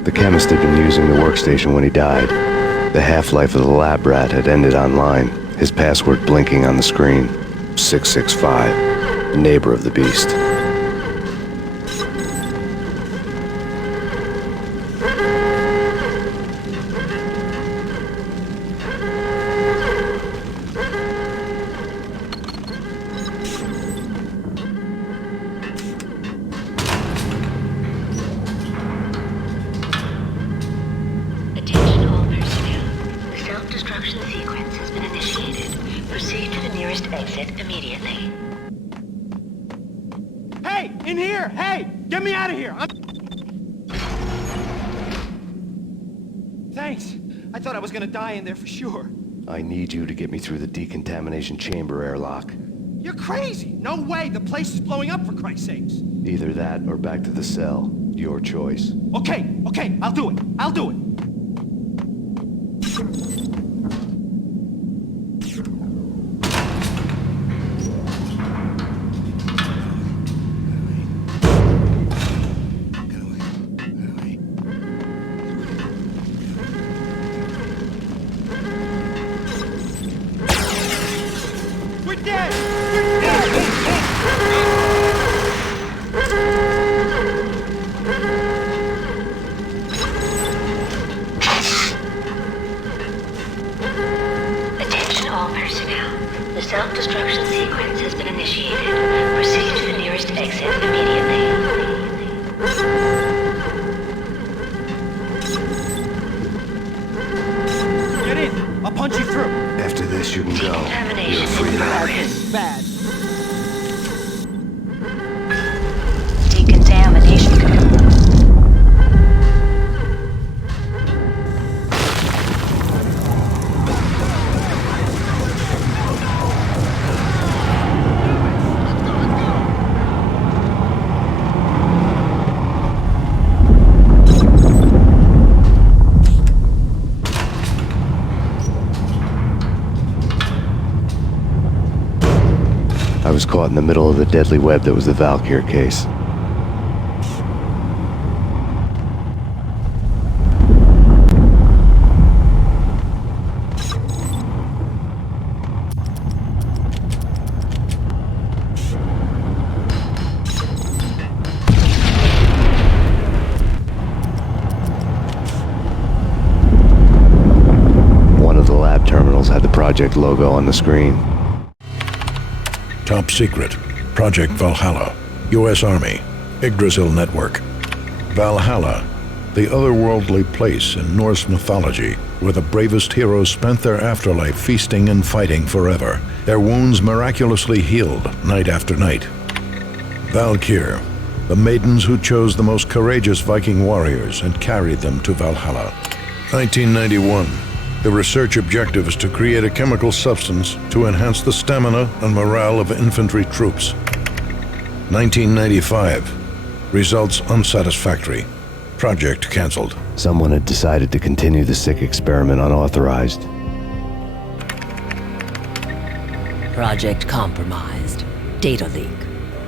The chemist had been using the workstation when he died. The half-life of the lab rat had ended online, his password blinking on the screen. 665, the neighbor of the beast. Attention all personnel. The self-destruction sequence has been initiated. Proceed to the nearest exit immediately. Hey! In here! Hey! Get me out of here! Thanks. I thought I was gonna die in there for sure. I need you to get me through the decontamination chamber airlock. You're crazy! No way! The place is blowing up, for Christ's sakes! Either that or back to the cell. Your choice. Okay, I'll do it. I'll do it. We're dead! We're Attention all personnel. The self-destruction sequence has been initiated. Proceed to the nearest exit immediately. Get in! I'll punch you through! After this, you can go. Decontamination You're free to hurry. Bad. Decontamination. I was caught in the middle of the deadly web that was the Valkyr case. One of the lab terminals had the project logo on the screen. Top secret. Project Valhalla. U.S. Army. Yggdrasil Network. Valhalla. the otherworldly place in Norse mythology where the bravest heroes spent their afterlife feasting and fighting forever, their wounds miraculously healed night after night. Valkyr, the maidens who chose the most courageous Viking warriors and carried them to Valhalla. 1991. The research objective is to create a chemical substance to enhance the stamina and morale of infantry troops. 1995. Results unsatisfactory. Project cancelled. Someone had decided to continue the sick experiment unauthorized. Project compromised. Data leak.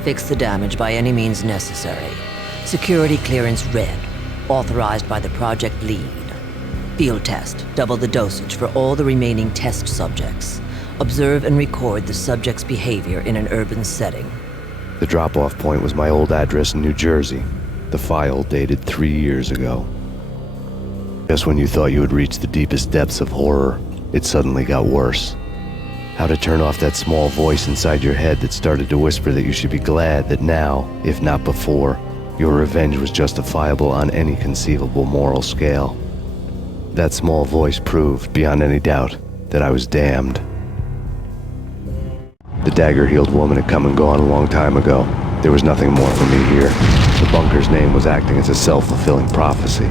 Fix the damage by any means necessary. Security clearance red. Authorized by the project lead. Field test. Double the dosage for all the remaining test subjects. Observe and record the subject's behavior in an urban setting. The drop-off point was my old address in New Jersey. The file dated 3 years ago. Just when you thought you had reached the deepest depths of horror, it suddenly got worse. How to turn off that small voice inside your head that started to whisper that you should be glad that now, if not before, your revenge was justifiable on any conceivable moral scale. That small voice proved, beyond any doubt, that I was damned. The dagger-heeled woman had come and gone a long time ago. There was nothing more for me here. The bunker's name was acting as a self-fulfilling prophecy.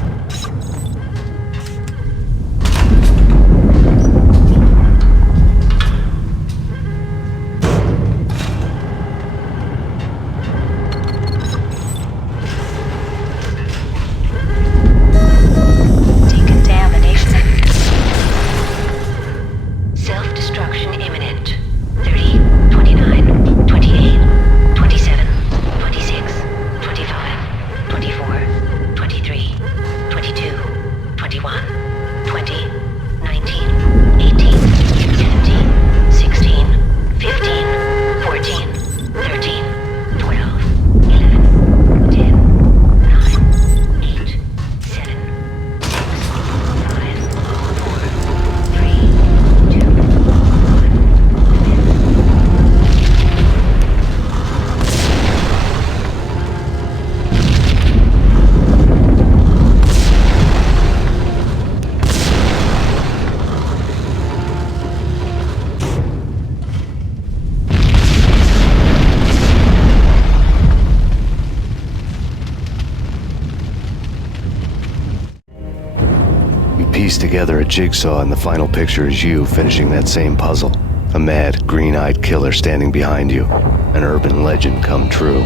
Together a jigsaw, and the final picture is you finishing that same puzzle. A mad, green-eyed killer standing behind you. An urban legend come true.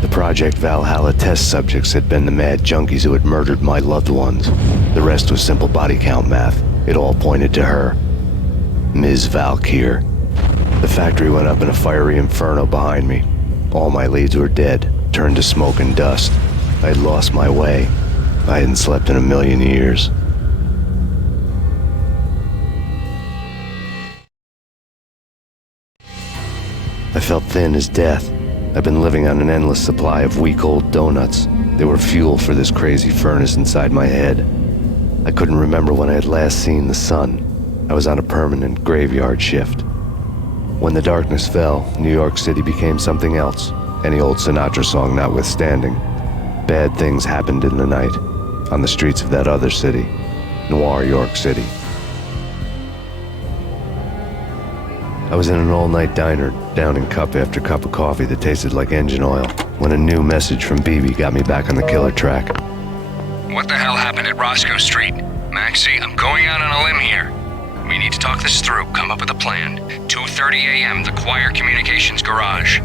The Project Valhalla test subjects had been the mad junkies who had murdered my loved ones. The rest was simple body count math. It all pointed to her. Ms. Valkyr. The factory went up in a fiery inferno behind me. All my leads were dead, turned to smoke and dust. I had lost my way. I hadn't slept in a million years. I felt thin as death. I've been living on an endless supply of week-old donuts. They were fuel for this crazy furnace inside my head. I couldn't remember when I had last seen the sun. I was on a permanent graveyard shift. When the darkness fell, New York City became something else, any old Sinatra song notwithstanding. Bad things happened in the night, on the streets of that other city, Noir York City. I was in an all-night diner, downing cup after cup of coffee that tasted like engine oil, when a new message from BB got me back on the killer track. What the hell happened at Roscoe Street? Maxie, I'm going out on a limb here. We need to talk this through, come up with a plan. 2:30 a.m., the Choir Communications Garage.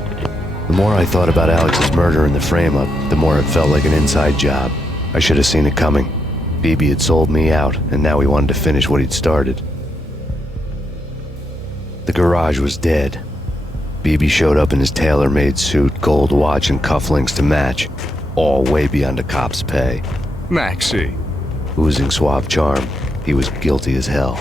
The more I thought about Alex's murder and the frame-up, the more it felt like an inside job. I should have seen it coming. BB had sold me out, and now he wanted to finish what he'd started. The garage was dead. BB showed up in his tailor-made suit, gold watch, and cufflinks to match, all way beyond a cop's pay. Maxie. Oozing suave charm, he was guilty as hell.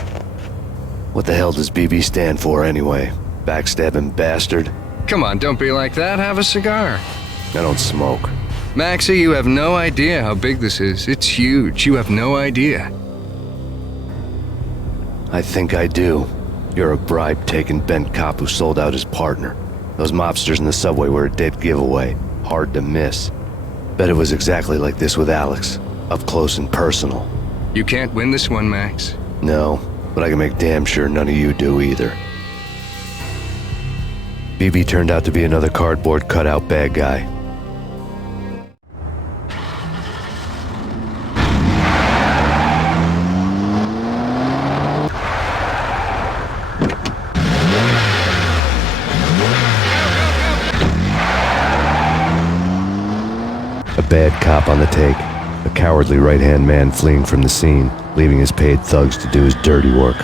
What the hell does BB stand for anyway? Backstabbing bastard? Come on, don't be like that. Have a cigar. I don't smoke. Maxie, you have no idea how big this is. It's huge. You have no idea. I think I do. You're a bribe-taking bent cop who sold out his partner. Those mobsters in the subway were a dead giveaway. Hard to miss. Bet it was exactly like this with Alex, up close and personal. You can't win this one, Max. No, but I can make damn sure none of you do either. BB turned out to be another cardboard cutout bad guy. A bad cop on the take, a cowardly right-hand man fleeing from the scene, leaving his paid thugs to do his dirty work.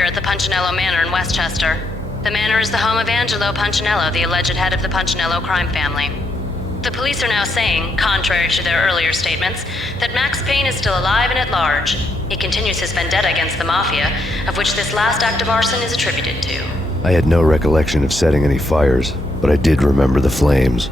fire at the Punchinello Manor in Westchester. The manor is the home of Angelo Punchinello, the alleged head of the Punchinello crime family. The police are now saying, contrary to their earlier statements, that Max Payne is still alive and at large. He continues his vendetta against the Mafia, of which this last act of arson is attributed to. I had no recollection of setting any fires, but I did remember the flames.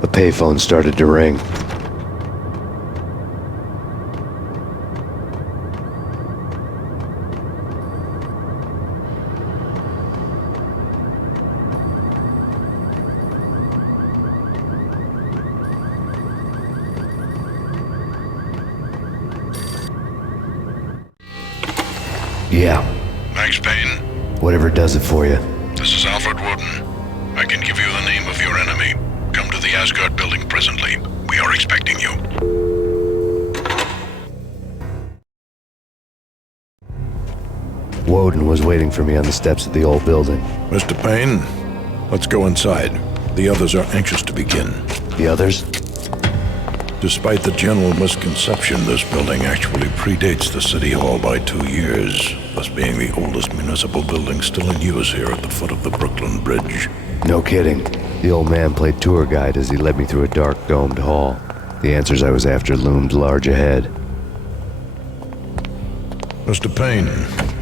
The payphone started to ring. Yeah. Max Payne? Whatever does it for you. This is Alfred Woden. I can give you the name of your enemy. Come to the Asgard building presently. We are expecting you. Woden was waiting for me on the steps of the old building. Mr. Payne, let's go inside. The others are anxious to begin. The others? Despite the general misconception, this building actually predates the City Hall by 2 years, thus being the oldest municipal building still in use here at the foot of the Brooklyn Bridge. No kidding. The old man played tour guide as he led me through a dark domed hall. The answers I was after loomed large ahead. Mr. Payne,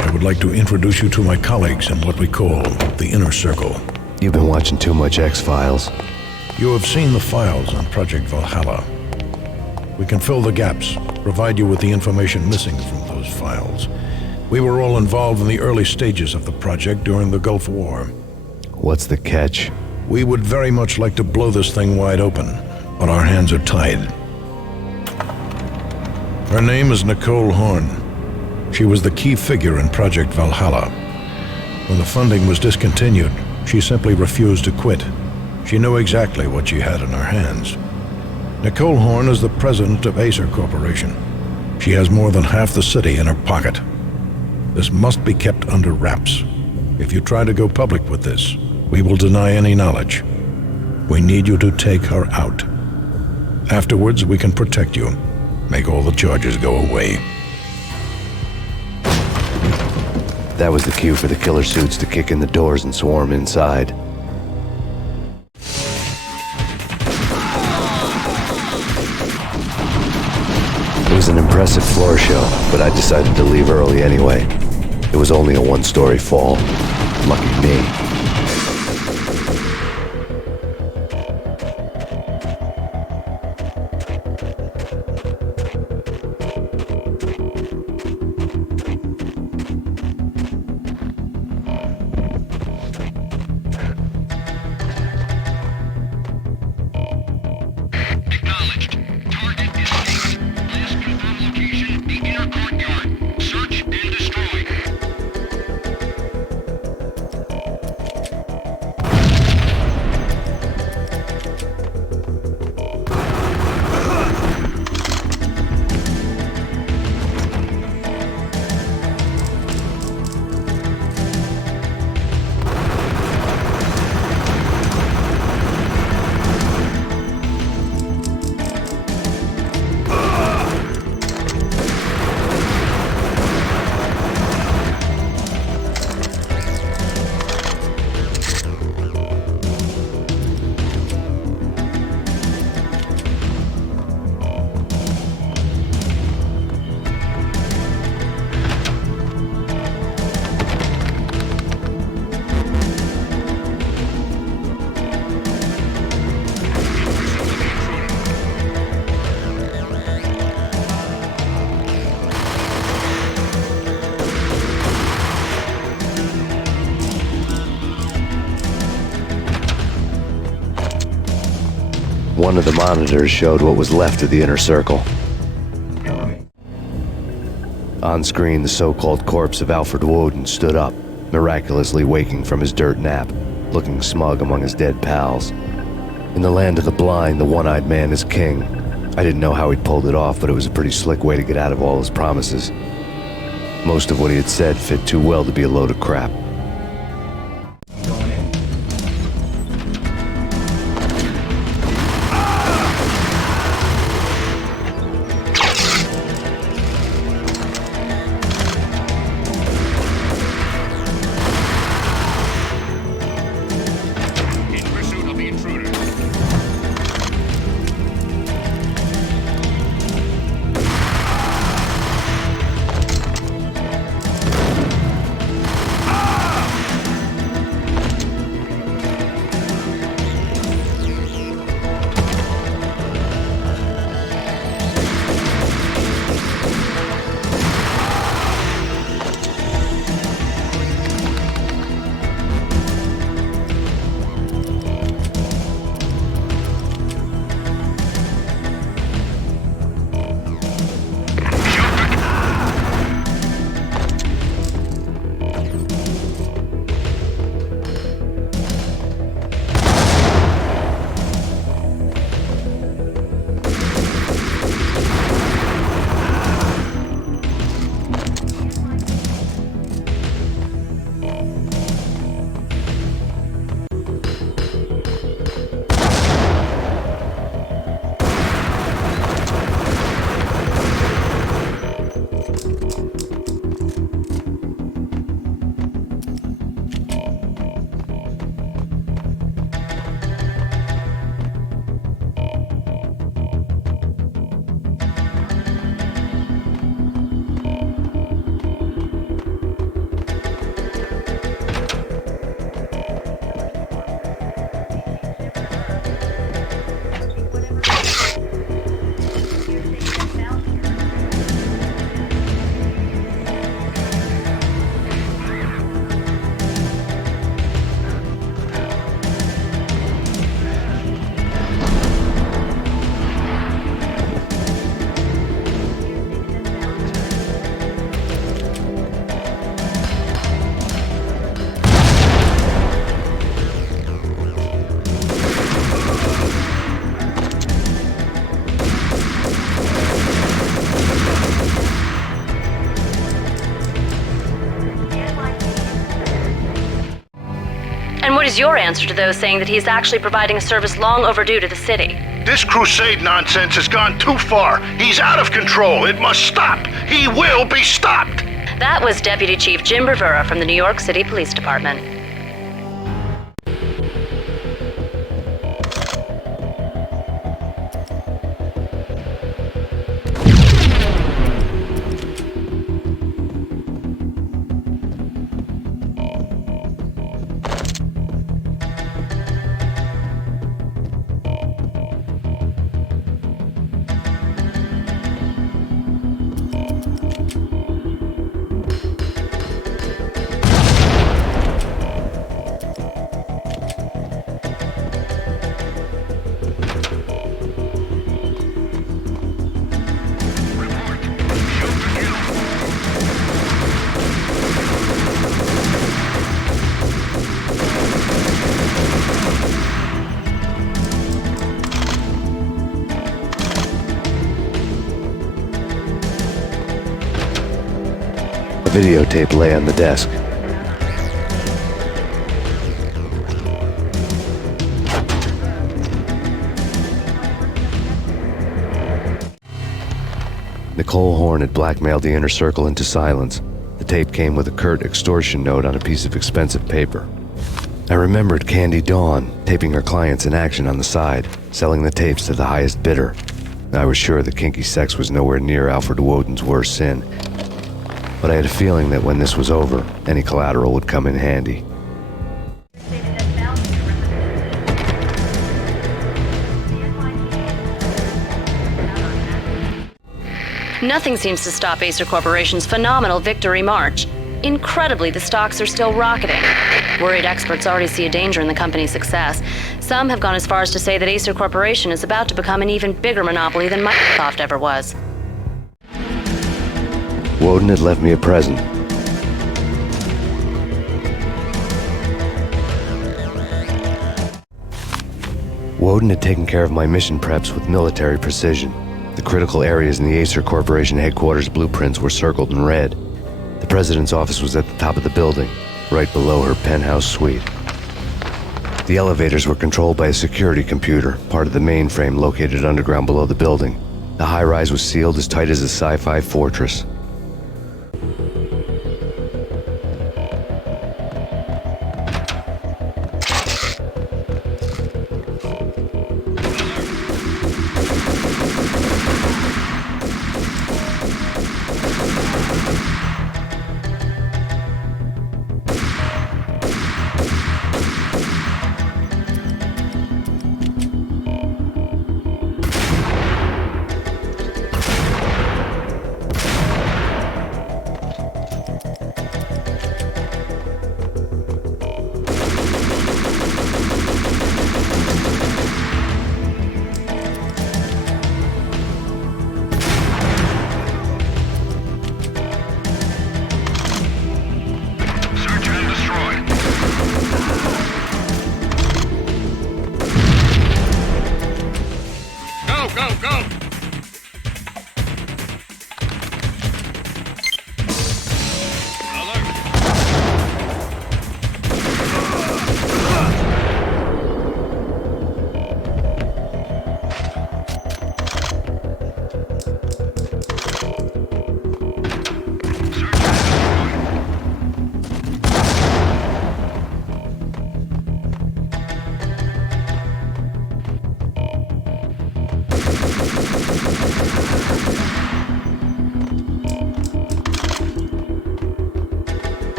I would like to introduce you to my colleagues in what we call the Inner Circle. You've been watching too much X-Files. You have seen the files on Project Valhalla. We can fill the gaps, provide you with the information missing from those files. We were all involved in the early stages of the project during the Gulf War. What's the catch? We would very much like to blow this thing wide open, but our hands are tied. Her name is Nicole Horn. She was the key figure in Project Valhalla. When the funding was discontinued, she simply refused to quit. She knew exactly what she had in her hands. Nicole Horn is the president of Acer Corporation. She has more than half the city in her pocket. This must be kept under wraps. If you try to go public with this, we will deny any knowledge. We need you to take her out. Afterwards, we can protect you. Make all the charges go away. That was the cue for the killer suits to kick in the doors and swarm inside. It was an impressive floor show, but I decided to leave early anyway. It was only a one-story fall. Lucky me. One of the monitors showed what was left of the Inner Circle. On screen, the so-called corpse of Alfred Woden stood up, miraculously waking from his dirt nap, looking smug among his dead pals. In the land of the blind, the one-eyed man is king. I didn't know how he'd pulled it off, but it was a pretty slick way to get out of all his promises. Most of what he had said fit too well to be a load of crap. Ah! is your answer to those saying that he is actually providing a service long overdue to the city? This crusade nonsense has gone too far. He's out of control. It must stop. He will be stopped. That was Deputy Chief Jim Rivera from the New York City Police Department. A videotape lay on the desk. Nicole Horn had blackmailed the inner circle into silence. The tape came with a curt extortion note on a piece of expensive paper. I remembered Candy Dawn taping her clients in action on the side, selling the tapes to the highest bidder. I was sure that kinky sex was nowhere near Alfred Woden's worst sin. But I had a feeling that when this was over, any collateral would come in handy. Nothing seems to stop Acer Corporation's phenomenal victory march. Incredibly, the stocks are still rocketing. Worried experts already see a danger in the company's success. Some have gone as far as to say that Acer Corporation is about to become an even bigger monopoly than Microsoft ever was. Woden had left me a present. Woden had taken care of my mission preps with military precision. The critical areas in the Acer Corporation headquarters blueprints were circled in red. The president's office was at the top of the building, right below her penthouse suite. The elevators were controlled by a security computer, part of the mainframe located underground below the building. The high-rise was sealed as tight as a sci-fi fortress.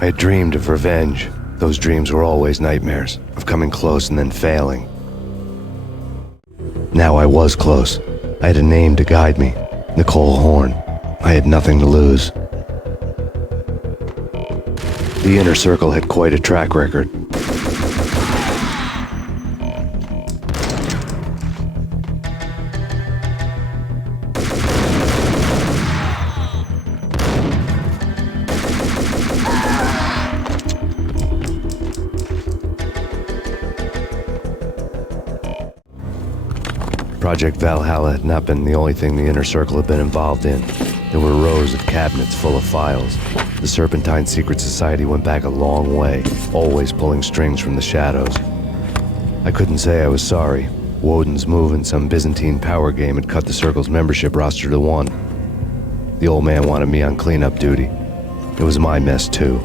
I had dreamed of revenge. Those dreams were always nightmares, of coming close and then failing. Now I was close. I had a name to guide me, Nicole Horn. I had nothing to lose. The Inner Circle had quite a track record. Project Valhalla had not been the only thing the Inner Circle had been involved in. There were rows of cabinets full of files. The Serpentine Secret Society went back a long way, always pulling strings from the shadows. I couldn't say I was sorry. Woden's move in some Byzantine power game had cut the Circle's membership roster to 1. The old man wanted me on cleanup duty. It was my mess, too.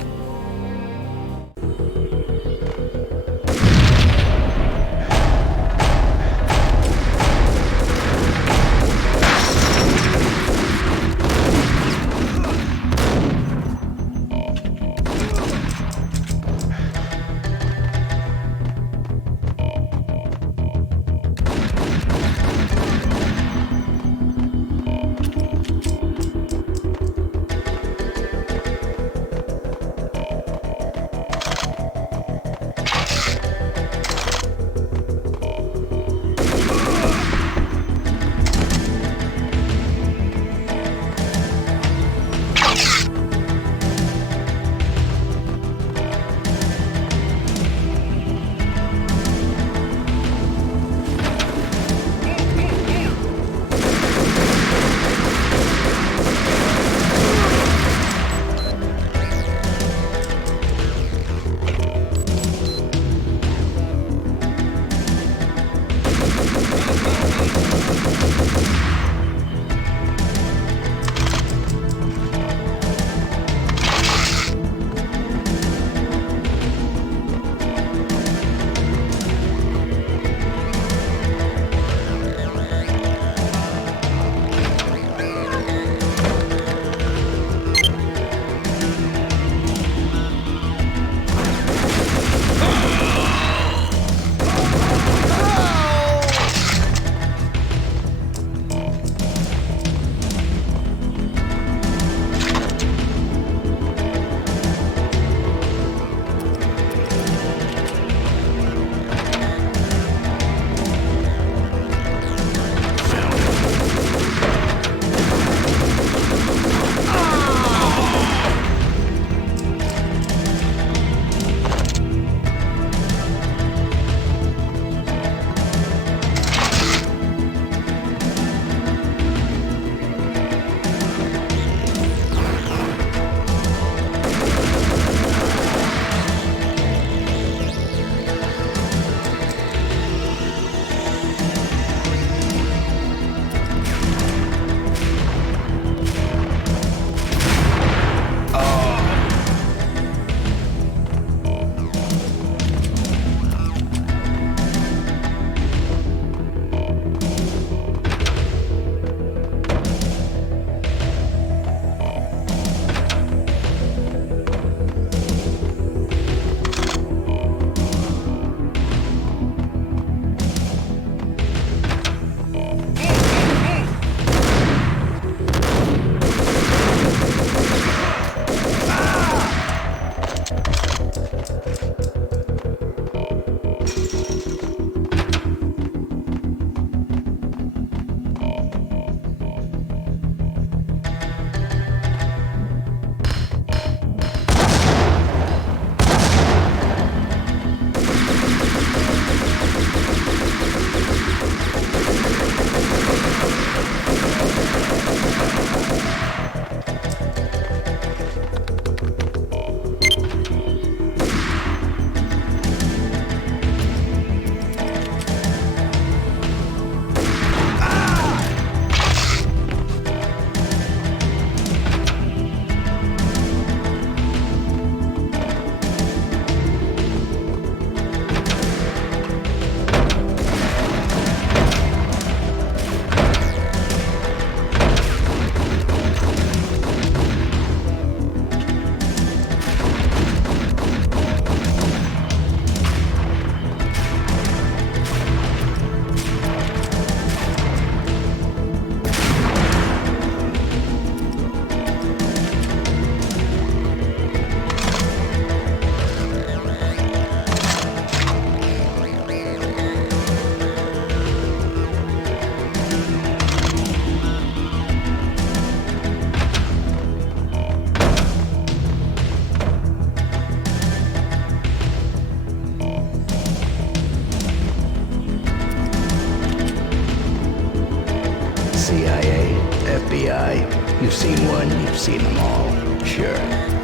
FBI. You've seen one, you've seen them all. Sure,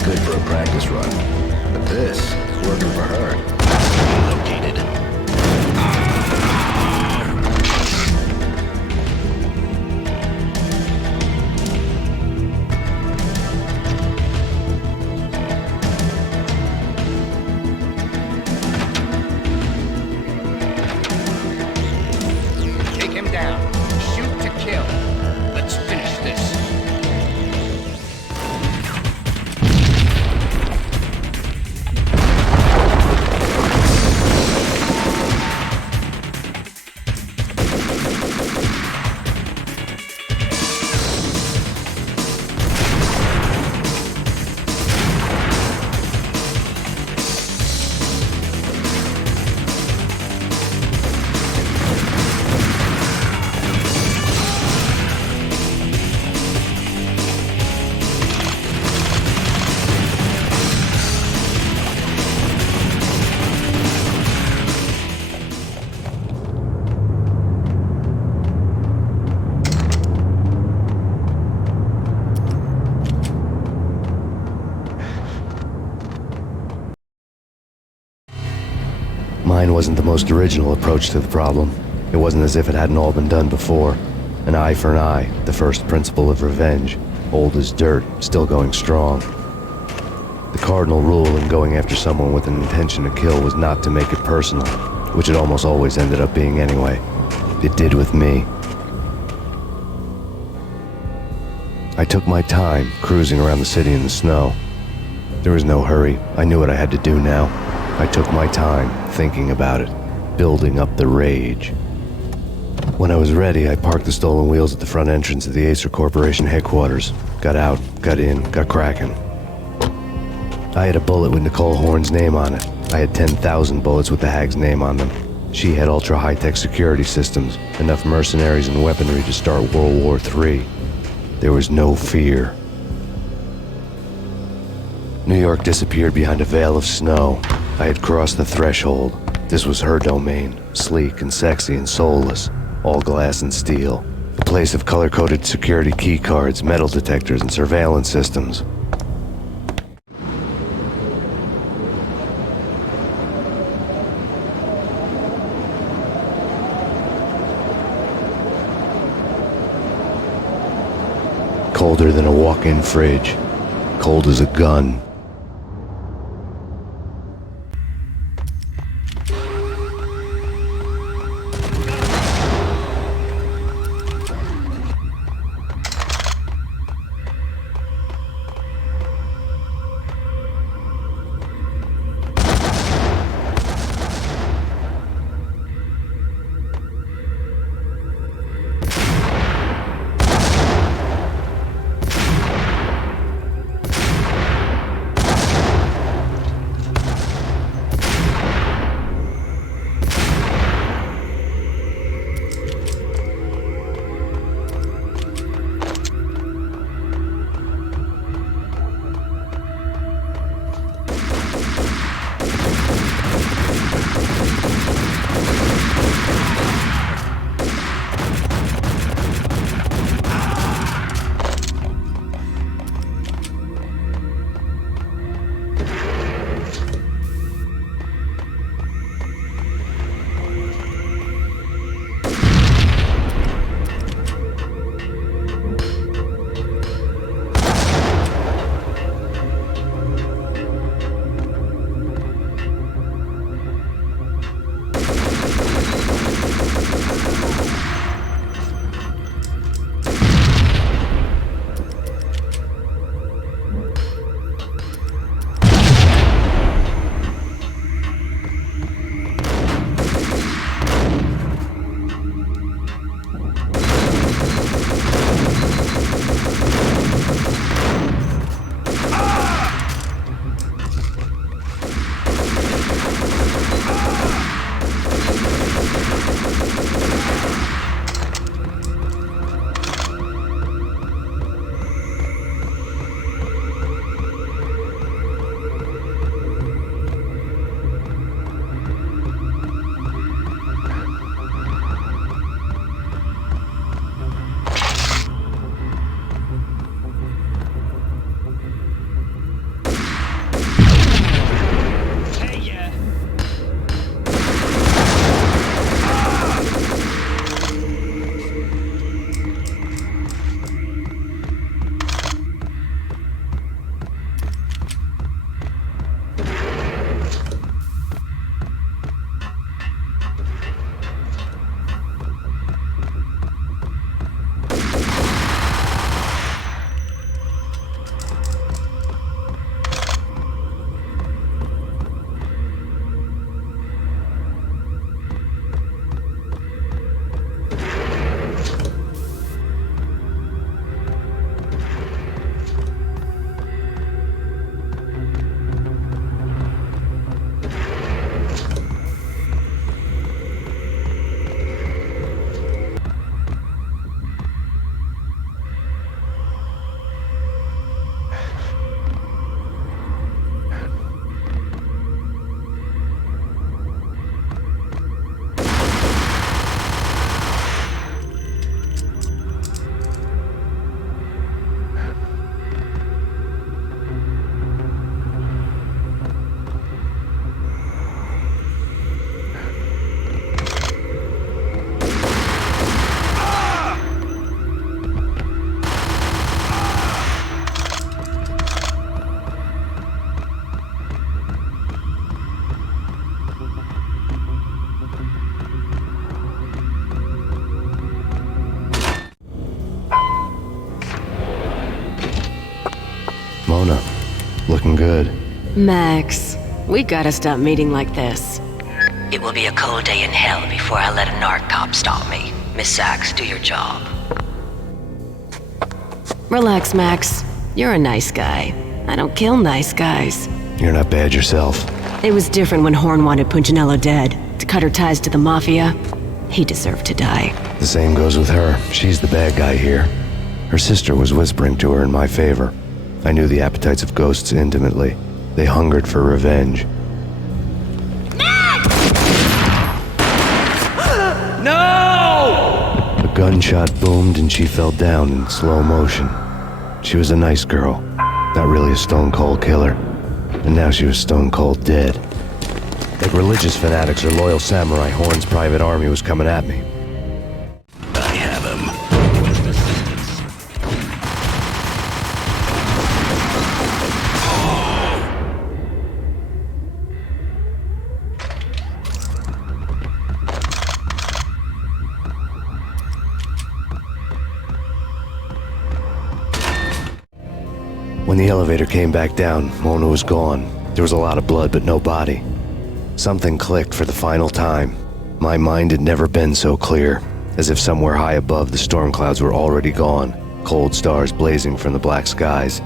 good for a practice run. But this is working for her. Located. Take him down. Shoot to kill. Let's finish this. Mine wasn't the most original approach to the problem. It wasn't as if it hadn't all been done before. An eye for an eye, the first principle of revenge. Old as dirt, still going strong. The cardinal rule in going after someone with an intention to kill was not to make it personal, which it almost always ended up being anyway. It did with me. I took my time, cruising around the city in the snow. There was no hurry. I knew what I had to do now. I took my time, thinking about it, building up the rage. When I was ready, I parked the stolen wheels at the front entrance of the Acer Corporation headquarters. Got out, got in, got cracking. I had a bullet with Nicole Horn's name on it. I had 10,000 bullets with the hag's name on them. She had ultra-high-tech security systems, enough mercenaries and weaponry to start World War III. There was no fear. New York disappeared behind a veil of snow. I had crossed the threshold. This was her domain, sleek and sexy and soulless, all glass and steel. A place of color-coded security key cards, metal detectors, and surveillance systems. Colder than a walk-in fridge. Cold as a gun. Looking good. Max, we gotta stop meeting like this. It will be a cold day in hell before I let a narc cop stop me. Miss Sachs, do your job. Relax, Max. You're a nice guy. I don't kill nice guys. You're not bad yourself. It was different when Horn wanted Punchinello dead. To cut her ties to the Mafia, he deserved to die. The same goes with her. She's the bad guy here. Her sister was whispering to her in my favor. I knew the appetites of ghosts intimately. They hungered for revenge. No! A gunshot boomed and she fell down in slow motion. She was a nice girl, not really a stone-cold killer. And now she was stone-cold dead. Like religious fanatics or loyal samurai, Horn's private army was coming at me. I have him. When the elevator came back down, Mona was gone. There was a lot of blood, but no body. Something clicked for the final time. My mind had never been so clear, as if somewhere high above the storm clouds were already gone, cold stars blazing from the black skies.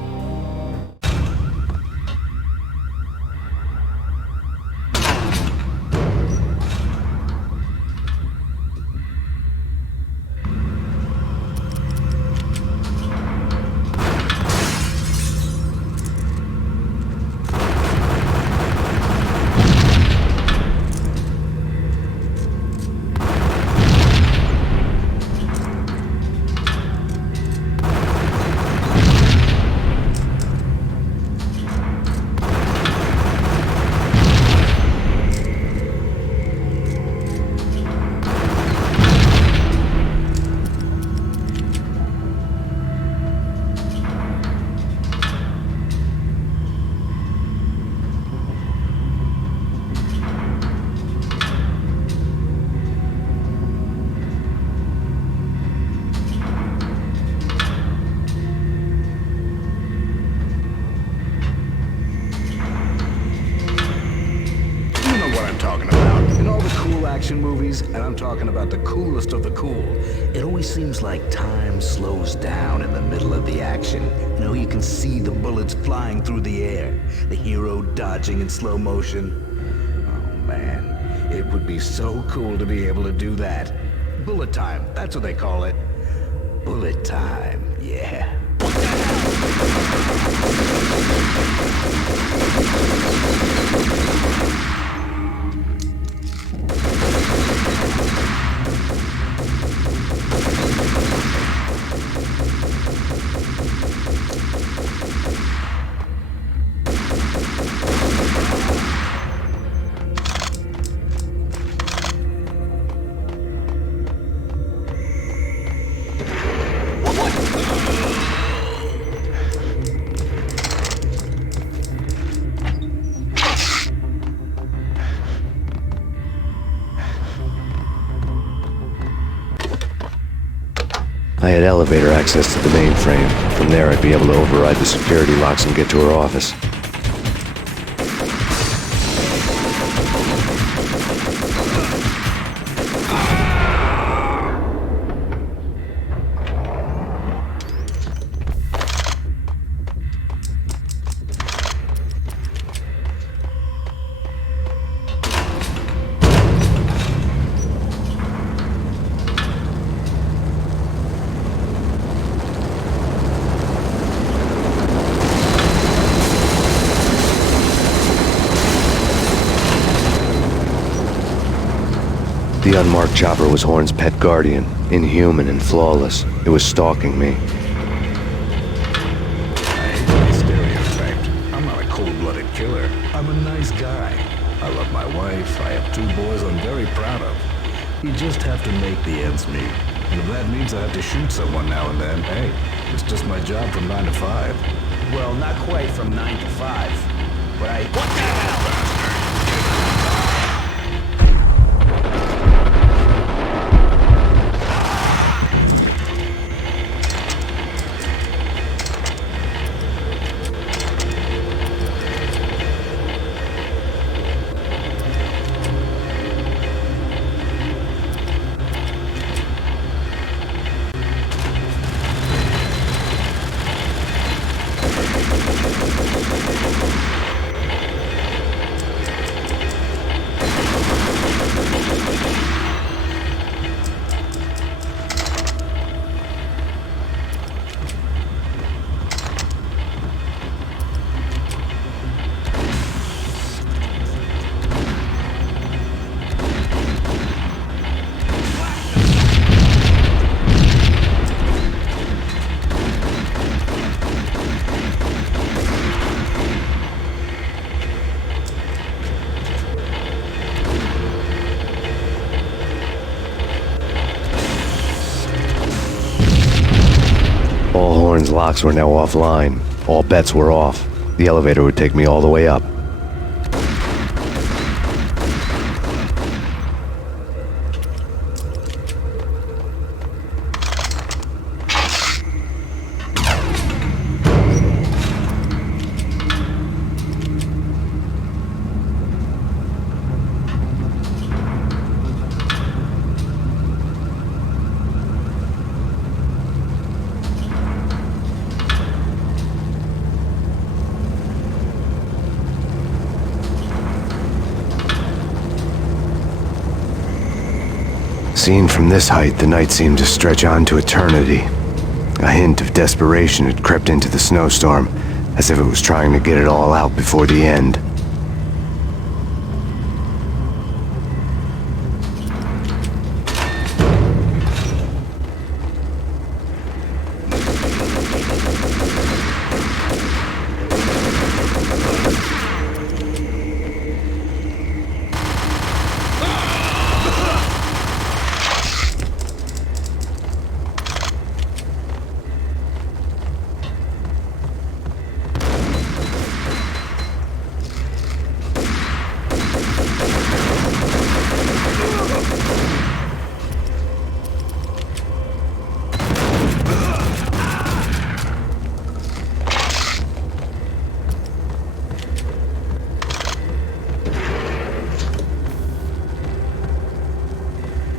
Movies, and I'm talking about the coolest of the cool. It always seems like time slows down in the middle of the action. You know, you can see the bullets flying through the air, the hero dodging in slow motion. Oh man, it would be so cool to be able to do that. Bullet time, that's what they call it. Bullet time, yeah. I had elevator access to the mainframe. From there, I'd be able to override the security locks and get to her office. The unmarked chopper was Horn's pet guardian, inhuman and flawless. It was stalking me. I hate to be stereotyped. I'm not a cold-blooded killer. I'm a nice guy. I love my wife. I have 2 boys I'm very proud of. You just have to make the ends meet. And if that means I have to shoot someone now and then, hey, it's just my job from 9 to 5. Well, not quite from 9 to 5, but I... What the hell? Horn's locks were now offline. All bets were off. The elevator would take me all the way up. Seen from this height, the night seemed to stretch on to eternity. A hint of desperation had crept into the snowstorm, as if it was trying to get it all out before the end.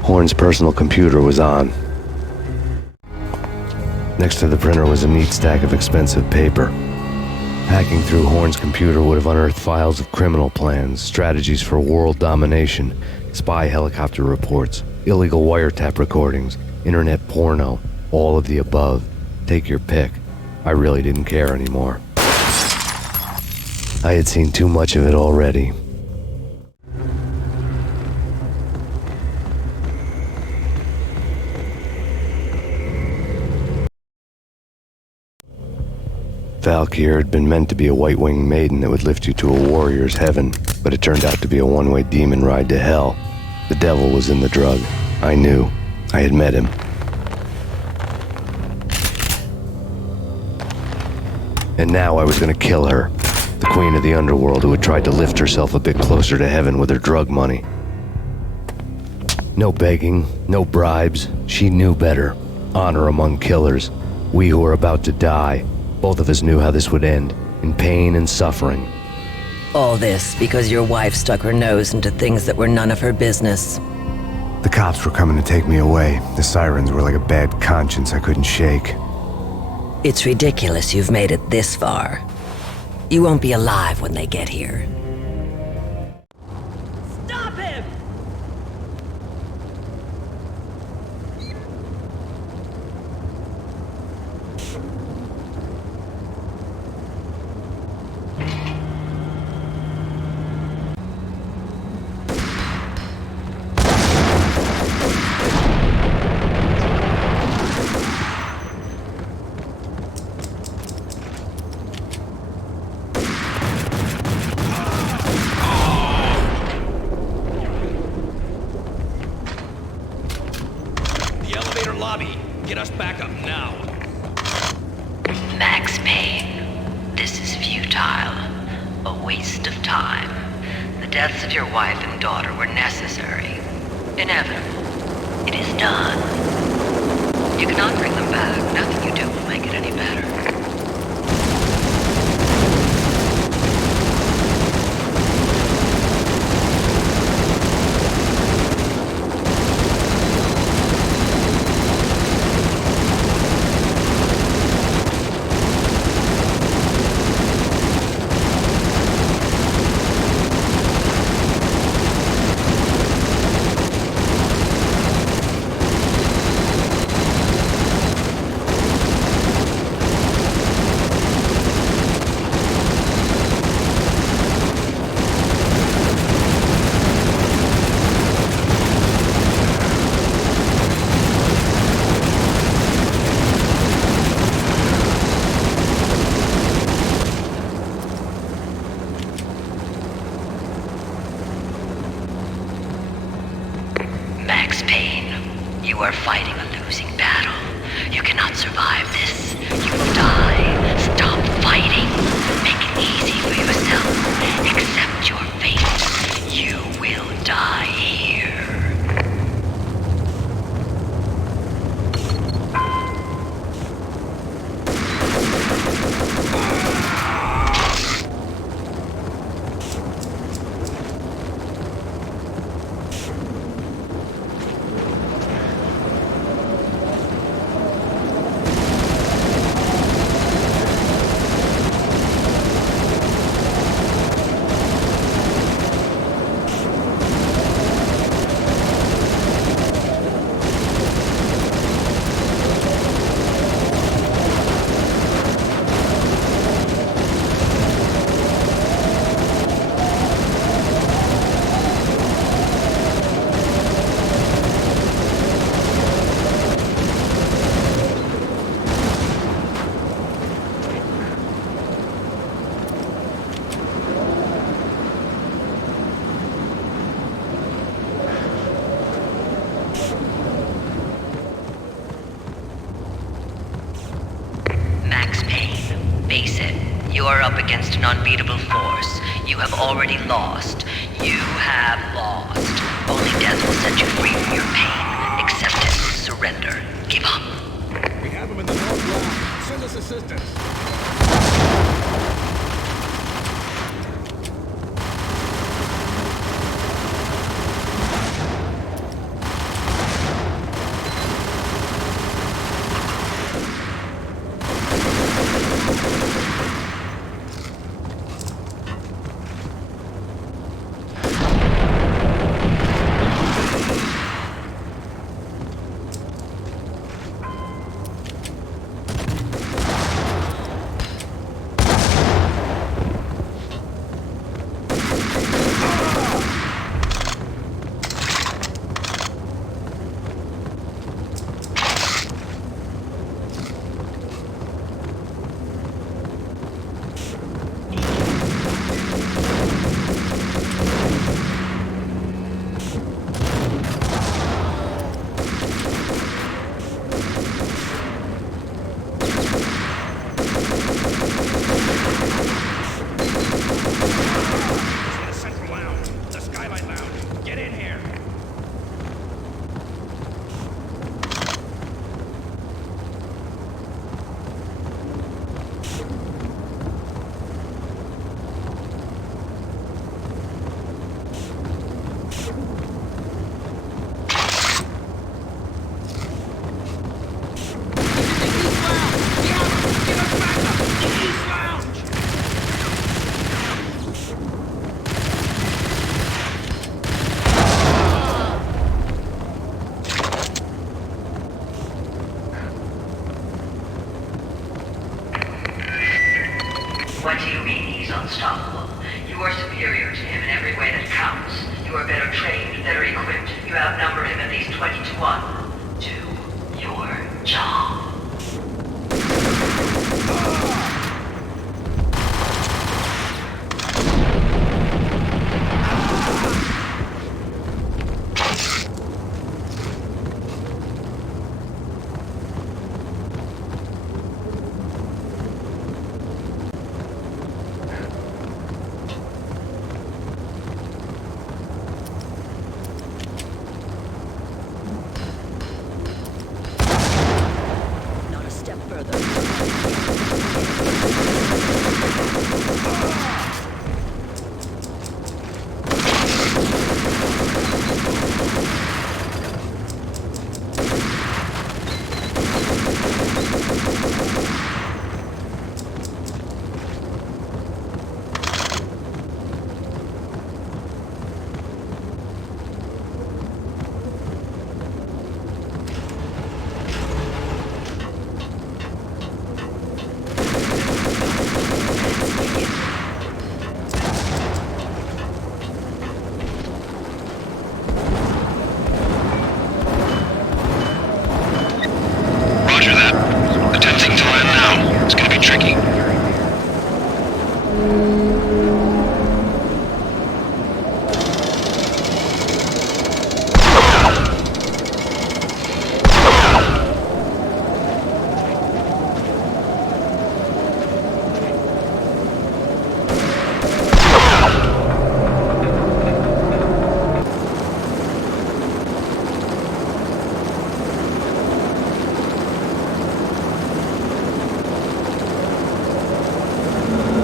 Horn's personal computer was on. Next to the printer was a neat stack of expensive paper. Hacking through Horn's computer would have unearthed files of criminal plans, strategies for world domination, spy helicopter reports, illegal wiretap recordings, internet porno, all of the above. Take your pick. I really didn't care anymore. I had seen too much of it already. Valkyr had been meant to be a white-winged maiden that would lift you to a warrior's heaven, but it turned out to be a one-way demon ride to hell. The devil was in the drug. I knew. I had met him. And now I was gonna kill her, the queen of the underworld who had tried to lift herself a bit closer to heaven with her drug money. No begging, no bribes. She knew better. Honor among killers. We who were about to die. Both of us knew how this would end, in pain and suffering. All this because your wife stuck her nose into things that were none of her business. The cops were coming to take me away. The sirens were like a bad conscience I couldn't shake. It's ridiculous you've made it this far. You won't be alive when they get here. Stop him! Get us back up now. Max Payne, this is futile. A waste of time. The deaths of your wife and daughter were necessary. Inevitable. It is done. You cannot bring them back. Nothing you do will make it any better. You are up against an unbeatable force. You have already lost. You have lost. Only death will set you free from your pain. Acceptance, surrender. Give up. We have him in the north block. Send us assistance. What do you mean he's unstoppable? You are superior to him in every way that counts. You are better trained, better equipped. You outnumber him at least 20 to 1. Do your job.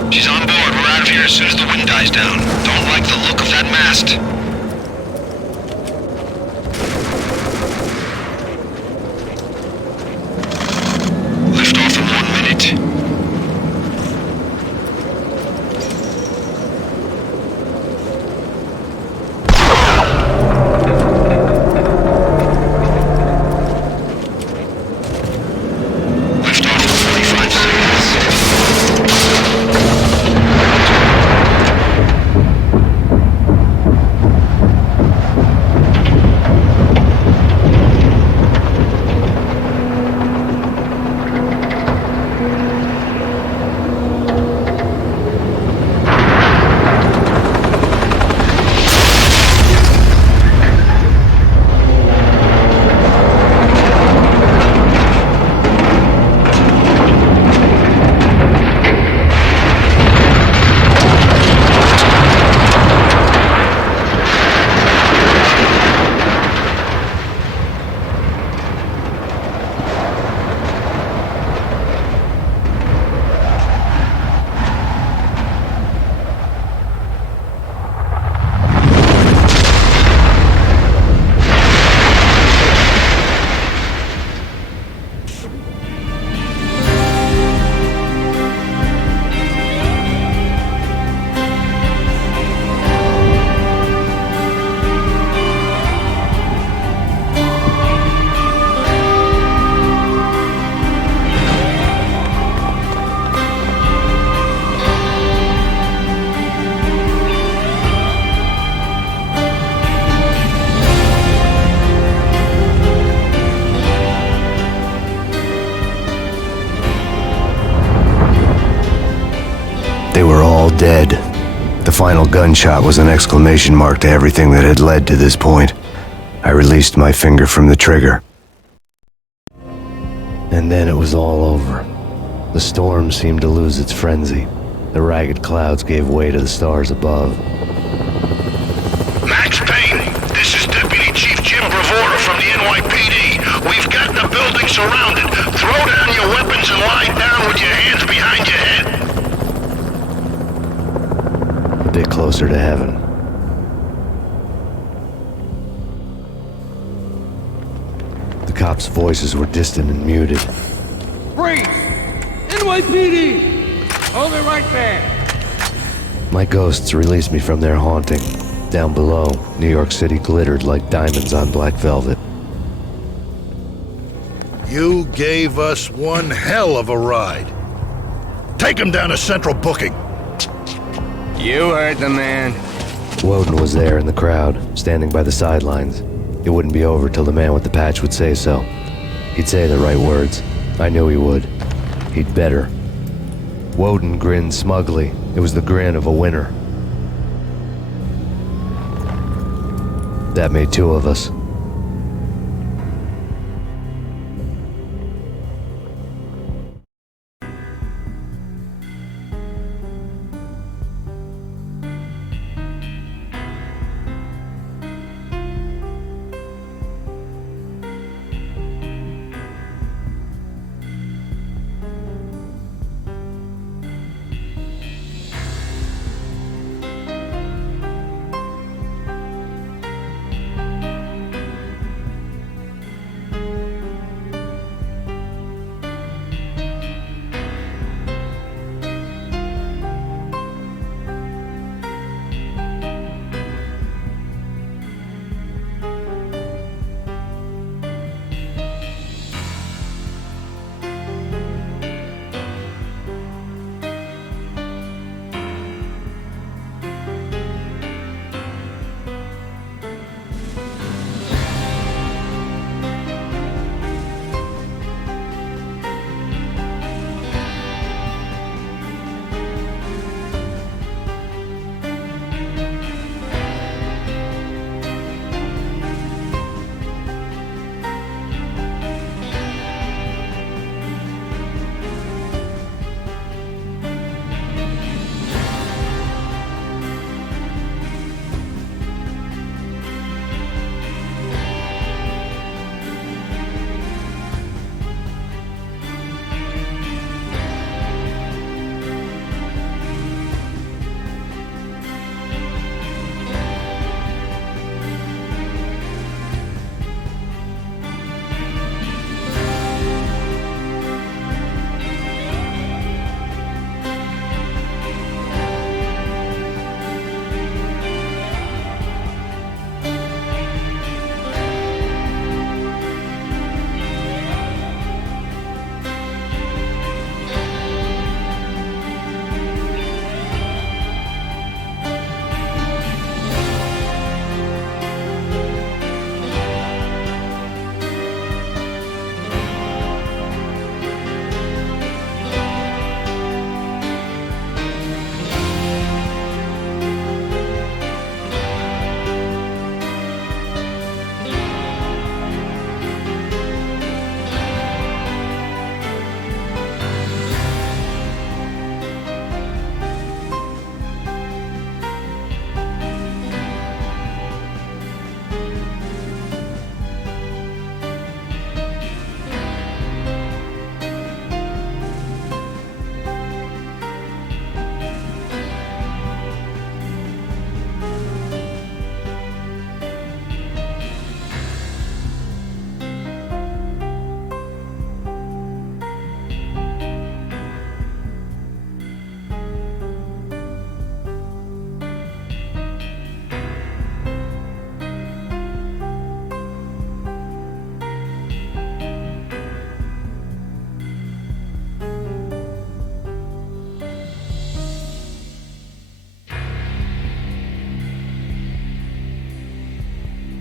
She's on board. We're out of here as soon as the wind dies down. Don't like the look of that mast. Lift off in 1 minute. dead. The final gunshot was an exclamation mark to everything that had led to this point. I released my finger from the trigger. And then it was all over. The storm seemed to lose its frenzy. The ragged clouds gave way to the stars above. Max Payne, this is Deputy Chief Jim Bravura from the NYPD. We've got the building surrounded. Throw down your weapons and lie down with your hands behind your head. A bit closer to heaven. The cops' voices were distant and muted. Freeze! NYPD! Hold it right there! My ghosts released me from their haunting. Down below, New York City glittered like diamonds on black velvet. You gave us one hell of a ride. Take him down to Central Booking. You heard the man. Woden was there in the crowd, standing by the sidelines. It wouldn't be over till the man with the patch would say so. He'd say the right words. I knew he would. He'd better. Woden grinned smugly. It was the grin of a winner. That made two of us.